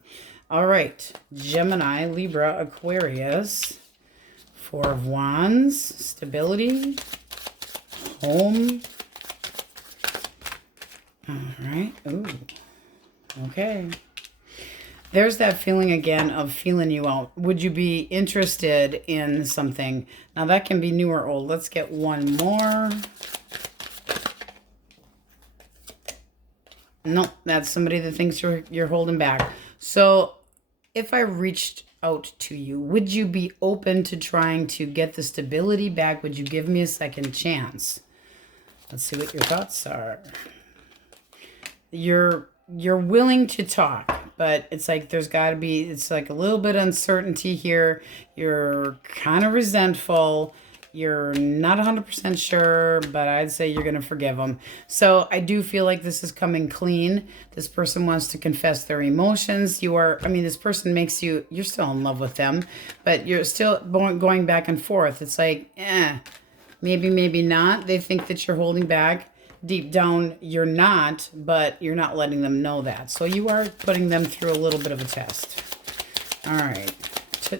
All right. Gemini, Libra, Aquarius. Four of Wands. Stability. Home. All right. Ooh. Okay. There's that feeling again of feeling you out. Would you be interested in something? Now that can be new or old. Let's get one more. No, that's somebody that thinks you're holding back. So if I reached out to you, would you be open to trying to get the stability back? Would you give me a second chance? Let's see what your thoughts are. You're willing to talk, but it's like there's got to be, it's like a little bit of uncertainty here. You're kind of resentful. You're not 100% sure, but I'd say you're going to forgive them. So I do feel like this is coming clean. This person wants to confess their emotions. This person makes you, you're still in love with them, but you're still going back and forth. It's like, maybe, maybe not. They think that you're holding back. Deep down, you're not, but you're not letting them know that. So you are putting them through a little bit of a test. All right.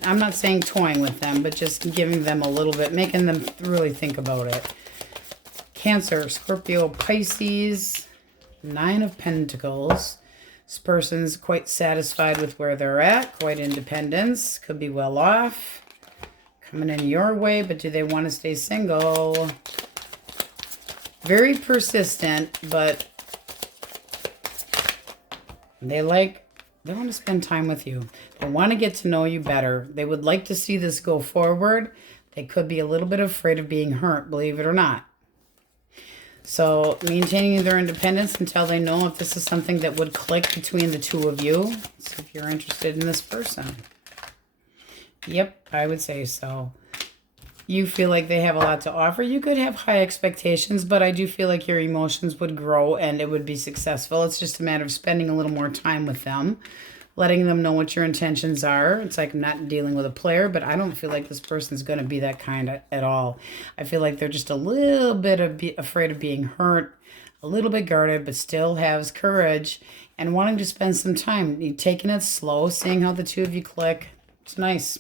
I'm not saying toying with them, but just giving them a little bit, making them really think about it. Cancer, Scorpio, Pisces, Nine of Pentacles. This person's quite satisfied with where they're at, quite independent, could be well off. Coming in your way, but do they want to stay single? Very persistent, but They want to spend time with you. They want to get to know you better. They would like to see this go forward. They could be a little bit afraid of being hurt, believe it or not. So maintaining their independence until they know if this is something that would click between the two of you. So if you're interested in this person. Yep, I would say so. You feel like they have a lot to offer. You could have high expectations, but I do feel like your emotions would grow and it would be successful. It's just a matter of spending a little more time with them, letting them know what your intentions are. It's like I'm not dealing with a player, but I don't feel like this person's going to be that kind at all. I feel like they're just a little bit afraid of being hurt, a little bit guarded, but still has courage and wanting to spend some time. You're taking it slow, seeing how the two of you click. It's nice.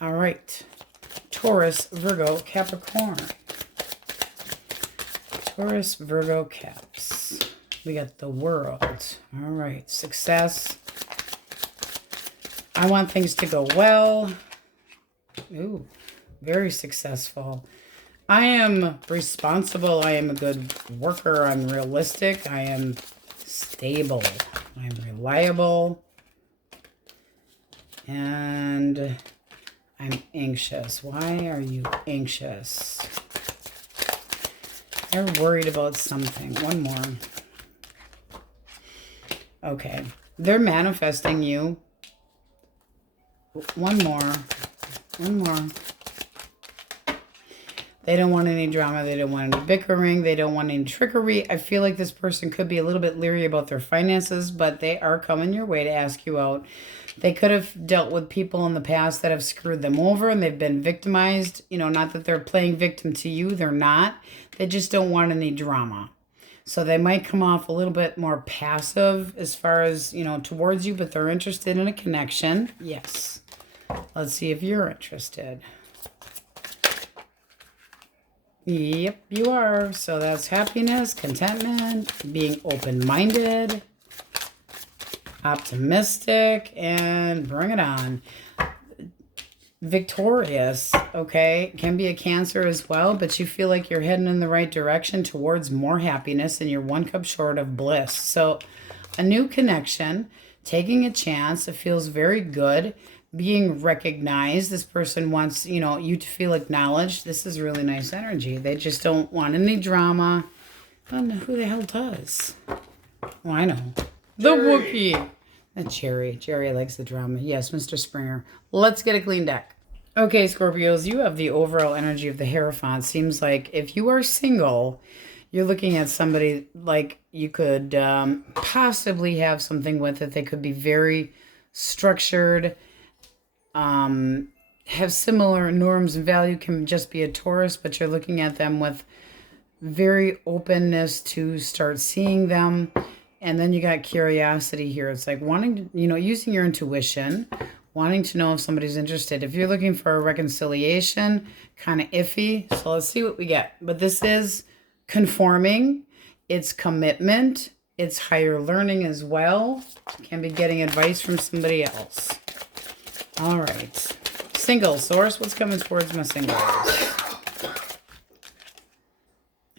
All right. Taurus, Virgo, Capricorn. Taurus, Virgo, Caps. We got the World. All right. Success. I want things to go well. Ooh, very successful. I am responsible. I am a good worker. I'm realistic. I am stable. I'm reliable. And I'm anxious. Why are you anxious? They're worried about something. One more. Okay. They're manifesting you. One more. One more. They don't want any drama. They don't want any bickering. They don't want any trickery. I feel like this person could be a little bit leery about their finances, but they are coming your way to ask you out. They could have dealt with people in the past that have screwed them over and they've been victimized. You know, not that they're playing victim to you. They're not. They just don't want any drama. So they might come off a little bit more passive as far as, you know, towards you, but they're interested in a connection. Yes. Let's see if you're interested. Yep, you are. So that's happiness, contentment, being open-minded, optimistic, and bring it on. Victorious, okay, can be a Cancer as well, but you feel like you're heading in the right direction towards more happiness and you're one cup short of bliss. So a new connection, taking a chance, it feels very good. Being recognized, this person wants, you know, you to feel acknowledged. This is really nice energy. They just don't want any drama. I don't know who the hell does. Oh, I know. The Wookiee. And Jerry. Jerry likes the drama. Yes, Mr. Springer. Let's get a clean deck. Okay, Scorpios, you have the overall energy of the Hierophant. Seems like if you are single, you're looking at somebody like you could possibly have something with it. They could be very structured, have similar norms and value, can just be a Taurus, but you're looking at them with very openness to start seeing them. And then you got curiosity here. It's like wanting to, you know, using your intuition, wanting to know if somebody's interested. If you're looking for a reconciliation, kind of iffy. So let's see what we get. But this is conforming. It's commitment. It's higher learning as well. Can be getting advice from somebody else. All right. Single source. What's coming towards my singles?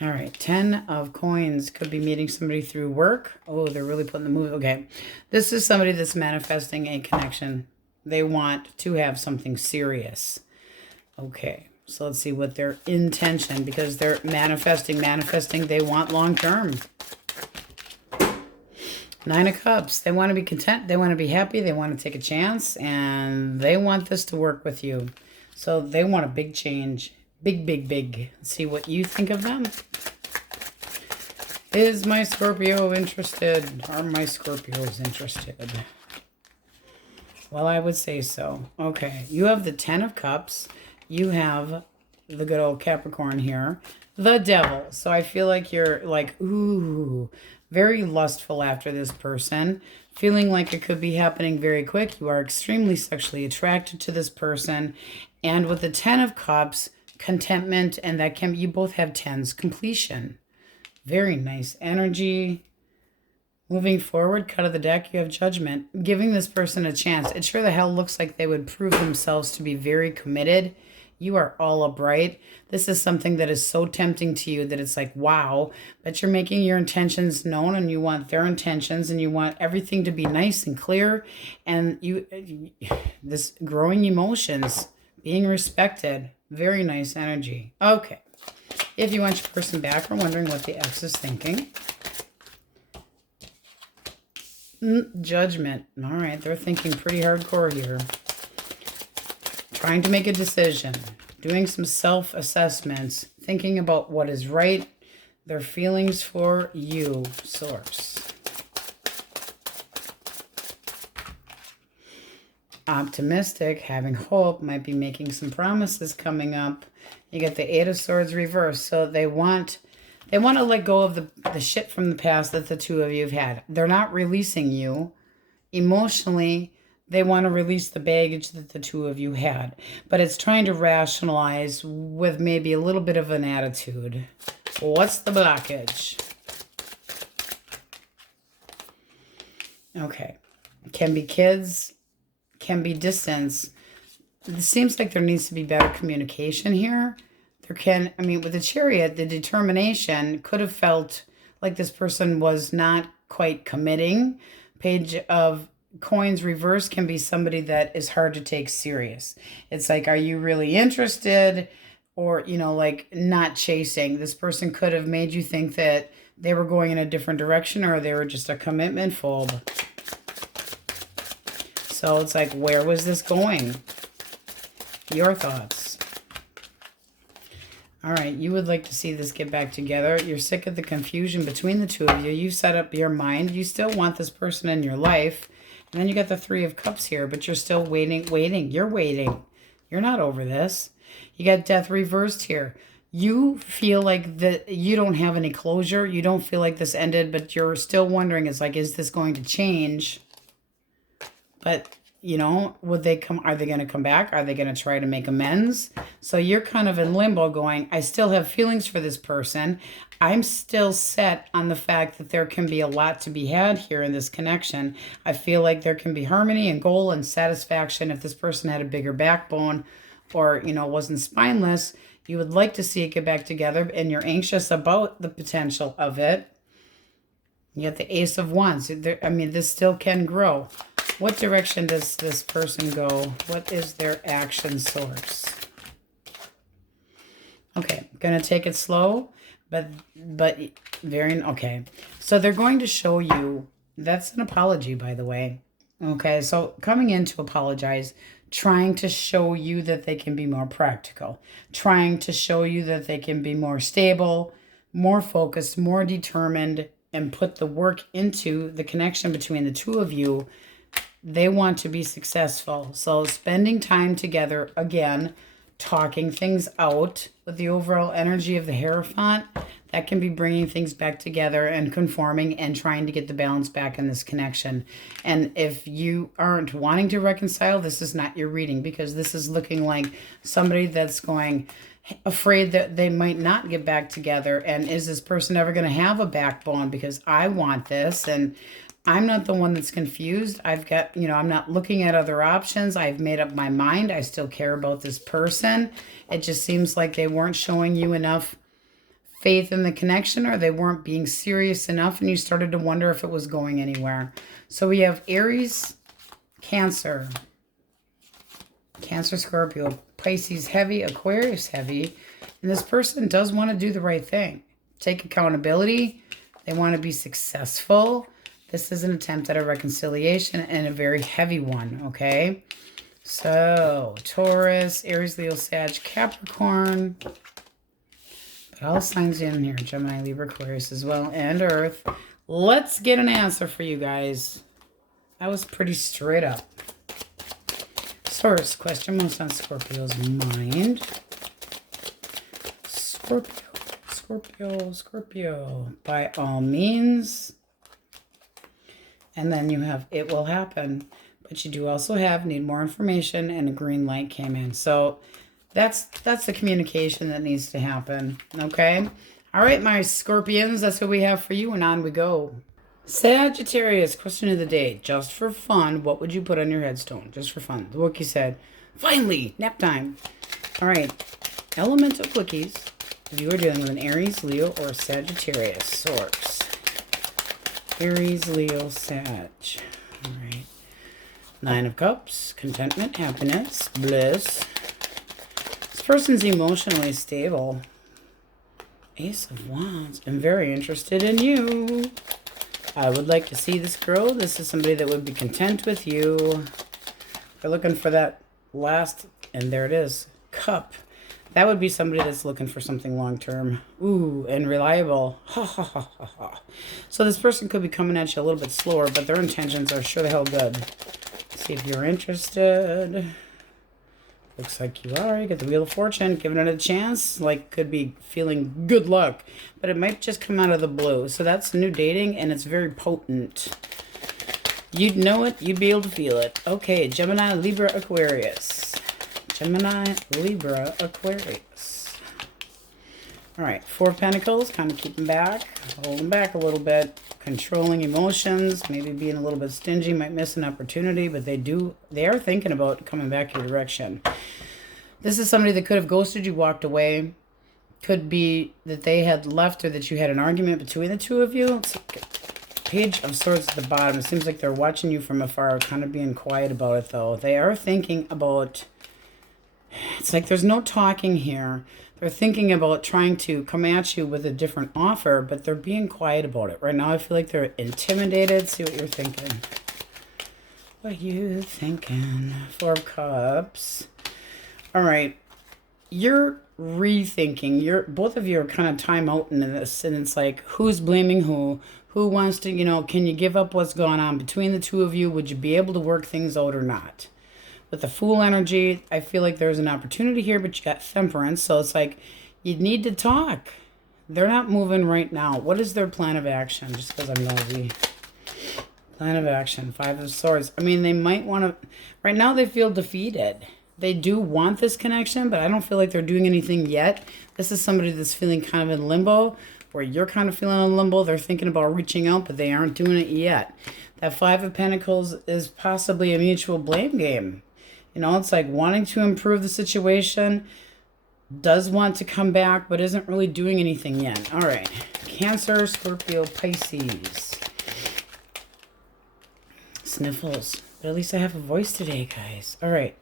All right, 10 of coins. Could be meeting somebody through work. Oh, they're really putting the move. Okay, this is somebody that's manifesting a connection. They want to have something serious. Okay, so let's see what their intention, because they're manifesting. They want long-term. 9 of Cups. They want to be content. They want to be happy. They want to take a chance, and they want this to work with you. So they want a big change. Big, big, big. Let's see what you think of them. Is my Scorpio interested? Are my Scorpios interested? Well, I would say so. Okay, you have the 10 of Cups. You have the good old Capricorn here. The Devil. So I feel like you're like, ooh, very lustful after this person. Feeling like it could be happening very quick. You are extremely sexually attracted to this person. And with the 10 of Cups, contentment, and that can, you both have 10s, completion. Very nice energy. Moving forward, cut of the deck, you have Judgment. Giving this person a chance. It sure the hell looks like they would prove themselves to be very committed. You are all upright. This is something that is so tempting to you that it's like, wow, but you're making your intentions known and you want their intentions and you want everything to be nice and clear. And this growing emotions, being respected, very nice energy. Okay. If you want your person back or wondering what the ex is thinking. Judgment. All right, they're thinking pretty hardcore here. Trying to make a decision. Doing some self-assessments. Thinking about what is right. Their feelings for you, Source. Optimistic, having hope, might be making some promises coming up. You get the Eight of Swords reversed. So they want to let go of the shit from the past that the two of you have had. They're not releasing you. Emotionally, they want to release the baggage that the two of you had. But it's trying to rationalize with maybe a little bit of an attitude. What's the blockage? Okay. Can be kids. Can be distance. It seems like there needs to be better communication here. With the Chariot, the determination could have felt like this person was not quite committing. Page of Coins reverse can be somebody that is hard to take serious. It's like, are you really interested? Or, like not chasing. This person could have made you think that they were going in a different direction or they were just a commitment phobe. So it's like, where was this going? Your thoughts. All right, you would like to see this get back together. You're sick of the confusion between the two of you. You set up your mind. You still want this person in your life. And then you got the Three of Cups here, but you're still waiting. You're waiting. You're not over this. You got Death reversed here. You feel like that you don't have any closure. You don't feel like this ended, but you're still wondering, it's like, is this going to change? But, would they come? Are they going to come back? Are they going to try to make amends? So you're kind of in limbo going, I still have feelings for this person. I'm still set on the fact that there can be a lot to be had here in this connection. I feel like there can be harmony and goal and satisfaction if this person had a bigger backbone or, wasn't spineless. You would like to see it get back together and you're anxious about the potential of it. You got the Ace of Wands. This still can grow. What direction does this person go? What is their action source? Okay, gonna take it slow, but very, okay. So they're going to show you, that's an apology, by the way. Okay, so coming in to apologize, trying to show you that they can be more practical, trying to show you that they can be more stable, more focused, more determined, and put the work into the connection between the two of you. They want to be successful. So spending time together, again, talking things out with the overall energy of the Hierophant, that can be bringing things back together and conforming and trying to get the balance back in this connection. And if you aren't wanting to reconcile, this is not your reading, because this is looking like somebody that's going afraid that they might not get back together. And is this person ever going to have a backbone? Because I want this, and I'm not the one that's confused. I've got, I'm not looking at other options. I've made up my mind. I still care about this person. It just seems like they weren't showing you enough faith in the connection, or they weren't being serious enough, and you started to wonder if it was going anywhere. So we have Aries, Cancer, Scorpio, Pisces heavy, Aquarius heavy, and this person does want to do the right thing. Take accountability. They want to be successful. This is an attempt at a reconciliation and a very heavy one, okay? So, Taurus, Aries, Leo, Sag, Capricorn. But all signs in here, Gemini, Libra, Aquarius as well, and Earth. Let's get an answer for you guys. That was pretty straight up. Source, question most on Scorpio's mind. Scorpio. By all means. And then you have it will happen. But you do also have need more information, and a green light came in. So that's the communication that needs to happen. Okay? All right, my Scorpions, that's what we have for you, and on we go. Sagittarius, question of the day. Just for fun, what would you put on your headstone? Just for fun. The Wookiee said, finally, nap time. All right. Elemental quickies. If you are dealing with an Aries, Leo, or Sagittarius source. Aries, Leo, Sag. All right. 9 of Cups. Contentment, happiness, bliss. This person's emotionally stable. Ace of Wands. I'm very interested in you. I would like to see this grow. This is somebody that would be content with you. They're looking for that last, and there it is, cup. That would be somebody that's looking for something long-term. Ooh, and reliable. Ha, ha, ha, ha, ha. So this person could be coming at you a little bit slower, but their intentions are sure the hell good. Let's see if you're interested. Looks like you are. You get the Wheel of Fortune. Giving it a chance. Like, could be feeling good luck. But it might just come out of the blue. So that's new dating, and it's very potent. You'd know it. You'd be able to feel it. Okay, Gemini, Libra, Aquarius. Gemini, Libra, Aquarius. All right, 4 of Pentacles. Kind of keeping back. Holding back a little bit. Controlling emotions, maybe being a little bit stingy, might miss an opportunity, but they are thinking about coming back your direction. This is somebody that could have ghosted you, walked away. Could be that they had left or that you had an argument between the two of you. It's like Page of Swords at the bottom. It seems like they're watching you from afar, kind of being quiet about it, though. They are thinking about... It's like there's no talking here. They're thinking about trying to come at you with a different offer, but they're being quiet about it. Right now, I feel like they're intimidated. See what you're thinking. What are you thinking? 4 of Cups. All right. You're rethinking. Both of you are kind of time out in this, and it's like, who's blaming who? Who wants to, can you give up what's going on between the two of you? Would you be able to work things out or not? With the Fool energy, I feel like there's an opportunity here, but you got Temperance. So it's like, you need to talk. They're not moving right now. What is their plan of action? Just because I'm nosy. Plan of action. 5 of Swords. I mean, they might want to... Right now, they feel defeated. They do want this connection, but I don't feel like they're doing anything yet. This is somebody that's feeling kind of in limbo, where you're kind of feeling in limbo. They're thinking about reaching out, but they aren't doing it yet. That 5 of Pentacles is possibly a mutual blame game. It's like wanting to improve the situation, does want to come back, but isn't really doing anything yet. All right. Cancer, Scorpio, Pisces. Sniffles. But at least I have a voice today, guys. All right.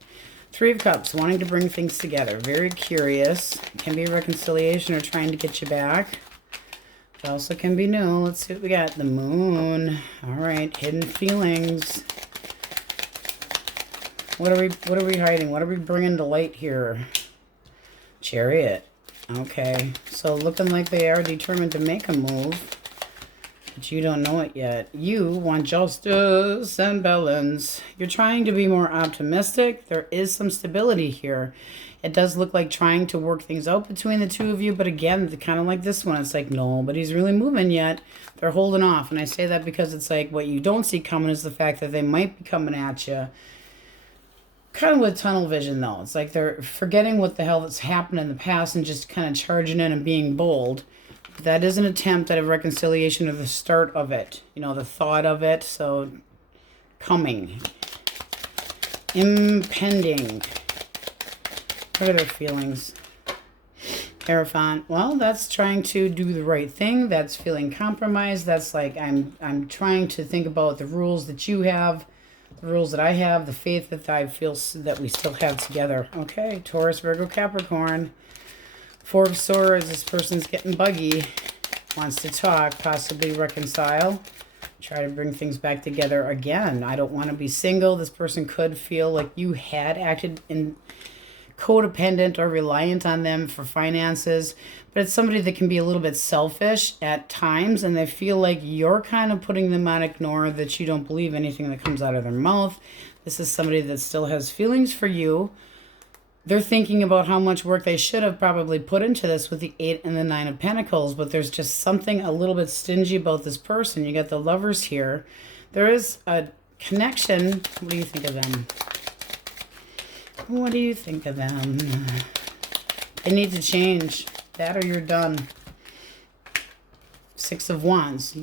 3 of Cups, wanting to bring things together. Very curious. It can be a reconciliation or trying to get you back. It also can be new. Let's see what we got. The Moon. All right. Hidden feelings. What are we hiding? What are we bringing to light here? Chariot. Okay. So looking like they are determined to make a move. But you don't know it yet. You want justice and balance. You're trying to be more optimistic. There is some stability here. It does look like trying to work things out between the two of you. But again, kind of like this one. It's like, nobody's really moving yet. They're holding off. And I say that because it's like what you don't see coming is the fact that they might be coming at you. Kind of with tunnel vision, though. It's like they're forgetting what the hell that's happened in the past and just kind of charging in and being bold. That is an attempt at a reconciliation of the start of it. The thought of it. So, coming. Impending. What are their feelings? Hierophant. Well, that's trying to do the right thing. That's feeling compromised. That's like, I'm trying to think about the rules that you have. The rules that I have, the faith that I feel that we still have together. Okay, Taurus, Virgo, Capricorn. 4 of Swords, this person's getting buggy. Wants to talk, possibly reconcile. Try to bring things back together again. I don't want to be single. This person could feel like you had acted in codependent or reliant on them for finances. But it's somebody that can be a little bit selfish at times, and they feel like you're kind of putting them on ignore, that you don't believe anything that comes out of their mouth. This is somebody that still has feelings for you. They're thinking about how much work they should have probably put into this with the 8 and the 9 of Pentacles, but there's just something a little bit stingy about this person. You got the Lovers here. There is a connection. What do you think of them? What do you think of them? They need to change. That or you're done. Six of Wands.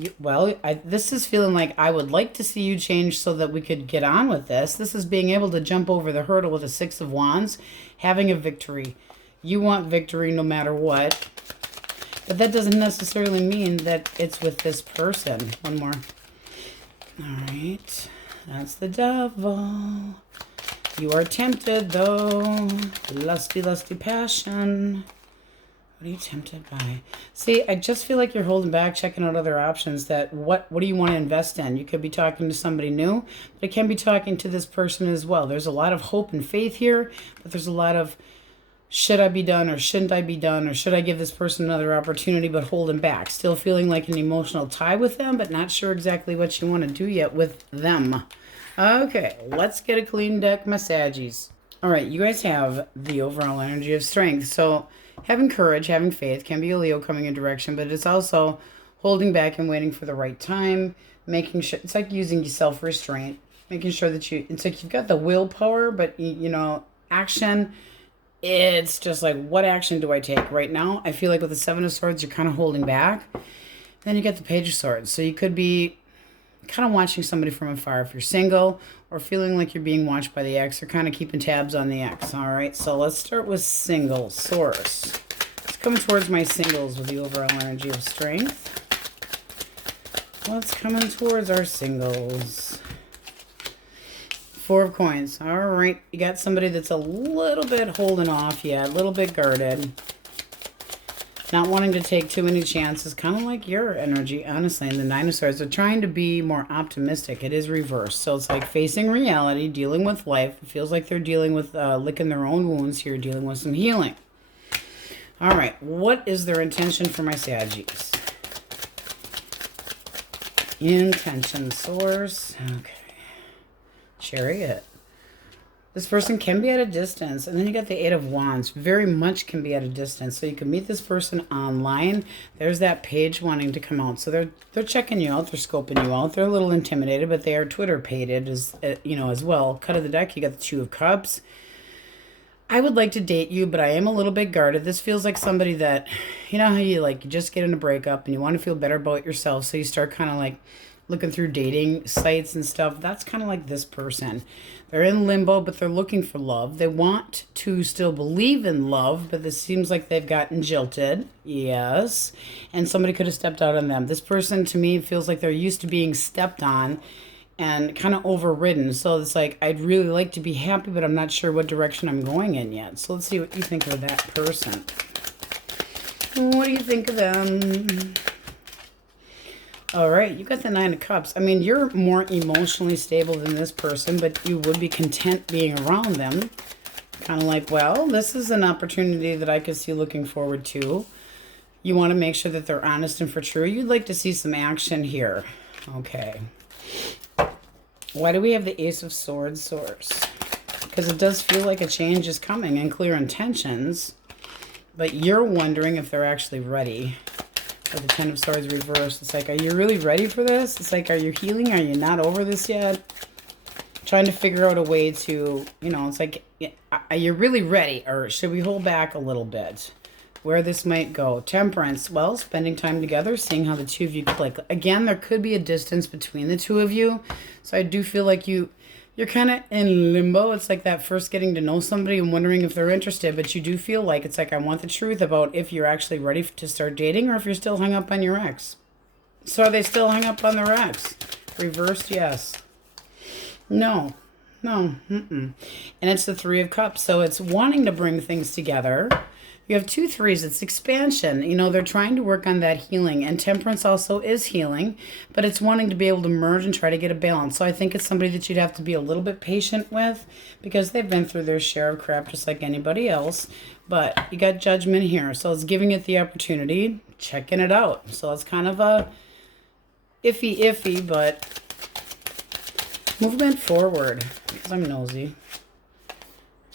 This is feeling like I would like to see you change so that we could get on with this. This is being able to jump over the hurdle with a Six of Wands, having a victory. You want victory no matter what. But that doesn't necessarily mean that it's with this person. One more. All right. That's the Devil. You are tempted, though. Lusty, lusty passion. What are you tempted by? See, I just feel like you're holding back, checking out other options. That what do you want to invest in? You could be talking to somebody new, but it can be talking to this person as well. There's a lot of hope and faith here, but there's a lot of should I be done or shouldn't I be done, or should I give this person another opportunity, but holding back. Still feeling like an emotional tie with them, but not sure exactly what you want to do yet with them. Okay, let's get a clean deck, massages. All right, you guys have the overall energy of strength. So having courage, having faith can be a Leo coming in direction, but it's also holding back and waiting for the right time, making sure, it's like using self-restraint, making sure that it's like you've got the willpower, but you know, action, it's just like, what action do I take right now? I feel like with the Seven of Swords, you're kind of holding back. Then you get the Page of Swords. So you could be kind of watching somebody from afar if you're single, or feeling like you're being watched by the ex, or kind of keeping tabs on the ex. All right, so let's start with singles. Source. Let's come towards my singles with the overall energy of strength. What's coming towards our singles? Four of Coins. All right, you got somebody that's a little bit holding off yet, a little bit guarded. Not wanting to take too many chances, kind of like your energy, honestly. And the Nine of Swords are trying to be more optimistic. It is reversed. So it's like facing reality, dealing with life. It feels like they're dealing with licking their own wounds here, dealing with some healing. All right, what is their intention for my Saggies? Intention source. Okay. Chariot. This person can be at a distance. And then you got the Eight of Wands. Very much can be at a distance. So you can meet this person online. There's that page wanting to come out. So they're checking you out. They're scoping you out. They're a little intimidated, but they are Twitter-pated as well. Cut of the deck, you got the Two of Cups. I would like to date you, but I am a little bit guarded. This feels like somebody that, you know how you just get in a breakup and you want to feel better about yourself. So you start kind of like looking through dating sites and stuff. That's kind of like this person. They're in limbo, but they're looking for love. They want to still believe in love, but this seems like they've gotten jilted. Yes. And somebody could have stepped out on them. This person, to me, feels like they're used to being stepped on and kind of overridden. So it's like, I'd really like to be happy, but I'm not sure what direction I'm going in yet. So let's see what you think of that person. What do you think of them? All right, you got the Nine of Cups. I mean, you're more emotionally stable than this person, but you would be content being around them. Kind of like, well, this is an opportunity that I could see looking forward to. You want to make sure that they're honest and for true. You'd like to see some action here. Okay. Why do we have the Ace of Swords source? Because it does feel like a change is coming and clear intentions, but you're wondering if they're actually ready. With the Ten of Swords reversed, it's like, are you really ready for this? It's like, are you healing? Are you not over this yet? Trying to figure out a way to, it's like, are you really ready? Or should we hold back a little bit? Where this might go. Temperance. Well, spending time together, seeing how the two of you click. Again, there could be a distance between the two of you. So I do feel like you're kind of in limbo. It's like that first getting to know somebody and wondering if they're interested, but you do feel like it's like, I want the truth about if you're actually ready to start dating or if you're still hung up on your ex. So are they still hung up on their ex? Reversed, yes. No. And it's the Three of Cups. So it's wanting to bring things together. You have 2 threes. It's expansion. They're trying to work on that healing. And temperance also is healing, but it's wanting to be able to merge and try to get a balance. So I think it's somebody that you'd have to be a little bit patient with because they've been through their share of crap just like anybody else. But you got Judgment here. So it's giving it the opportunity, checking it out. So it's kind of a iffy, but movement forward because I'm nosy.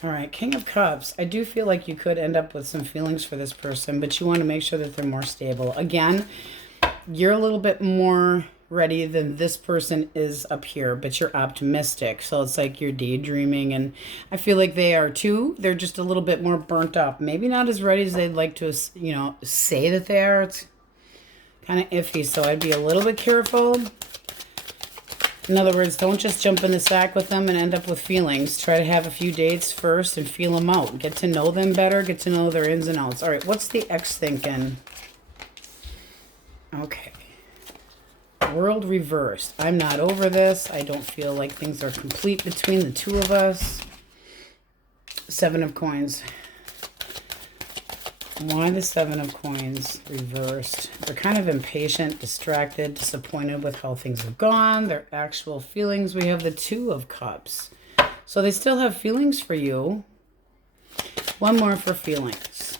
All right, King of Cups. I do feel like you could end up with some feelings for this person, but you want to make sure that they're more stable. Again, you're a little bit more ready than this person is up here, but you're optimistic. So it's like you're daydreaming, and I feel like they are too. They're just a little bit more burnt up. Maybe not as ready as they'd like to, say that they are. It's kind of iffy, so I'd be a little bit careful. In other words, don't just jump in the sack with them and end up with feelings. Try to have a few dates first and feel them out. Get to know them better. Get to know their ins and outs. All right, what's the ex thinking? Okay. World reversed. I'm not over this. I don't feel like things are complete between the two of us. 7 of coins. Why the 7 of coins reversed? They're kind of impatient, distracted, disappointed with how things have gone. Their actual feelings. We have the 2 of cups. So they still have feelings for you. One more for feelings.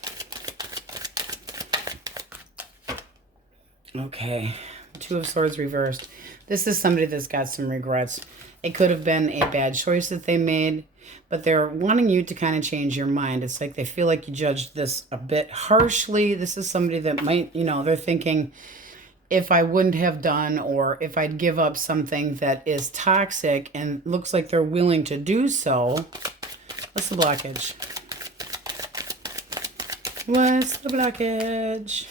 Okay. 2 of swords reversed. This is somebody that's got some regrets. It could have been a bad choice that they made, but they're wanting you to kind of change your mind. It's like they feel like you judged this a bit harshly. This is somebody that might, you know, they're thinking, if I wouldn't have done, or if I'd give up something that is toxic, and looks like they're willing to do so. What's the blockage? What's the blockage?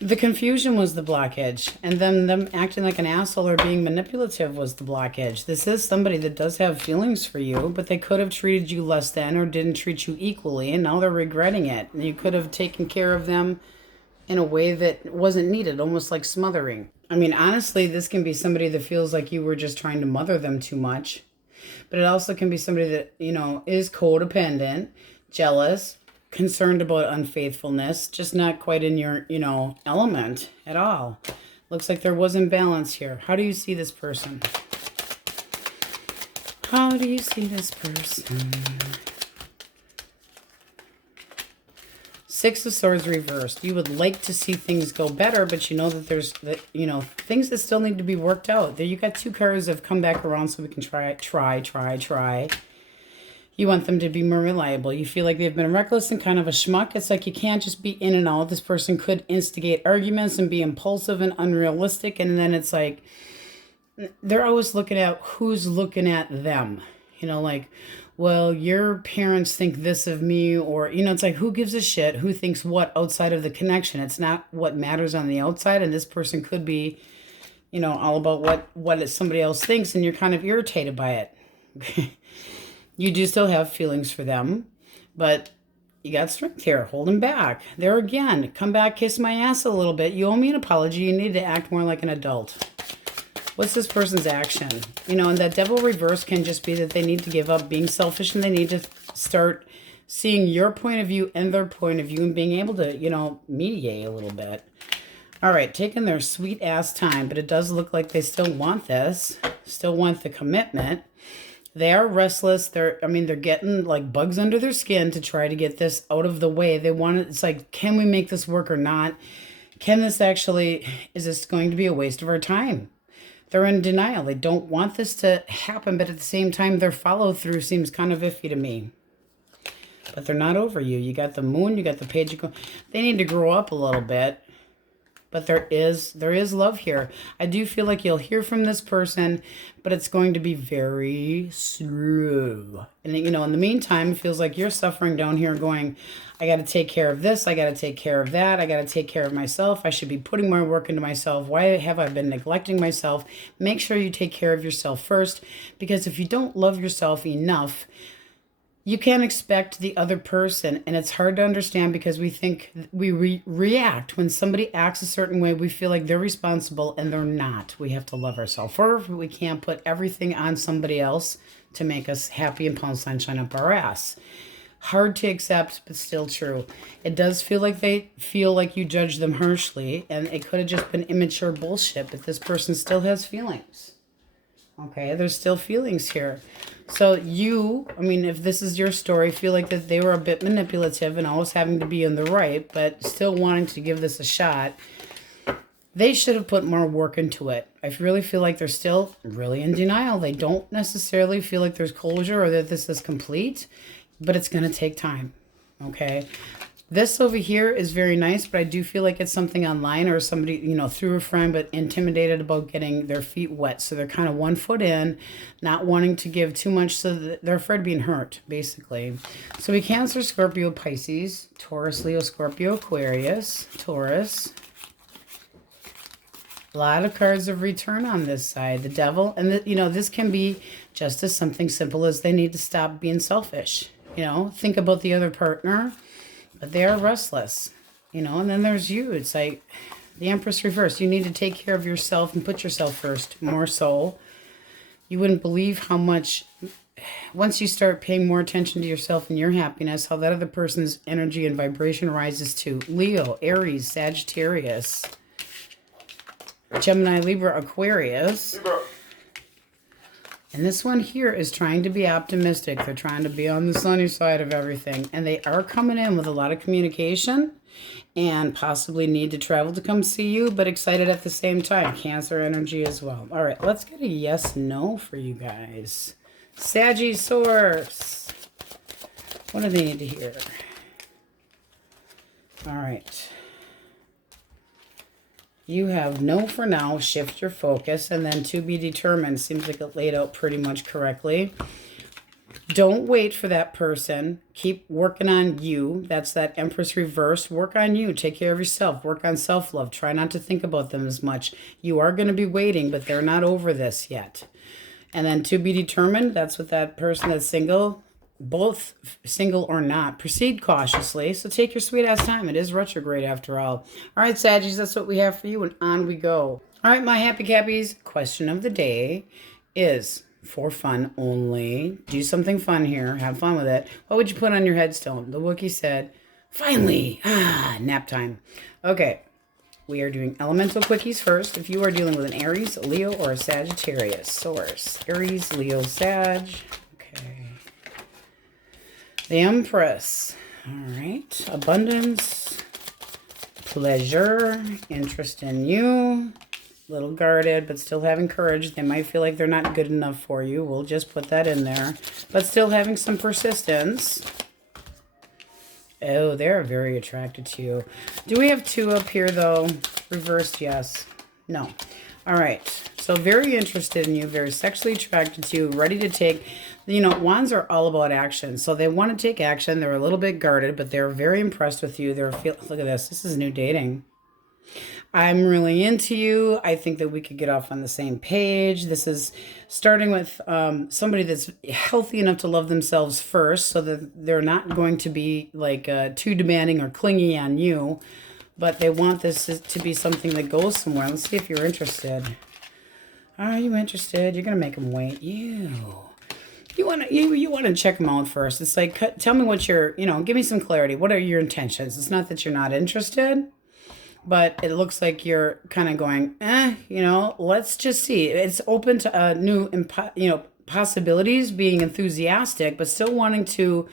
The confusion was the blockage, and then them acting like an asshole or being manipulative was the blockage. This is somebody that does have feelings for you, but they could have treated you less than or didn't treat you equally, and now they're regretting it. And you could have taken care of them in a way that wasn't needed, almost like smothering. I mean, honestly, this can be somebody that feels like you were just trying to mother them too much, but it also can be somebody that, you know, is codependent, jealous, concerned about unfaithfulness, just not quite in your, you know, element at all. Looks like there wasn't balance here. How do you see this person? How do you see this person? 6 of Swords reversed. You would like to see things go better, but you know that there's, you know, things that still need to be worked out. There you got 2 cards that have come back around, so we can try. You want them to be more reliable. You feel like they've been reckless and kind of a schmuck. It's like you can't just be in and out. This person could instigate arguments and be impulsive and unrealistic. And then it's like they're always looking at who's looking at them. You know, like, well, your parents think this of me, or, you know, it's like, who gives a shit? Who thinks what outside of the connection? It's not what matters on the outside. And this person could be, you know, all about what somebody else thinks, and you're kind of irritated by it. You do still have feelings for them, but you got strength here. Hold them back. There again, come back, kiss my ass a little bit. You owe me an apology. You need to act more like an adult. What's this person's action? You know, and that devil reverse can just be that they need to give up being selfish, and they need to start seeing your point of view and their point of view and being able to, you know, mediate a little bit. All right, taking their sweet ass time, but it does look like they still want this, still want the commitment. They are restless. They're getting like bugs under their skin to try to get this out of the way. They want it. It's like, can we make this work or not? Can this actually, is this going to be a waste of our time? They're in denial. They don't want this to happen, but at the same time, their follow through seems kind of iffy to me. But they're not over you. You got the moon, you got the page. They need to grow up a little bit. But there is love here. I do feel like you'll hear from this person, but it's going to be very slow. And, you know, in the meantime, it feels like you're suffering down here going, I got to take care of this. I got to take care of that. I got to take care of myself. I should be putting more work into myself. Why have I been neglecting myself? Make sure you take care of yourself first, because if you don't love yourself enough, you can't expect the other person, and it's hard to understand because we think we react. When somebody acts a certain way, we feel like they're responsible, and they're not. We have to love ourselves first. We can't put everything on somebody else to make us happy and pound sunshine up our ass. Hard to accept, but still true. It does feel like they feel like you judge them harshly, and it could have just been immature bullshit, but this person still has feelings. Okay, there's still feelings here. So you, I mean, if this is your story, feel like that they were a bit manipulative and always having to be in the right, but still wanting to give this a shot. They should have put more work into it. I really feel like they're still really in denial. They don't necessarily feel like there's closure or that this is complete, but it's going to take time. Okay. This over here is very nice, but I do feel like it's something online or somebody, you know, through a friend, but intimidated about getting their feet wet. So they're kind of 1 foot in, not wanting to give too much, so that they're afraid of being hurt, basically. So we Cancer, Scorpio, Pisces, Taurus, Leo, Scorpio, Aquarius, Taurus. A lot of cards of return on this side. The Devil, and you know, this can be just as something simple as they need to stop being selfish. You know, think about the other partner. But they are restless, you know, and then there's you. It's like the Empress reversed. You need to take care of yourself and put yourself first, more so. You wouldn't believe how much, once you start paying more attention to yourself and your happiness, how that other person's energy and vibration rises too. Leo, Aries, Sagittarius, Gemini, Libra, Aquarius. Libra. And this one here is trying to be optimistic. They're trying to be on the sunny side of everything. And they are coming in with a lot of communication and possibly need to travel to come see you, but excited at the same time. Cancer energy as well. All right, let's get a yes, no for you guys. Saggy source. What do they need to hear? All right. You have no for now, shift your focus, and then to be determined. Seems like it laid out pretty much correctly. Don't wait for that person. Keep working on you. That's that Empress reverse. Work on you. Take care of yourself. Work on self-love. Try not to think about them as much. You are going to be waiting, but they're not over this yet. And then to be determined, that's what that person that's single, both single or not, proceed cautiously. So take your sweet ass time. It is retrograde after all. All right, Saggies, that's what we have for you, and on we go. All right, my happy cappies, question of the day is for fun only. Do something fun here. Have fun with it. What would you put on your headstone? The Wookiee said, finally, nap time. Okay, we are doing elemental quickies first. If you are dealing with an Aries, a Leo, or a Sagittarius, source. Aries, Leo, Sag. Okay. The Empress. All right. Abundance. Pleasure. Interest in you. Little guarded, but still having courage. They might feel like they're not good enough for you. We'll just put that in there. But still having some persistence. Oh, they're very attracted to you. Do we have 2 up here, though? Reversed, yes. No. All right. So very interested in you, very sexually attracted to you, ready to take... You know, wands are all about action. So they want to take action. They're a little bit guarded, but they're very impressed with you. Look at this. This is new dating. I'm really into you. I think that we could get off on the same page. This is starting with somebody that's healthy enough to love themselves first, so that they're not going to be like too demanding or clingy on you. But they want this to be something that goes somewhere. Let's see if you're interested. Are you interested? You're going to make them wait. You want to check them out first. It's like, tell me what your, give me some clarity. What are your intentions? It's not that you're not interested, but it looks like you're kind of going, let's just see. It's open to new, possibilities, being enthusiastic, but still wanting to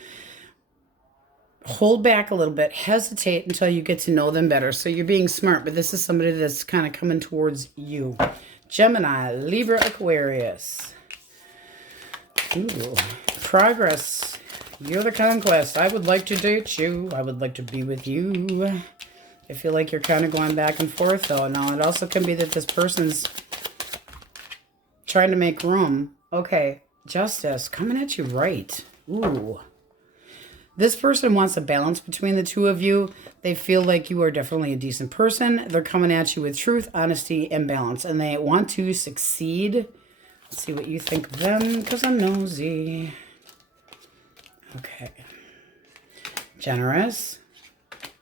hold back a little bit, hesitate until you get to know them better. So you're being smart, but this is somebody that's kind of coming towards you. Gemini, Libra, Aquarius. Ooh, progress. You're the conquest. I would like to date you. I would like to be with you. I feel like you're kind of going back and forth, though. Now, it also can be that this person's trying to make room. Okay, justice. Coming at you right. Ooh. This person wants a balance between the two of you. They feel like you are definitely a decent person. They're coming at you with truth, honesty, and balance. And they want to succeed. Let's see what you think of them, because I'm nosy. Okay. Generous.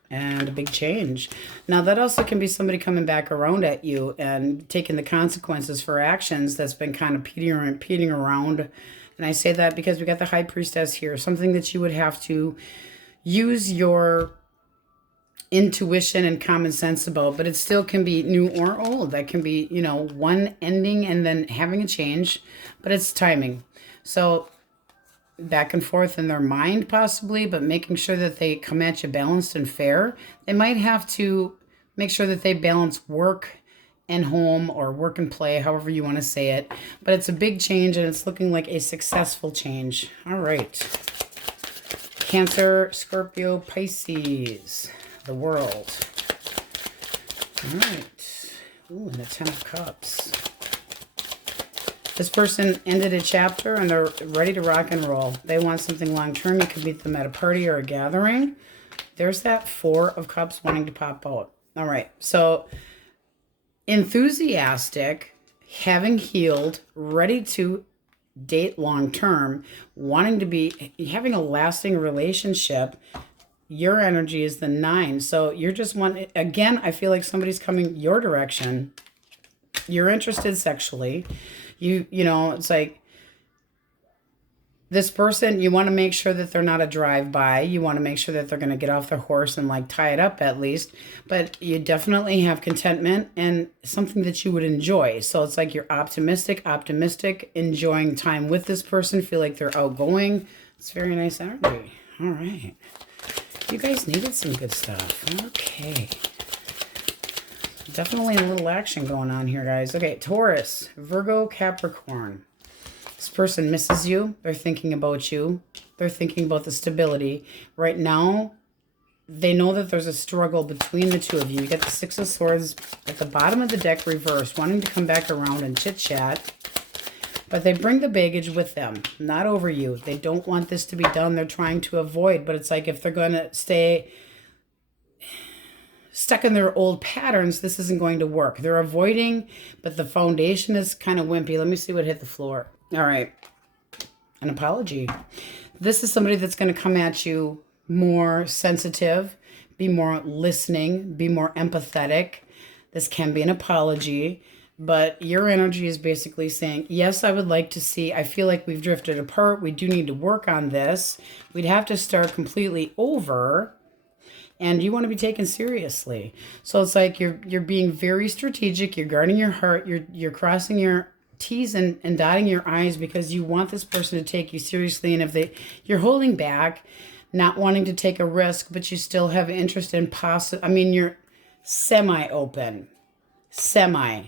And a big change. Now, that also can be somebody coming back around at you and taking the consequences for actions that's been kind of peeling around. And I say that because we got the High Priestess here. Something that you would have to use your intuition and common sense about, but it still can be new or old. That can be, one ending and then having a change, but it's timing. So back and forth in their mind possibly, but making sure that they come at you balanced and fair. They might have to make sure that they balance work and home, or work and play, however you want to say it. But it's a big change, and it's looking like a successful change. All right. Cancer, Scorpio, Pisces, the world. All right. Ooh, and the 10 of Cups. This person ended a chapter and they're ready to rock and roll. They want something long-term. You could meet them at a party or a gathering. There's that 4 of Cups wanting to pop out. All right. So enthusiastic, having healed, ready to date long-term, wanting to be, having a lasting relationship. Your energy is the 9. So you're just one, again, I feel like somebody's coming your direction. You're interested sexually. You know, it's like this person, you want to make sure that they're not a drive-by. You want to make sure that they're going to get off their horse and like tie it up at least. But you definitely have contentment and something that you would enjoy. So it's like you're optimistic, enjoying time with this person, feel like they're outgoing. It's very nice energy. All right. You guys needed some good stuff. Okay. Definitely a little action going on here, guys. Okay, Taurus, Virgo, Capricorn. This person misses you. They're thinking about you. They're thinking about the stability. Right now, they know that there's a struggle between the two of you. You got the 6 of Swords at the bottom of the deck reversed, wanting to come back around and chit-chat. But they bring the baggage with them, not over you. They don't want this to be done. They're trying to avoid. But it's like if they're going to stay stuck in their old patterns, this isn't going to work. They're avoiding, but the foundation is kind of wimpy. Let me see what hit the floor. All right. An apology. This is somebody that's going to come at you more sensitive, be more listening, be more empathetic. This can be an apology, but your energy is basically saying, yes, I would like to see, I feel like we've drifted apart. We do need to work on this. We'd have to start completely over. And you want to be taken seriously. So it's like you're being very strategic. You're guarding your heart. You're crossing your T's and dotting your I's because you want this person to take you seriously. And if you're holding back, not wanting to take a risk, but you still have interest in you're semi-open.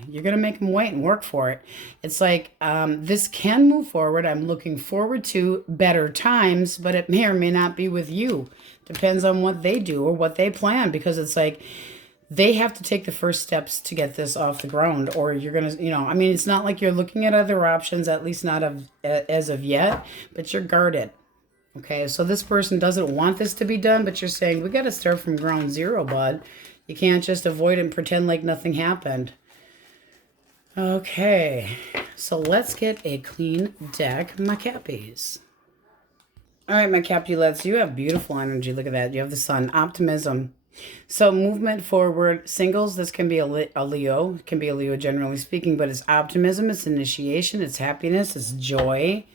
You're going to make them wait and work for it. It's like, this can move forward. I'm looking forward to better times, but it may or may not be with you. Depends on what they do or what they plan, because it's like they have to take the first steps to get this off the ground, or you're going to, it's not like you're looking at other options, at least not as of yet, but you're guarded. Okay, so this person doesn't want this to be done, but you're saying, we got to start from ground zero, bud. You can't just avoid it and pretend like nothing happened. Okay, so let's get a clean deck, my Cappies. All right, my Capulets, you have beautiful energy. Look at that. You have the Sun, optimism. So movement forward, singles, this can be a Leo. It can be a Leo generally speaking, but it's optimism, it's initiation, it's happiness, it's joy.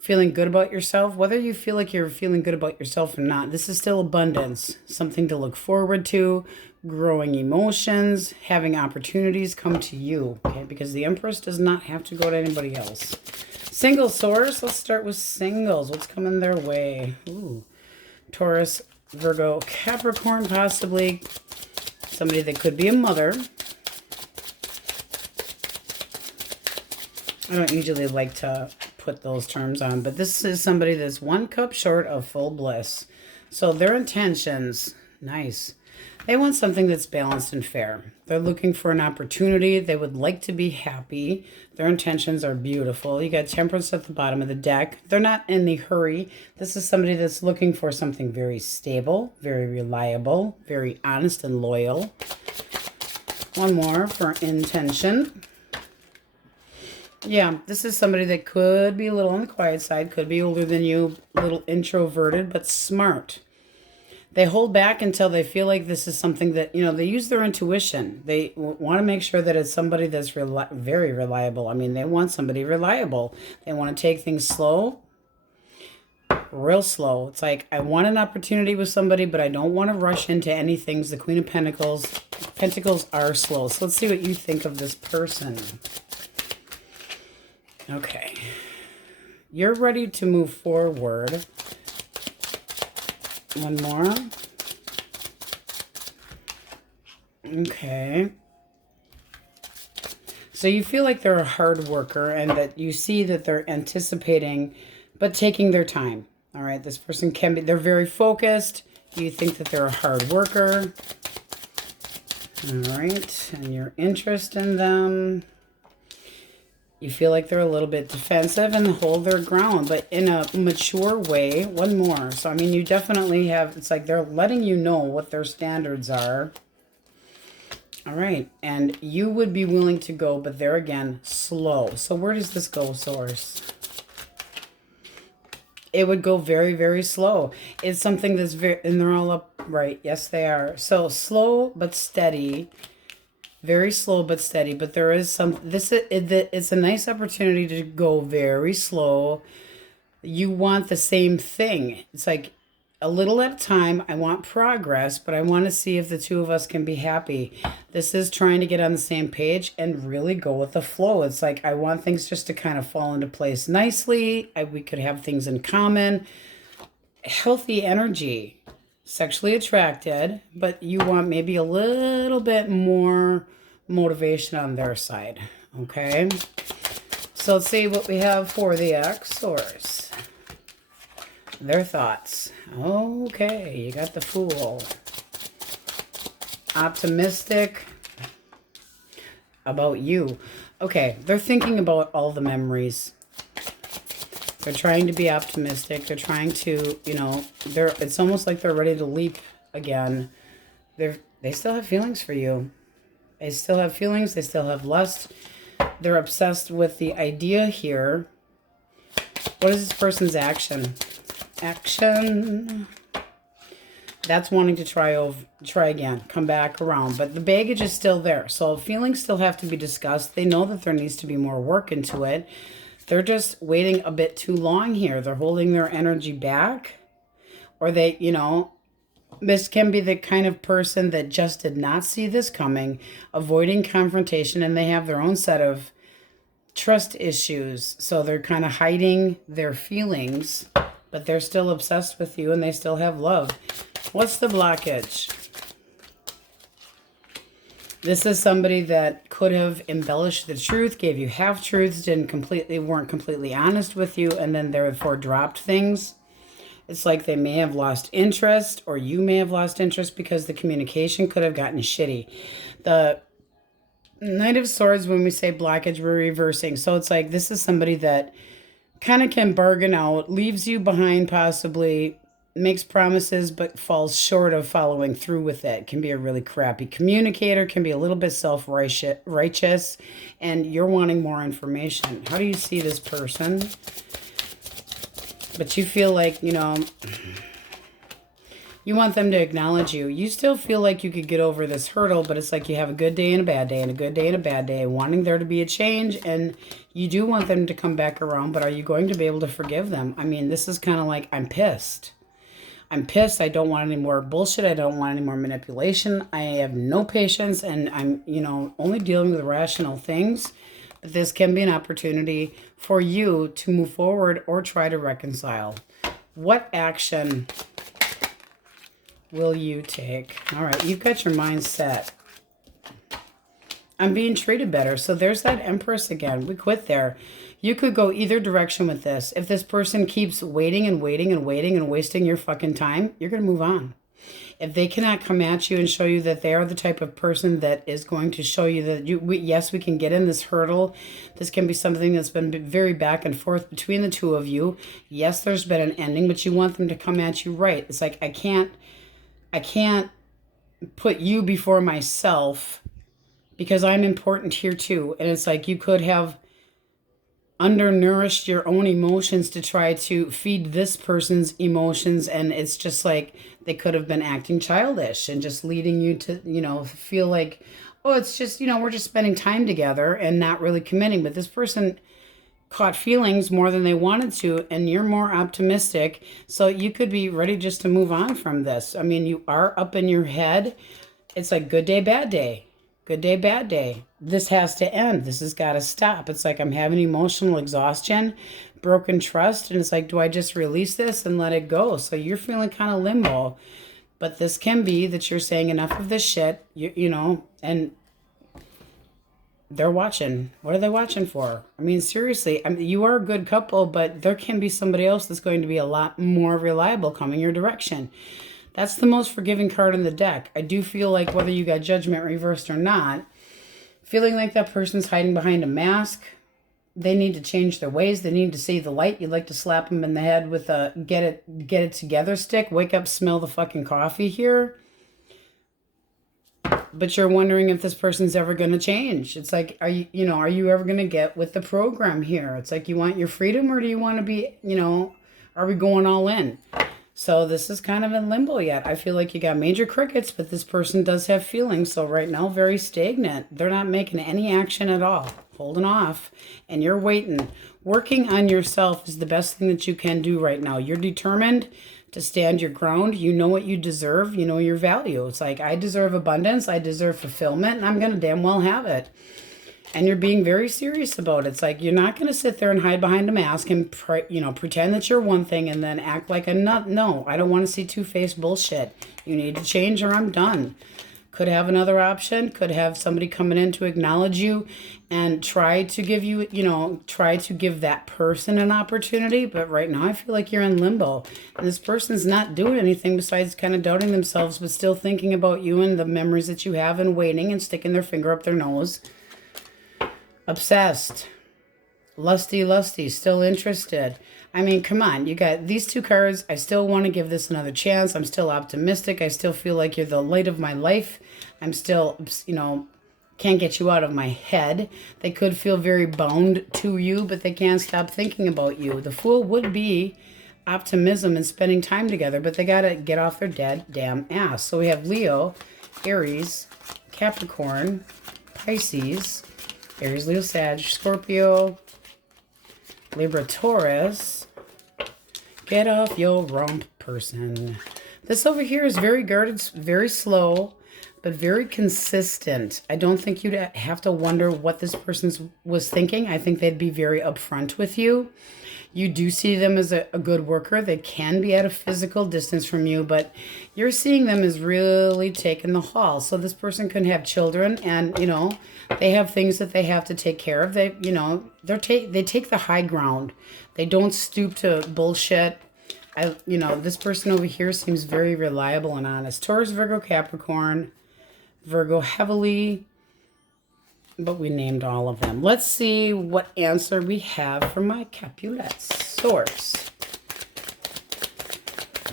Feeling good about yourself, whether you feel like you're feeling good about yourself or not, this is still abundance, something to look forward to, growing emotions, having opportunities come to you, okay? Because the Empress does not have to go to anybody else. Single source, let's start with singles. What's coming their way? Ooh, Taurus, Virgo, Capricorn, possibly somebody that could be a mother. I don't usually like to put those terms on, but this is somebody that's 1 cup short of full bliss. So their intentions, nice. They want something that's balanced and fair. They're looking for an opportunity. They would like to be happy. Their intentions are beautiful. You got Temperance at the bottom of the deck. They're not in the hurry. This is somebody that's looking for something very stable, very reliable, very honest and loyal. One more for intention. Yeah, this is somebody that could be a little on the quiet side, could be older than you, a little introverted, but smart. They hold back until they feel like this is something that, they use their intuition. They want to make sure that it's somebody that's very reliable. They want somebody reliable. They want to take things slow, real slow. It's like, I want an opportunity with somebody, but I don't want to rush into any things. The Queen of Pentacles are slow. So let's see what you think of this person. Okay. You're ready to move forward. One more. Okay. So you feel like they're a hard worker and that you see that they're anticipating, but taking their time. All right, this person can be, they're very focused. You think that they're a hard worker. All right, and your interest in them. You feel like they're a little bit defensive and hold their ground, but in a mature way. One more. So, I mean, you definitely have, it's like they're letting you know what their standards are. All right, and you would be willing to go, but they're, again, slow. So where does this go, Source? It would go very, very slow. It's something that's very, and they're all upright. Yes, they are. So slow but steady. Very slow but steady. But there is some, it's a nice opportunity to go very slow. You want the same thing. It's like a little at a time. I want progress, but I want to see if the two of us can be happy. This is trying to get on the same page and really go with the flow. It's like I want things just to kind of fall into place nicely. We could have things in common. Healthy energy. Sexually attracted, but you want maybe a little bit more motivation on their side. Okay? So let's see what we have for the X-Source. Their thoughts. Okay, you got the Fool. Optimistic about you. Okay, they're thinking about all the memories. They're trying to be optimistic. They're trying to, you know, it's almost like they're ready to leap again. They still have feelings for you. They still have feelings. They still have lust. They're obsessed with the idea here. What is this person's action? Action. That's wanting to try again, come back around. But the baggage is still there. So feelings still have to be discussed. They know that there needs to be more work into it. They're just waiting a bit too long here. They're holding their energy back. Or they, you know, this can be the kind of person that just did not see this coming, avoiding confrontation, and they have their own set of trust issues. So they're kind of hiding their feelings, but they're still obsessed with you and they still have love. What's the blockage? This is somebody that could have embellished the truth, gave you half-truths, weren't completely honest with you, and then therefore dropped things. It's like they may have lost interest, or you may have lost interest because the communication could have gotten shitty. The Knight of Swords, when we say blockage, we're reversing. So it's like this is somebody that kind of can bargain out, leaves you behind possibly, makes promises but falls short of following through with it. Can be a really crappy communicator, can be a little bit self-righteous, and you're wanting more information. How do you see this person? But you feel like, you know, you want them to acknowledge you. You still feel like you could get over this hurdle, but it's like you have a good day and a bad day and a good day and a bad day, wanting there to be a change, and you do want them to come back around, but are you going to be able to forgive them? I mean, this is kind of like, I'm pissed. I'm pissed. I don't want any more bullshit. I don't want any more manipulation. I have no patience, and I'm, you know, only dealing with rational things. But this can be an opportunity for you to move forward or try to reconcile. What action will you take? All right, you've got your mind set. I'm being treated better. So there's that Empress again. We quit there. You could go either direction with this. If this person keeps waiting and waiting and waiting and wasting your fucking time, you're going to move on. If they cannot come at you and show you that they are the type of person that is going to show you that, yes, we can get in this hurdle. This can be something that's been very back and forth between the two of you. Yes, there's been an ending, but you want them to come at you right. It's like, I can't put you before myself because I'm important here too. And it's like you could have undernourished your own emotions to try to feed this person's emotions, and it's just like they could have been acting childish and just leading you to, you know, feel like, oh, it's just, you know, we're just spending time together and not really committing. But this person caught feelings more than they wanted to, and you're more optimistic, so you could be ready just to move on from this. I mean, you are up in your head. It's like good day, bad day. Good day, bad day. This has to end. This has got to stop. It's like I'm having emotional exhaustion, broken trust, and it's like, do I just release this and let it go? So you're feeling kind of limbo. But this can be that you're saying enough of this shit, you know, and they're watching. What are they watching for? I mean, seriously, I mean, you are a good couple, but there can be somebody else that's going to be a lot more reliable coming your direction. That's the most forgiving card in the deck. I do feel like whether you got Judgment reversed or not, feeling like that person's hiding behind a mask, they need to change their ways. They need to see the light. You'd like to slap them in the head with a get it together stick. Wake up, smell the fucking coffee here. But you're wondering if this person's ever going to change. It's like, are you ever going to get with the program here? It's like, you want your freedom, or do you want to be, are we going all in? So this is kind of in limbo yet. I feel like you got major crickets, but this person does have feelings. So right now, very stagnant. They're not making any action at all. Holding off. And you're waiting. Working on yourself is the best thing that you can do right now. You're determined to stand your ground. You know what you deserve. You know your value. It's like, I deserve abundance. I deserve fulfillment. And I'm going to damn well have it. And you're being very serious about it. It's like, you're not going to sit there and hide behind a mask and, pretend that you're one thing and then act like a nut. No, I don't want to see two-faced bullshit. You need to change or I'm done. Could have another option. Could have somebody coming in to acknowledge you and try to give you, try to give that person an opportunity. But right now I feel like you're in limbo. And this person's not doing anything besides kind of doubting themselves, but still thinking about you and the memories that you have and waiting and sticking their finger up their nose. Obsessed. Lusty, still interested. I mean, come on, you got these two cards. I still want to give this another chance. I'm still optimistic. I still feel like you're the light of my life. I'm still, can't get you out of my head. They could feel very bound to you, but they can't stop thinking about you. The Fool would be optimism and spending time together, but they got to get off their dead damn ass. So we have Leo, Aries, Capricorn, Pisces, Aries, Leo, Sag, Scorpio, Libra, Taurus. Get off your rump, person. This over here is very guarded, very slow, but very consistent. I don't think you'd have to wonder what this person was thinking. I think they'd be very upfront with you. You do see them as a good worker. They can be at a physical distance from you, but you're seeing them as really taking the haul. So this person can have children and, they have things that they have to take care of. They, they take the high ground. They don't stoop to bullshit. This person over here seems very reliable and honest. Taurus, Virgo, Capricorn. Virgo heavily, but we named all of them. Let's see what answer we have for my Capulets. Source.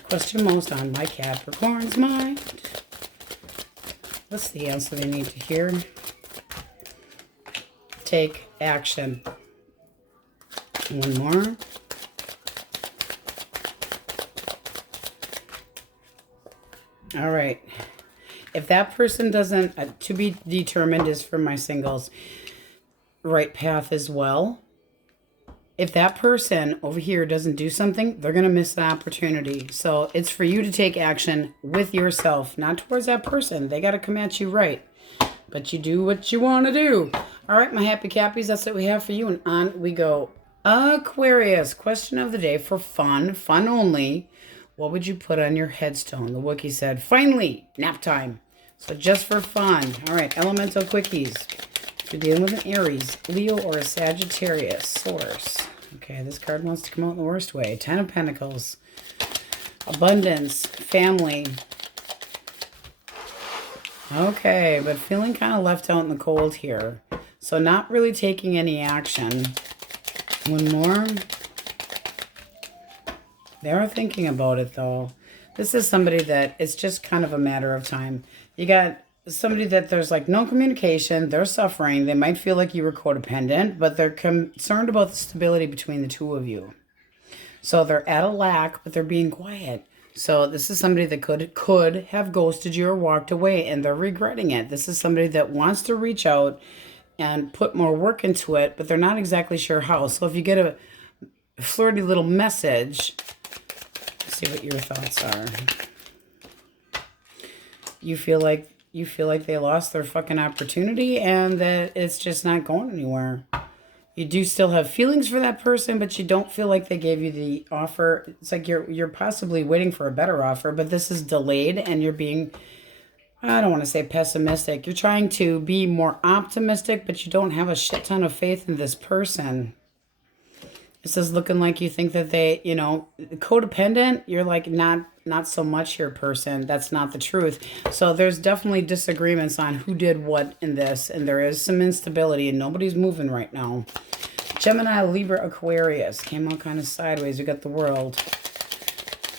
Question most on my Capricorn's mind. What's the answer they need to hear? Take action. One more. All right. If that person doesn't, to be determined is for my singles, right path as well. If that person over here doesn't do something, they're going to miss an opportunity. So it's for you to take action with yourself, not towards that person. They got to come at you right. But you do what you want to do. All right, my happy Cappies, that's what we have for you. And on we go. Aquarius, question of the day for fun only. What would you put on your headstone? The Wookiee said, finally, nap time. So just for fun. All right, elemental quickies. If you're dealing with an Aries, Leo, or a Sagittarius, source. Okay, this card wants to come out in the worst way. 10 of Pentacles. Abundance, family. Okay, but feeling kind of left out in the cold here. So not really taking any action. One more. They are thinking about it, though. This is somebody that it's just kind of a matter of time. You got somebody that there's like no communication. They're suffering. They might feel like you were codependent, but they're concerned about the stability between the two of you. So they're at a lack, but they're being quiet. So this is somebody that could have ghosted you or walked away, and they're regretting it. This is somebody that wants to reach out and put more work into it, but they're not exactly sure how. So if you get a flirty little message, see what your thoughts are. You feel like they lost their fucking opportunity and that it's just not going anywhere. You do still have feelings for that person, but you don't feel like they gave you the offer. It's like you're possibly waiting for a better offer, but this is delayed and you're being I don't want to say pessimistic. You're trying to be more optimistic, but you don't have a shit ton of faith in this person. This is looking like you think that they, you know, codependent. You're like, not so much your person. That's not the truth. So there's definitely disagreements on who did what in this. And there is some instability and nobody's moving right now. Gemini, Libra, Aquarius. Came out kind of sideways. We got the World.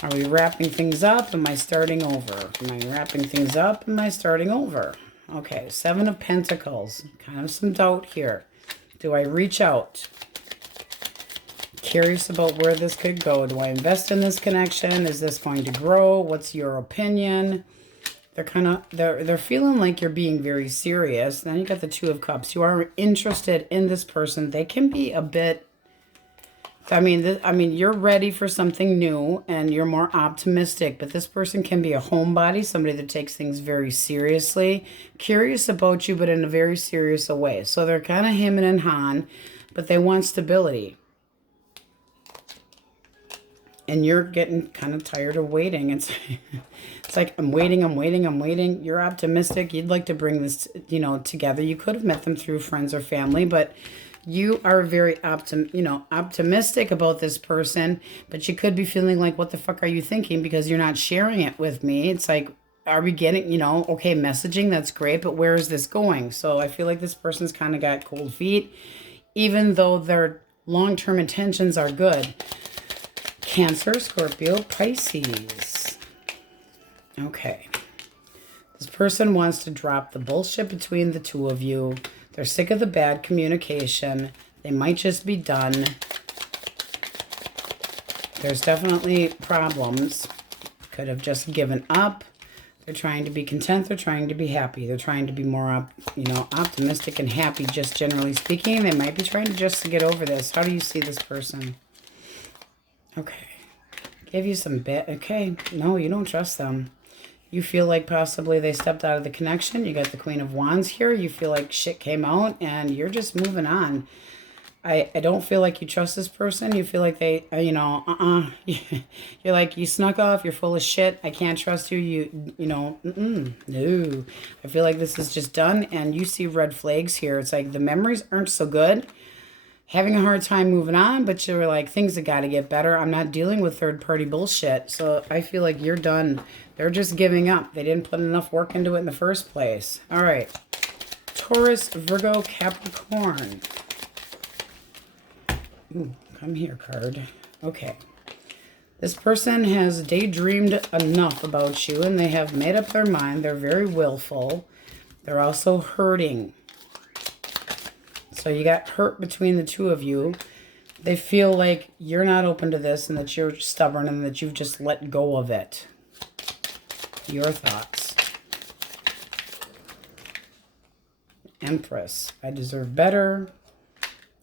Are we wrapping things up? Am I starting over? Am I wrapping things up? Am I starting over? Okay, Seven of Pentacles. Kind of some doubt here. Do I reach out? Curious about where this could go. Do I invest in this connection? Is this going to grow? What's your opinion? They're feeling like you're being very serious. Then you got the Two of Cups. You are interested in this person. They can be a bit, I mean, you're ready for something new and you're more optimistic, but this person can be a homebody, somebody that takes things very seriously, curious about you, but in a very serious way. So they're kind of hemming and hawing, but they want stability. And you're getting kind of tired of waiting. It's like, I'm waiting. You're optimistic. You'd like to bring this, you know, together. You could have met them through friends or family, but you are very optimistic about this person, but you could be feeling like, what the fuck are you thinking? Because you're not sharing it with me. It's like, are we getting, you know, okay, messaging, that's great, but where is this going? So I feel like this person's kind of got cold feet, even though their long-term intentions are good. Cancer, Scorpio, Pisces. Okay. This person wants to drop the bullshit between the two of you. They're sick of the bad communication. They might just be done. There's definitely problems. Could have just given up. They're trying to be content. They're trying to be happy. They're trying to be more, optimistic and happy, just generally speaking. They might be trying to just get over this. How do you see this person? Okay. Give you some bit. Okay. No, you don't trust them. You feel like possibly they stepped out of the connection. You got the Queen of Wands here. You feel like shit came out and you're just moving on. I don't feel like you trust this person. You feel like they, You're like, you snuck off. You're full of shit. I can't trust you. No. I feel like this is just done and you see red flags here. It's like the memories aren't so good. Having a hard time moving on, but you're like, things have got to get better. I'm not dealing with third-party bullshit. So I feel like you're done. They're just giving up. They didn't put enough work into it in the first place. All right. Taurus, Virgo, Capricorn. Ooh, come here, card. Okay. This person has daydreamed enough about you, and they have made up their mind. They're very willful. They're also hurting. So you got hurt between the two of you. They feel like you're not open to this and that you're stubborn and that you've just let go of it. Your thoughts. Empress. I deserve better.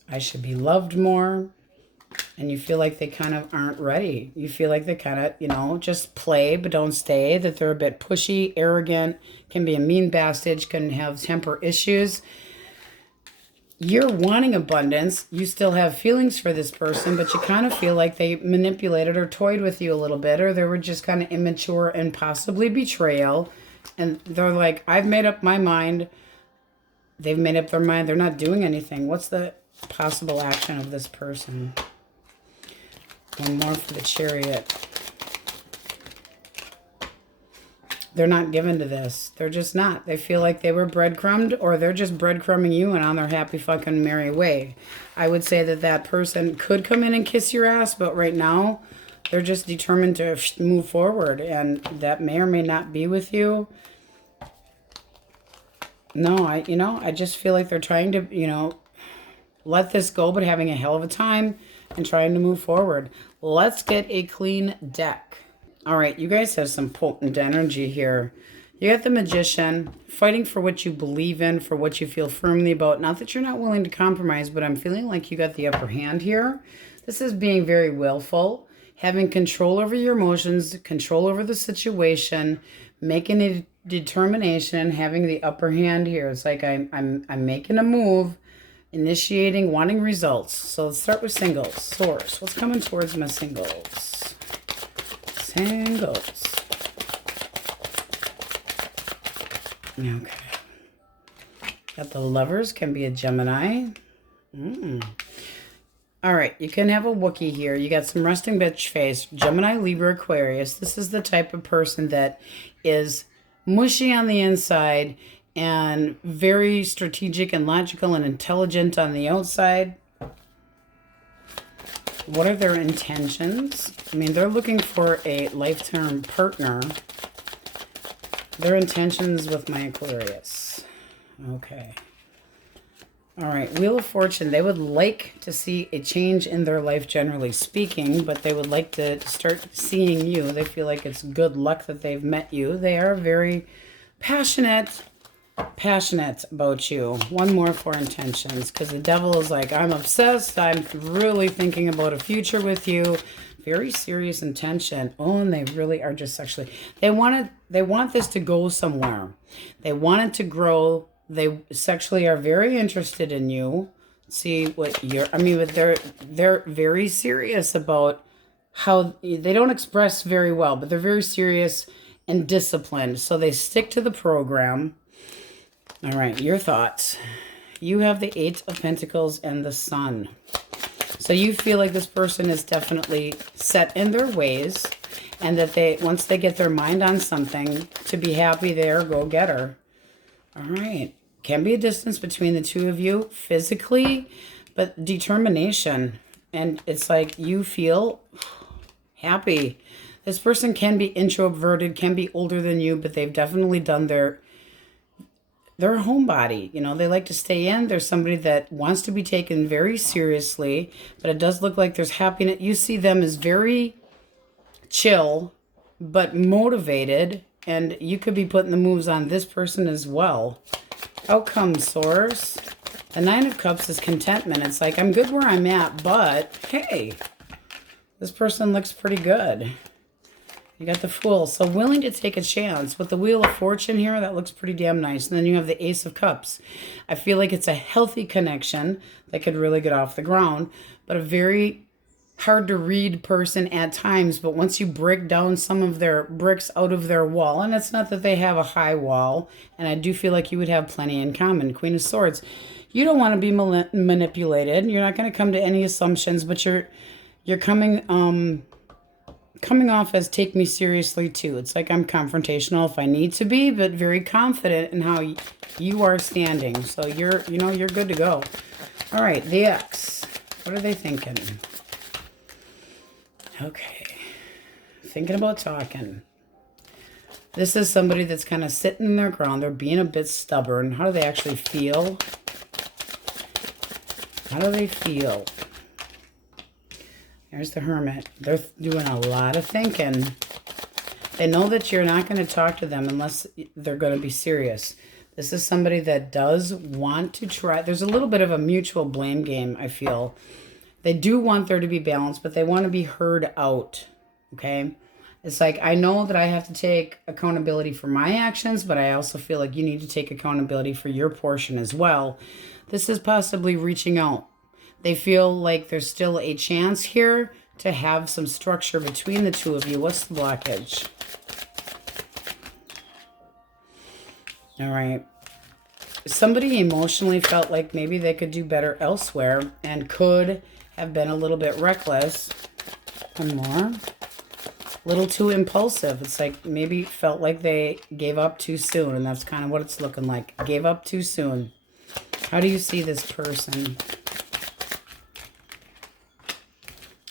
I should be loved more. And you feel like they kind of aren't ready. You feel like they kind of, just play but don't stay. That they're a bit pushy, arrogant, can be a mean bastard, can have temper issues. You're wanting abundance. You still have feelings for this person, but you kind of feel like they manipulated or toyed with you a little bit, or they were just kind of immature and possibly betrayal. And they're like, I've made up my mind. They've made up their mind. They're not doing anything. What's the possible action of this person? One more for the Chariot. They're not given to this. They're just not. They feel like they were breadcrumbed, or they're just breadcrumbing you and on their happy fucking merry way. I would say that that person could come in and kiss your ass, but right now they're just determined to move forward, and that may or may not be with you. No, I just feel like they're trying to, let this go, but having a hell of a time and trying to move forward. Let's get a clean deck. All right, you guys have some potent energy here. You got the Magician, fighting for what you believe in, for what you feel firmly about. Not that you're not willing to compromise, but I'm feeling like you got the upper hand here. This is being very willful, having control over your emotions, control over the situation, making a determination, having the upper hand here. It's like I'm making a move, initiating, wanting results. So let's start with singles. Source, what's coming towards my singles? Singles. Okay. Got the Lovers, can be a Gemini. All right, you can have a Wookiee here. You got some resting bitch face. Gemini, Libra, Aquarius. This is the type of person that is mushy on the inside and very strategic and logical and intelligent on the outside. What are their intentions? I mean, they're looking for a lifetime partner. Their intentions with my Aquarius. Okay. All right, Wheel of Fortune. They would like to see a change in their life, generally speaking, but they would like to start seeing you. They feel like it's good luck that they've met you. They are very passionate about you. One more for intentions, because the Devil is like, I'm obsessed. I'm really thinking about a future with you. Very serious intention. Oh, and they really are just sexually. They want this to go somewhere. They want it to grow. They sexually are very interested in you. See what you're, I mean, but they're very serious about how they don't express very well, but they're very serious and disciplined. So they stick to the program. All right, your thoughts. You have the Eight of Pentacles and the Sun. So you feel like this person is definitely set in their ways, and that they, once they get their mind on something, to be happy, they're go-getter. All right. Can be a distance between the two of you physically, but determination. And it's like you feel happy. This person can be introverted, can be older than you, but they've definitely done their homebody. You know, they like to stay in. There's somebody that wants to be taken very seriously, but it does look like there's happiness. You see them as very chill, but motivated, and you could be putting the moves on this person as well. Outcome source. The Nine of Cups is contentment. It's like, I'm good where I'm at, but hey, this person looks pretty good. You got the Fool. So willing to take a chance. With the Wheel of Fortune here, that looks pretty damn nice. And then you have the Ace of Cups. I feel like it's a healthy connection that could really get off the ground, but a very hard to read person at times. But once you break down some of their bricks out of their wall, and it's not that they have a high wall, and I do feel like you would have plenty in common. Queen of Swords. You don't want to be manipulated. You're not going to come to any assumptions, but you're coming off as take me seriously too. It's like I'm confrontational if I need to be, but very confident in how you are standing. So you're good to go. All right, the X. What are they thinking? Okay. Thinking about talking. This is somebody that's kind of sitting their ground. They're being a bit stubborn. How do they actually feel? How do they feel? There's the Hermit. They're doing a lot of thinking. They know that you're not going to talk to them unless they're going to be serious. This is somebody that does want to try. There's a little bit of a mutual blame game, I feel. They do want there to be balance, but they want to be heard out, okay? It's like, I know that I have to take accountability for my actions, but I also feel like you need to take accountability for your portion as well. This is possibly reaching out. They feel like there's still a chance here to have some structure between the two of you. What's the blockage? All right. Somebody emotionally felt like maybe they could do better elsewhere and could have been a little bit reckless. One more. Little too impulsive. It's like maybe felt like they gave up too soon, and that's kind of what it's looking like. Gave up too soon. How do you see this person?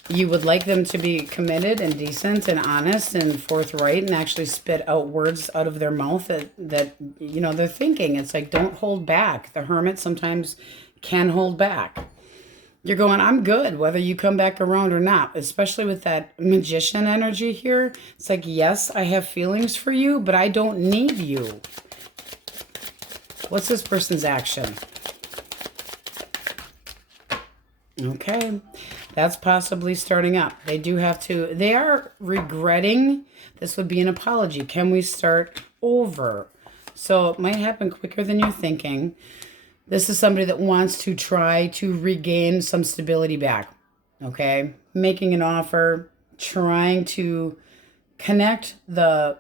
You would like them to be committed and decent and honest and forthright and actually spit out words out of their mouth that you know, they're thinking. It's like, don't hold back. The Hermit sometimes can hold back. You're going, I'm good, whether you come back around or not, especially with that Magician energy here. It's like, yes, I have feelings for you, but I don't need you. What's this person's action? Okay. That's possibly starting up. They do have to, they are regretting. This would be an apology. Can we start over? So it might happen quicker than you're thinking. This is somebody that wants to try to regain some stability back. Okay? Making an offer, trying to connect the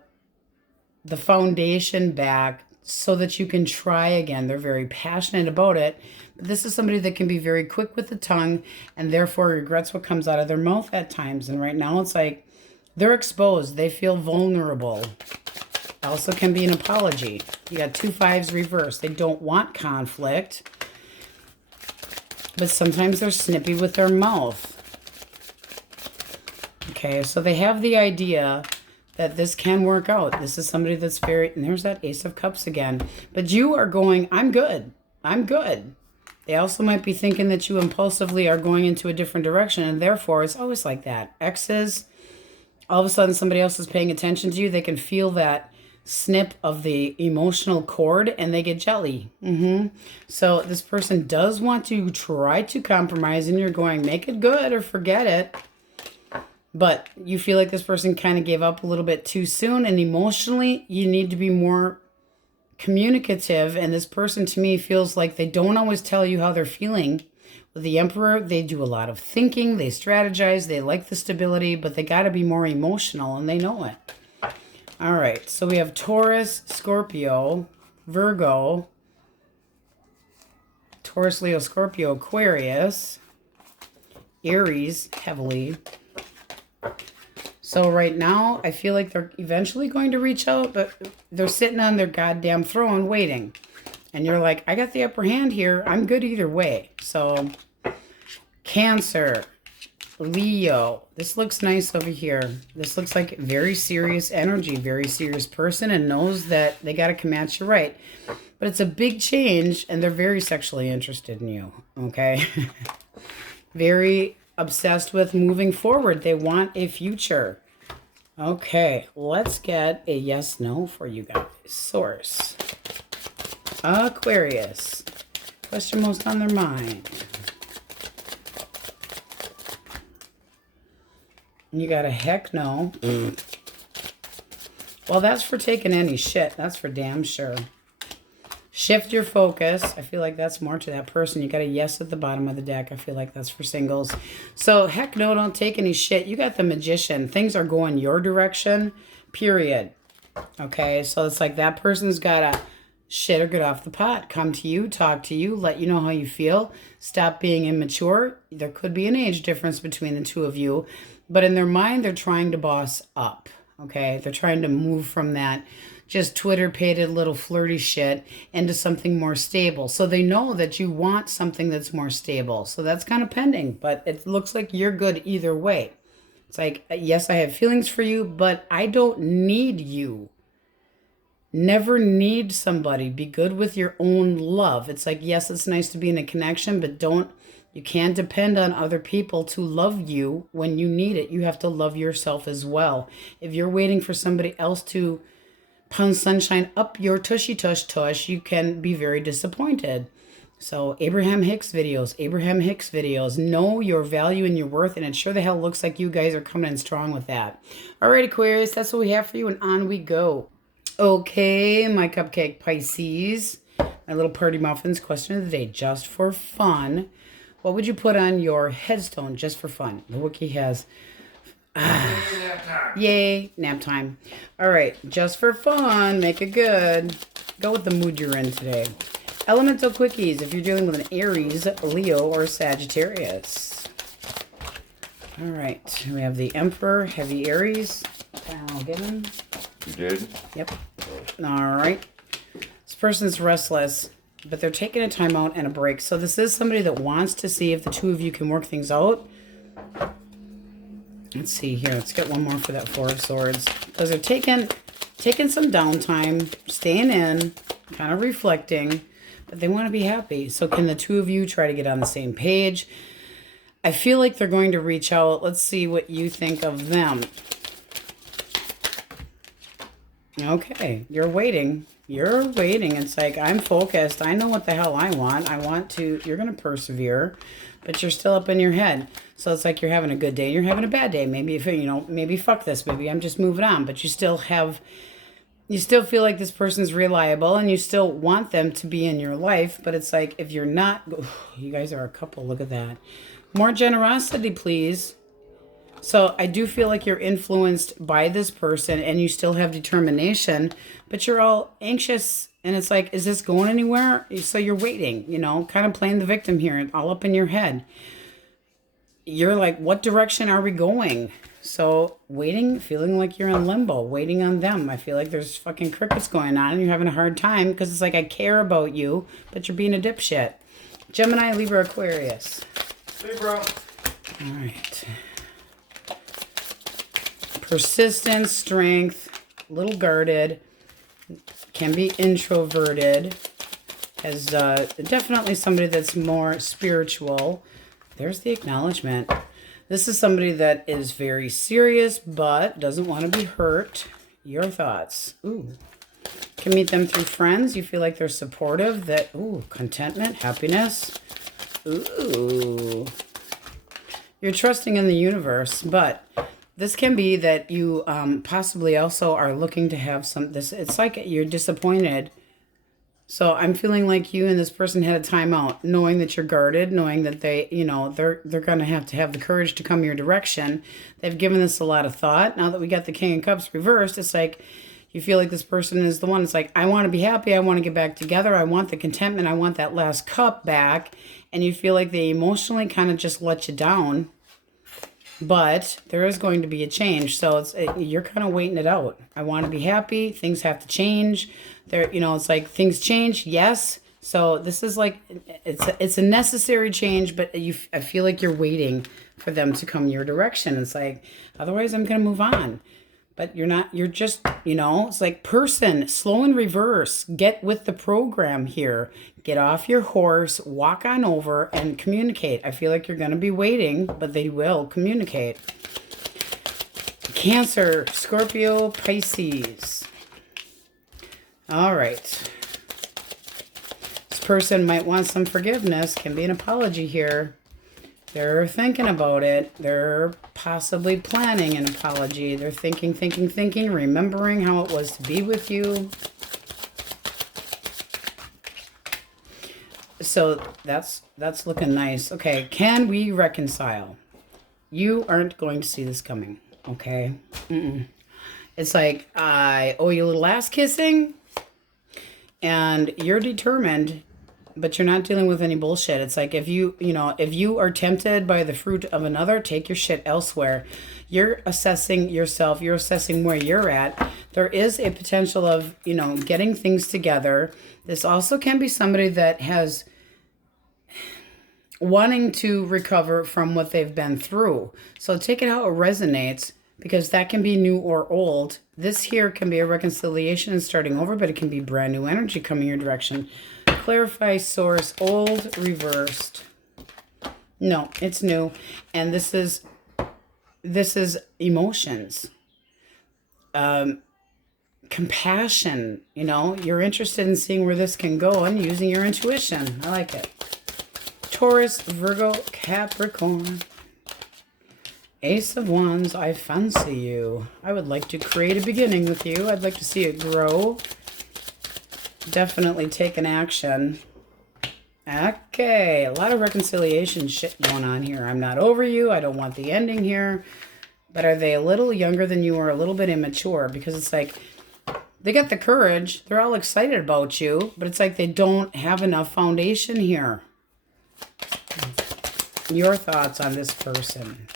foundation back so that you can try again. They're very passionate about it. But this is somebody that can be very quick with the tongue and therefore regrets what comes out of their mouth at times. And right now it's like they're exposed. They feel vulnerable. Also can be an apology. You got 2 5s reversed. They don't want conflict. But sometimes they're snippy with their mouth. Okay, so they have the idea that this can work out. This is somebody that's very, and there's that Ace of Cups again. But you are going, I'm good. I'm good. They also might be thinking that you impulsively are going into a different direction, and therefore it's always like that. Exes, all of a sudden somebody else is paying attention to you. They can feel that snip of the emotional cord and they get jelly. So this person does want to try to compromise, and you're going, make it good or forget it. But you feel like this person kind of gave up a little bit too soon, and emotionally you need to be more communicative. And this person to me feels like they don't always tell you how they're feeling. With the Emperor, they do a lot of thinking, they strategize, they like the stability, but they got to be more emotional, and they know it. All right, so we have Taurus, Scorpio, Virgo, Taurus, Leo, Scorpio, Aquarius, Aries, heavily. So right now, I feel like they're eventually going to reach out, but they're sitting on their goddamn throne waiting. And you're like, I got the upper hand here. I'm good either way. So Cancer, Leo. This looks nice over here. This looks like very serious energy, very serious person, and knows that they got to come at you right. But it's a big change, and they're very sexually interested in you, okay? Very obsessed with moving forward. They want a future. Okay, let's get a yes/no for you guys. Source. Aquarius. Question most on their mind. You got a heck no. Well, that's for taking any shit. That's for damn sure. Shift your focus. I feel like that's more to that person. You got a yes at the bottom of the deck. I feel like that's for singles. So, heck no, don't take any shit. You got the Magician. Things are going your direction, period. Okay, so it's like that person's got to shit or get off the pot. Come to you, talk to you, let you know how you feel. Stop being immature. There could be an age difference between the two of you. But in their mind, they're trying to boss up. Okay, they're trying to move from that just Twitter-pated little flirty shit into something more stable. So they know that you want something that's more stable. So that's kind of pending, but it looks like you're good either way. It's like, yes, I have feelings for you, but I don't need you. Never need somebody. Be good with your own love. It's like, yes, it's nice to be in a connection, but you can't depend on other people to love you when you need it. You have to love yourself as well. If you're waiting for somebody else to pound sunshine up your tushy tush tush, you can be very disappointed. So Abraham Hicks videos, know your value and your worth, and it sure the hell looks like you guys are coming in strong with that. All right, Aquarius, that's what we have for you, and on we go. Okay, my cupcake Pisces, my little party muffins, question of the day, just for fun. What would you put on your headstone just for fun? The Wookiee has... Yay, nap time. All right, just for fun, make it good. Go with the mood you're in today. Elemental quickies, if you're dealing with an Aries, Leo, or Sagittarius. All right, we have the Emperor, heavy Aries. I'll get him. You did? Yep. All right. This person's restless, but they're taking a time out and a break. So this is somebody that wants to see if the two of you can work things out. Let's see here. Let's get one more for that Four of Swords. Because they're taking some downtime, staying in, kind of reflecting, but they want to be happy. So can the two of you try to get on the same page? I feel like they're going to reach out. Let's see what you think of them. Okay, you're waiting. You're waiting. It's like, I'm focused. I know what the hell I want. You're going to persevere, but you're still up in your head. So it's like you're having a good day, you're having a bad day. Maybe maybe fuck this, maybe I'm just moving on. But you still feel like this person's reliable, and you still want them to be in your life. But it's like, if you're not, you guys are a couple, look at that. More generosity, please. So I do feel like you're influenced by this person, and you still have determination, but you're all anxious And it's like, is this going anywhere? So you're waiting, you know, kind of playing the victim here, all up in your head. You're like, what direction are we going? So waiting, feeling like you're in limbo, waiting on them. I feel like there's fucking crickets going on and you're having a hard time because it's like, I care about you, but you're being a dipshit. Gemini, Libra, Aquarius. Libra. All right. Persistence, strength, a little guarded, can be introverted, has definitely somebody that's more spiritual. There's the acknowledgement. This is somebody that is very serious, but doesn't want to be hurt. Your thoughts. Ooh. Can meet them through friends. You feel like they're supportive. That, ooh, contentment, happiness. Ooh. You're trusting in the universe, but this can be that you possibly also are looking to have it's like you're disappointed. So I'm feeling like you and this person had a timeout, knowing that you're guarded, knowing that they, you know, they're going to have the courage to come your direction. They've given this a lot of thought. Now that we got the King of Cups reversed, it's like you feel like this person is the one. It's like, I want to be happy. I want to get back together. I want the contentment. I want that last cup back. And you feel like they emotionally kind of just let you down. But there is going to be a change. So you're kind of waiting it out. I want to be happy. Things have to change. You know, it's like things change. Yes. So this is like, it's a necessary change, but I feel like you're waiting for them to come your direction. It's like, otherwise I'm going to move on. But you're not, you're just, you know, it's like person, slow and reverse. Get with the program here. Get off your horse, walk on over and communicate. I feel like you're going to be waiting, but they will communicate. Cancer, Scorpio, Pisces. All right. This person might want some forgiveness. Can be an apology here. They're thinking about it. They're possibly planning an apology. They're thinking, remembering how it was to be with you. So that's looking nice. Okay, can we reconcile? You aren't going to see this coming, okay? It's like, I owe you a little ass kissing, and you're determined, but you're not dealing with any bullshit. It's like if you are tempted by the fruit of another, take your shit elsewhere. You're assessing yourself. You're assessing where you're at. There is a potential of, you know, getting things together. This also can be somebody that has wanting to recover from what they've been through. So take it how it resonates, because that can be new or old. This here can be a reconciliation and starting over, but it can be brand new energy coming your direction. Clarify source, old, reversed. No, it's new. And this is emotions. Compassion, you know, you're interested in seeing where this can go and using your intuition. I like it. Taurus, Virgo, Capricorn. Ace of Wands, I fancy you. I would like to create a beginning with you. I'd like to see it grow. Definitely take an action. Okay, a lot of reconciliation shit going on here. I'm not over you. I don't want the ending here. But are they a little younger than you or a little bit immature? Because it's like, they got the courage. They're all excited about you. But it's like they don't have enough foundation here. Your thoughts on this person.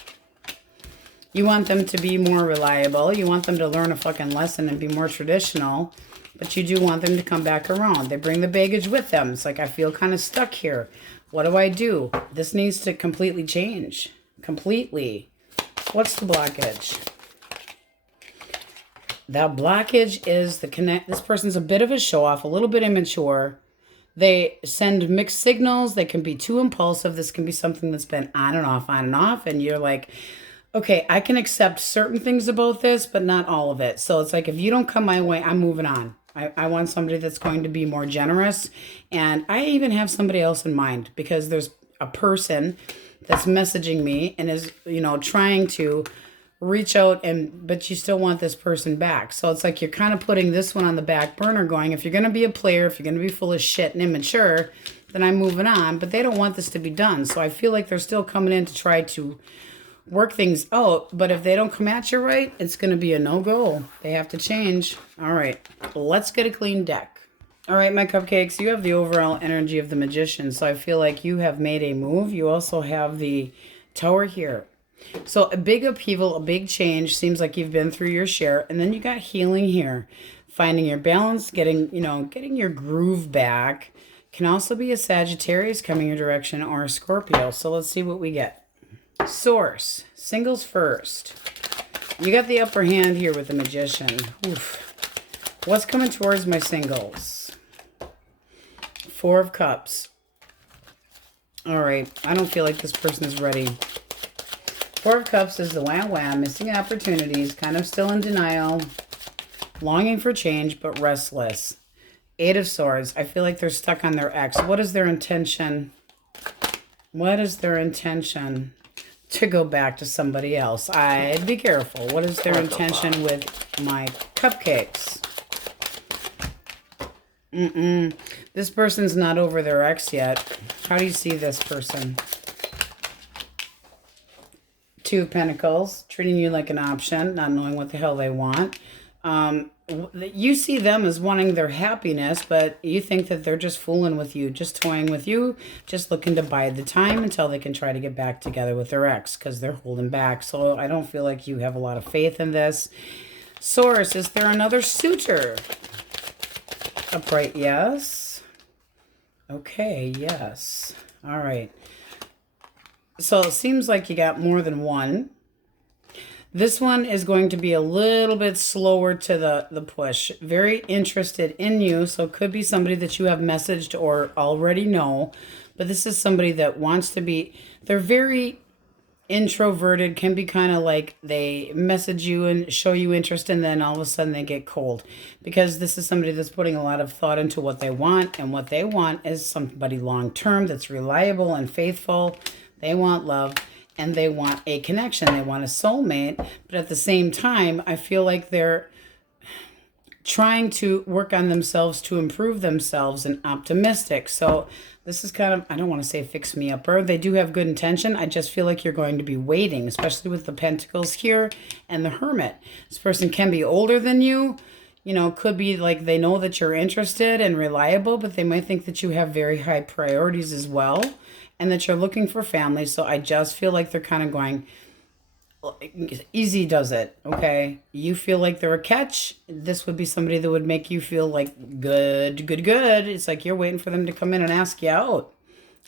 You want them to be more reliable. You want them to learn a fucking lesson and be more traditional. But you do want them to come back around. They bring the baggage with them. It's like, I feel kind of stuck here. What do I do? This needs to completely change. Completely. What's the blockage? The blockage is the connect. This person's a bit of a show-off, a little bit immature. They send mixed signals. They can be too impulsive. This can be something that's been on and off. And you're like, okay, I can accept certain things about this, but not all of it. So it's like, if you don't come my way, I'm moving on. I want somebody that's going to be more generous. And I even have somebody else in mind, because there's a person that's messaging me and is, you know, trying to reach out, but you still want this person back. So it's like you're kind of putting this one on the back burner going, if you're going to be a player, if you're going to be full of shit and immature, then I'm moving on. But they don't want this to be done. So I feel like they're still coming in to try to work things out. But if they don't come at you right, it's going to be a no-go. They have to change. All right, let's get a clean deck. All right, my cupcakes, you have the overall energy of the Magician. So I feel like you have made a move. You also have the Tower here. So a big upheaval, a big change. Seems like you've been through your share. And then you got healing here. Finding your balance, getting your groove back. Can also be a Sagittarius coming your direction or a Scorpio. So let's see what we get. Source. Singles first. You got the upper hand here with the Magician. Oof. What's coming towards my singles? Four of Cups. All right. I don't feel like this person is ready. Four of Cups is the wah-wah, missing opportunities, kind of still in denial, longing for change, but restless. Eight of Swords. I feel like they're stuck on their ex. What is their intention? What is their intention? To go back to somebody else. I'd be careful. What is their intention with my cupcakes? This person's not over their ex yet. How do you see this person? Two of Pentacles, treating you like an option, not knowing what the hell they want. You see them as wanting their happiness, but you think that they're just fooling with you, just toying with you, just looking to bide the time until they can try to get back together with their ex because they're holding back. So I don't feel like you have a lot of faith in this. Source, is there another suitor? Upright, yes. Okay, yes. All right. So it seems like you got more than one. This one is going to be a little bit slower to the push. Very interested in you. So it could be somebody that you have messaged or already know. But this is somebody that wants to be... They're very introverted. Can be kind of like they message you and show you interest. And then all of a sudden they get cold. Because this is somebody that's putting a lot of thought into what they want. And what they want is somebody long-term that's reliable and faithful. They want love. And they want a connection. They want a soulmate. But at the same time, I feel like they're trying to work on themselves to improve themselves and optimistic. So this is kind of, I don't want to say fix me upper. They do have good intention. I just feel like you're going to be waiting, especially with the Pentacles here and the Hermit. This person can be older than you. You know, could be like they know that you're interested and reliable, but they might think that you have very high priorities as well. And that you're looking for family. So I just feel like they're kind of going, easy does it, okay? You feel like they're a catch. This would be somebody that would make you feel like good. It's like you're waiting for them to come in and ask you out.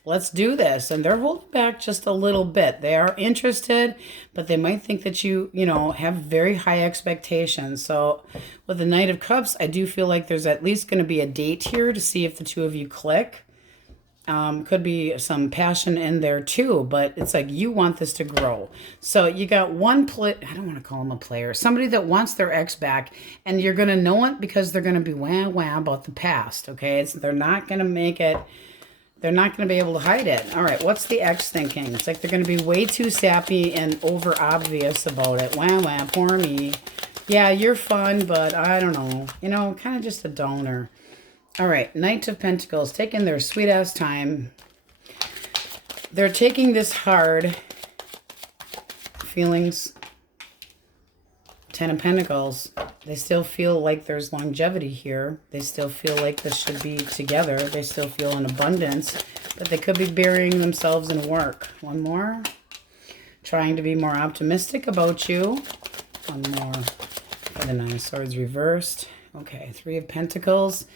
Let's do this. And they're holding back just a little bit. They are interested, but they might think that you have very high expectations. So with the Knight of Cups, I do feel like there's at least going to be a date here to see if the two of you click. Could be some passion in there too, but it's like you want this to grow. So you got one I don't want to call him a player, somebody that wants their ex back, and you're going to know it because they're going to be wah about the past, okay? They're not going to make it, they're not going to be able to hide it. All right, what's the ex thinking? It's like they're going to be way too sappy and over obvious about it. Wah, poor me. Yeah, you're fun, but I don't know. Kind of just a downer. All right, Knight of Pentacles, taking their sweet-ass time. They're taking this hard. Feelings. Ten of Pentacles. They still feel like there's longevity here. They still feel like this should be together. They still feel an abundance. But they could be burying themselves in work. One more. Trying to be more optimistic about you. One more. For the Nine of Swords reversed. Okay, Three of Pentacles.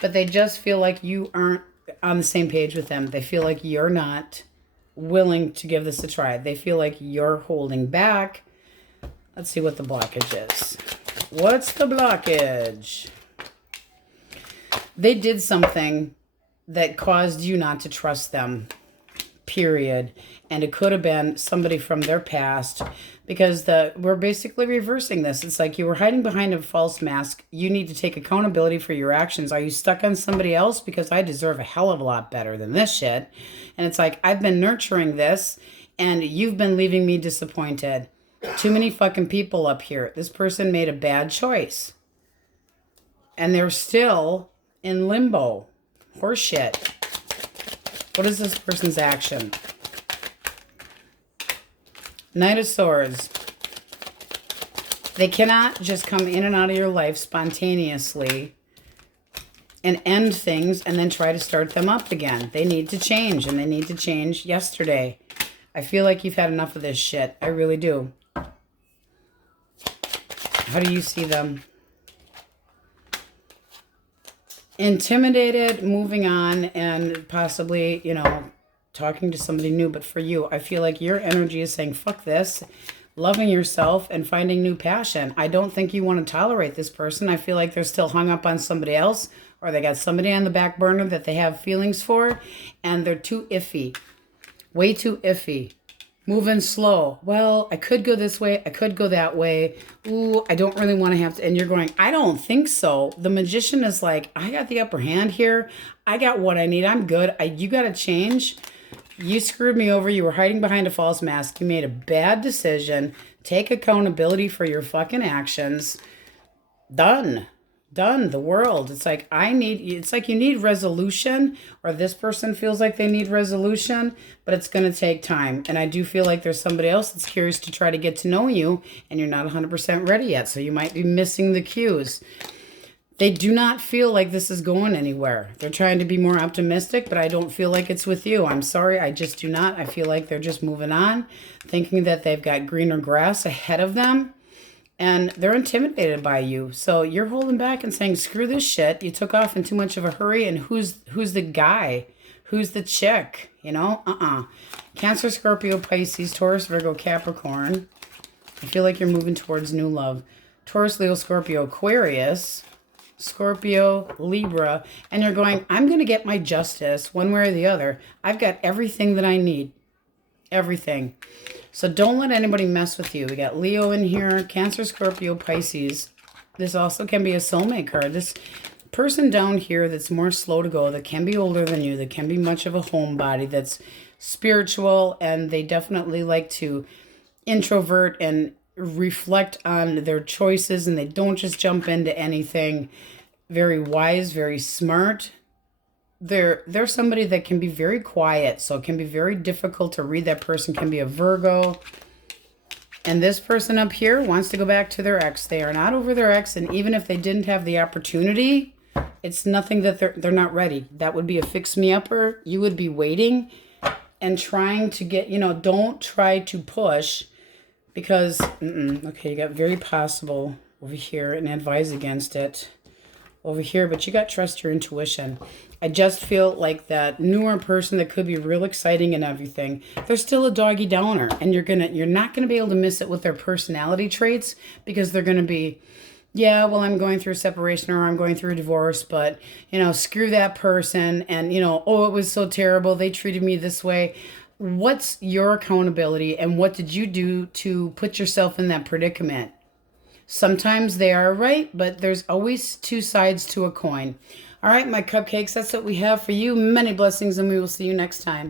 But they just feel like you aren't on the same page with them. They feel like you're not willing to give this a try. They feel like you're holding back. Let's see what the blockage is. What's the blockage? They did something that caused you not to trust them, period. And it could have been somebody from their past, because we're basically reversing this. It's like you were hiding behind a false mask. You need to take accountability for your actions. Are you stuck on somebody else? Because I deserve a hell of a lot better than this shit. And it's like, I've been nurturing this, and you've been leaving me disappointed. Too many fucking people up here. This person made a bad choice. And they're still in limbo. Horseshit. What is this person's action? Knight of Swords. They cannot just come in and out of your life spontaneously and end things and then try to start them up again. They need to change, and they need to change yesterday. I feel like you've had enough of this shit. I really do. How do you see them? Intimidated, moving on, and possibly, you know, talking to somebody new. But for you, I feel like your energy is saying, fuck this, loving yourself and finding new passion. I don't think you want to tolerate this person. I feel like they're still hung up on somebody else, or they got somebody on the back burner that they have feelings for, and they're too iffy. Way too iffy. Moving slow. Well, I could go this way. I could go that way. Ooh, I don't really want to have to. And you're going, I don't think so. The magician is like, I got the upper hand here. I got what I need. I'm good. You got to change. You screwed me over. You were hiding behind a false mask. You made a bad decision. Take accountability for your fucking actions. Done. Done. The world. It's like, it's like you need resolution, or this person feels like they need resolution, but it's going to take time. And I do feel like there's somebody else that's curious to try to get to know you, and you're not 100% ready yet. So you might be missing the cues. They do not feel like this is going anywhere. They're trying to be more optimistic, but I don't feel like it's with you. I'm sorry. I just do not. I feel like they're just moving on, thinking that they've got greener grass ahead of them. And they're intimidated by you. So you're holding back and saying, screw this shit. You took off in too much of a hurry. And who's the guy? Who's the chick? You know? Cancer, Scorpio, Pisces, Taurus, Virgo, Capricorn. I feel like you're moving towards new love. Taurus, Leo, Scorpio, Aquarius, Scorpio, Libra. And you're going, I'm going to get my justice one way or the other. I've got everything that I need. Everything. So don't let anybody mess with you. We got Leo in here, Cancer, Scorpio, Pisces. This also can be a soulmate card. This person down here that's more slow to go, that can be older than you, that can be much of a homebody, that's spiritual, and they definitely like to introvert and reflect on their choices, and they don't just jump into anything. Very wise, very smart. They're somebody that can be very quiet, so it can be very difficult to read. That person can be a Virgo. And this person up here wants to go back to their ex. They are not over their ex, and even if they didn't have the opportunity, it's nothing that they're not ready. That would be a fix-me-upper. You would be waiting and trying to get, you know, don't try to push because, okay, you got very possible over here and advise against it over here, but you got trust your intuition. I just feel like that newer person that could be real exciting and everything, they're still a doggy downer, and you're not gonna be able to miss it with their personality traits, because they're gonna be, yeah, well, I'm going through a separation or I'm going through a divorce, but you know, screw that person, and you know, oh, it was so terrible, they treated me this way. What's your accountability, and what did you do to put yourself in that predicament? Sometimes they are right, but there's always two sides to a coin. All right, my cupcakes, that's what we have for you. Many blessings, and we will see you next time.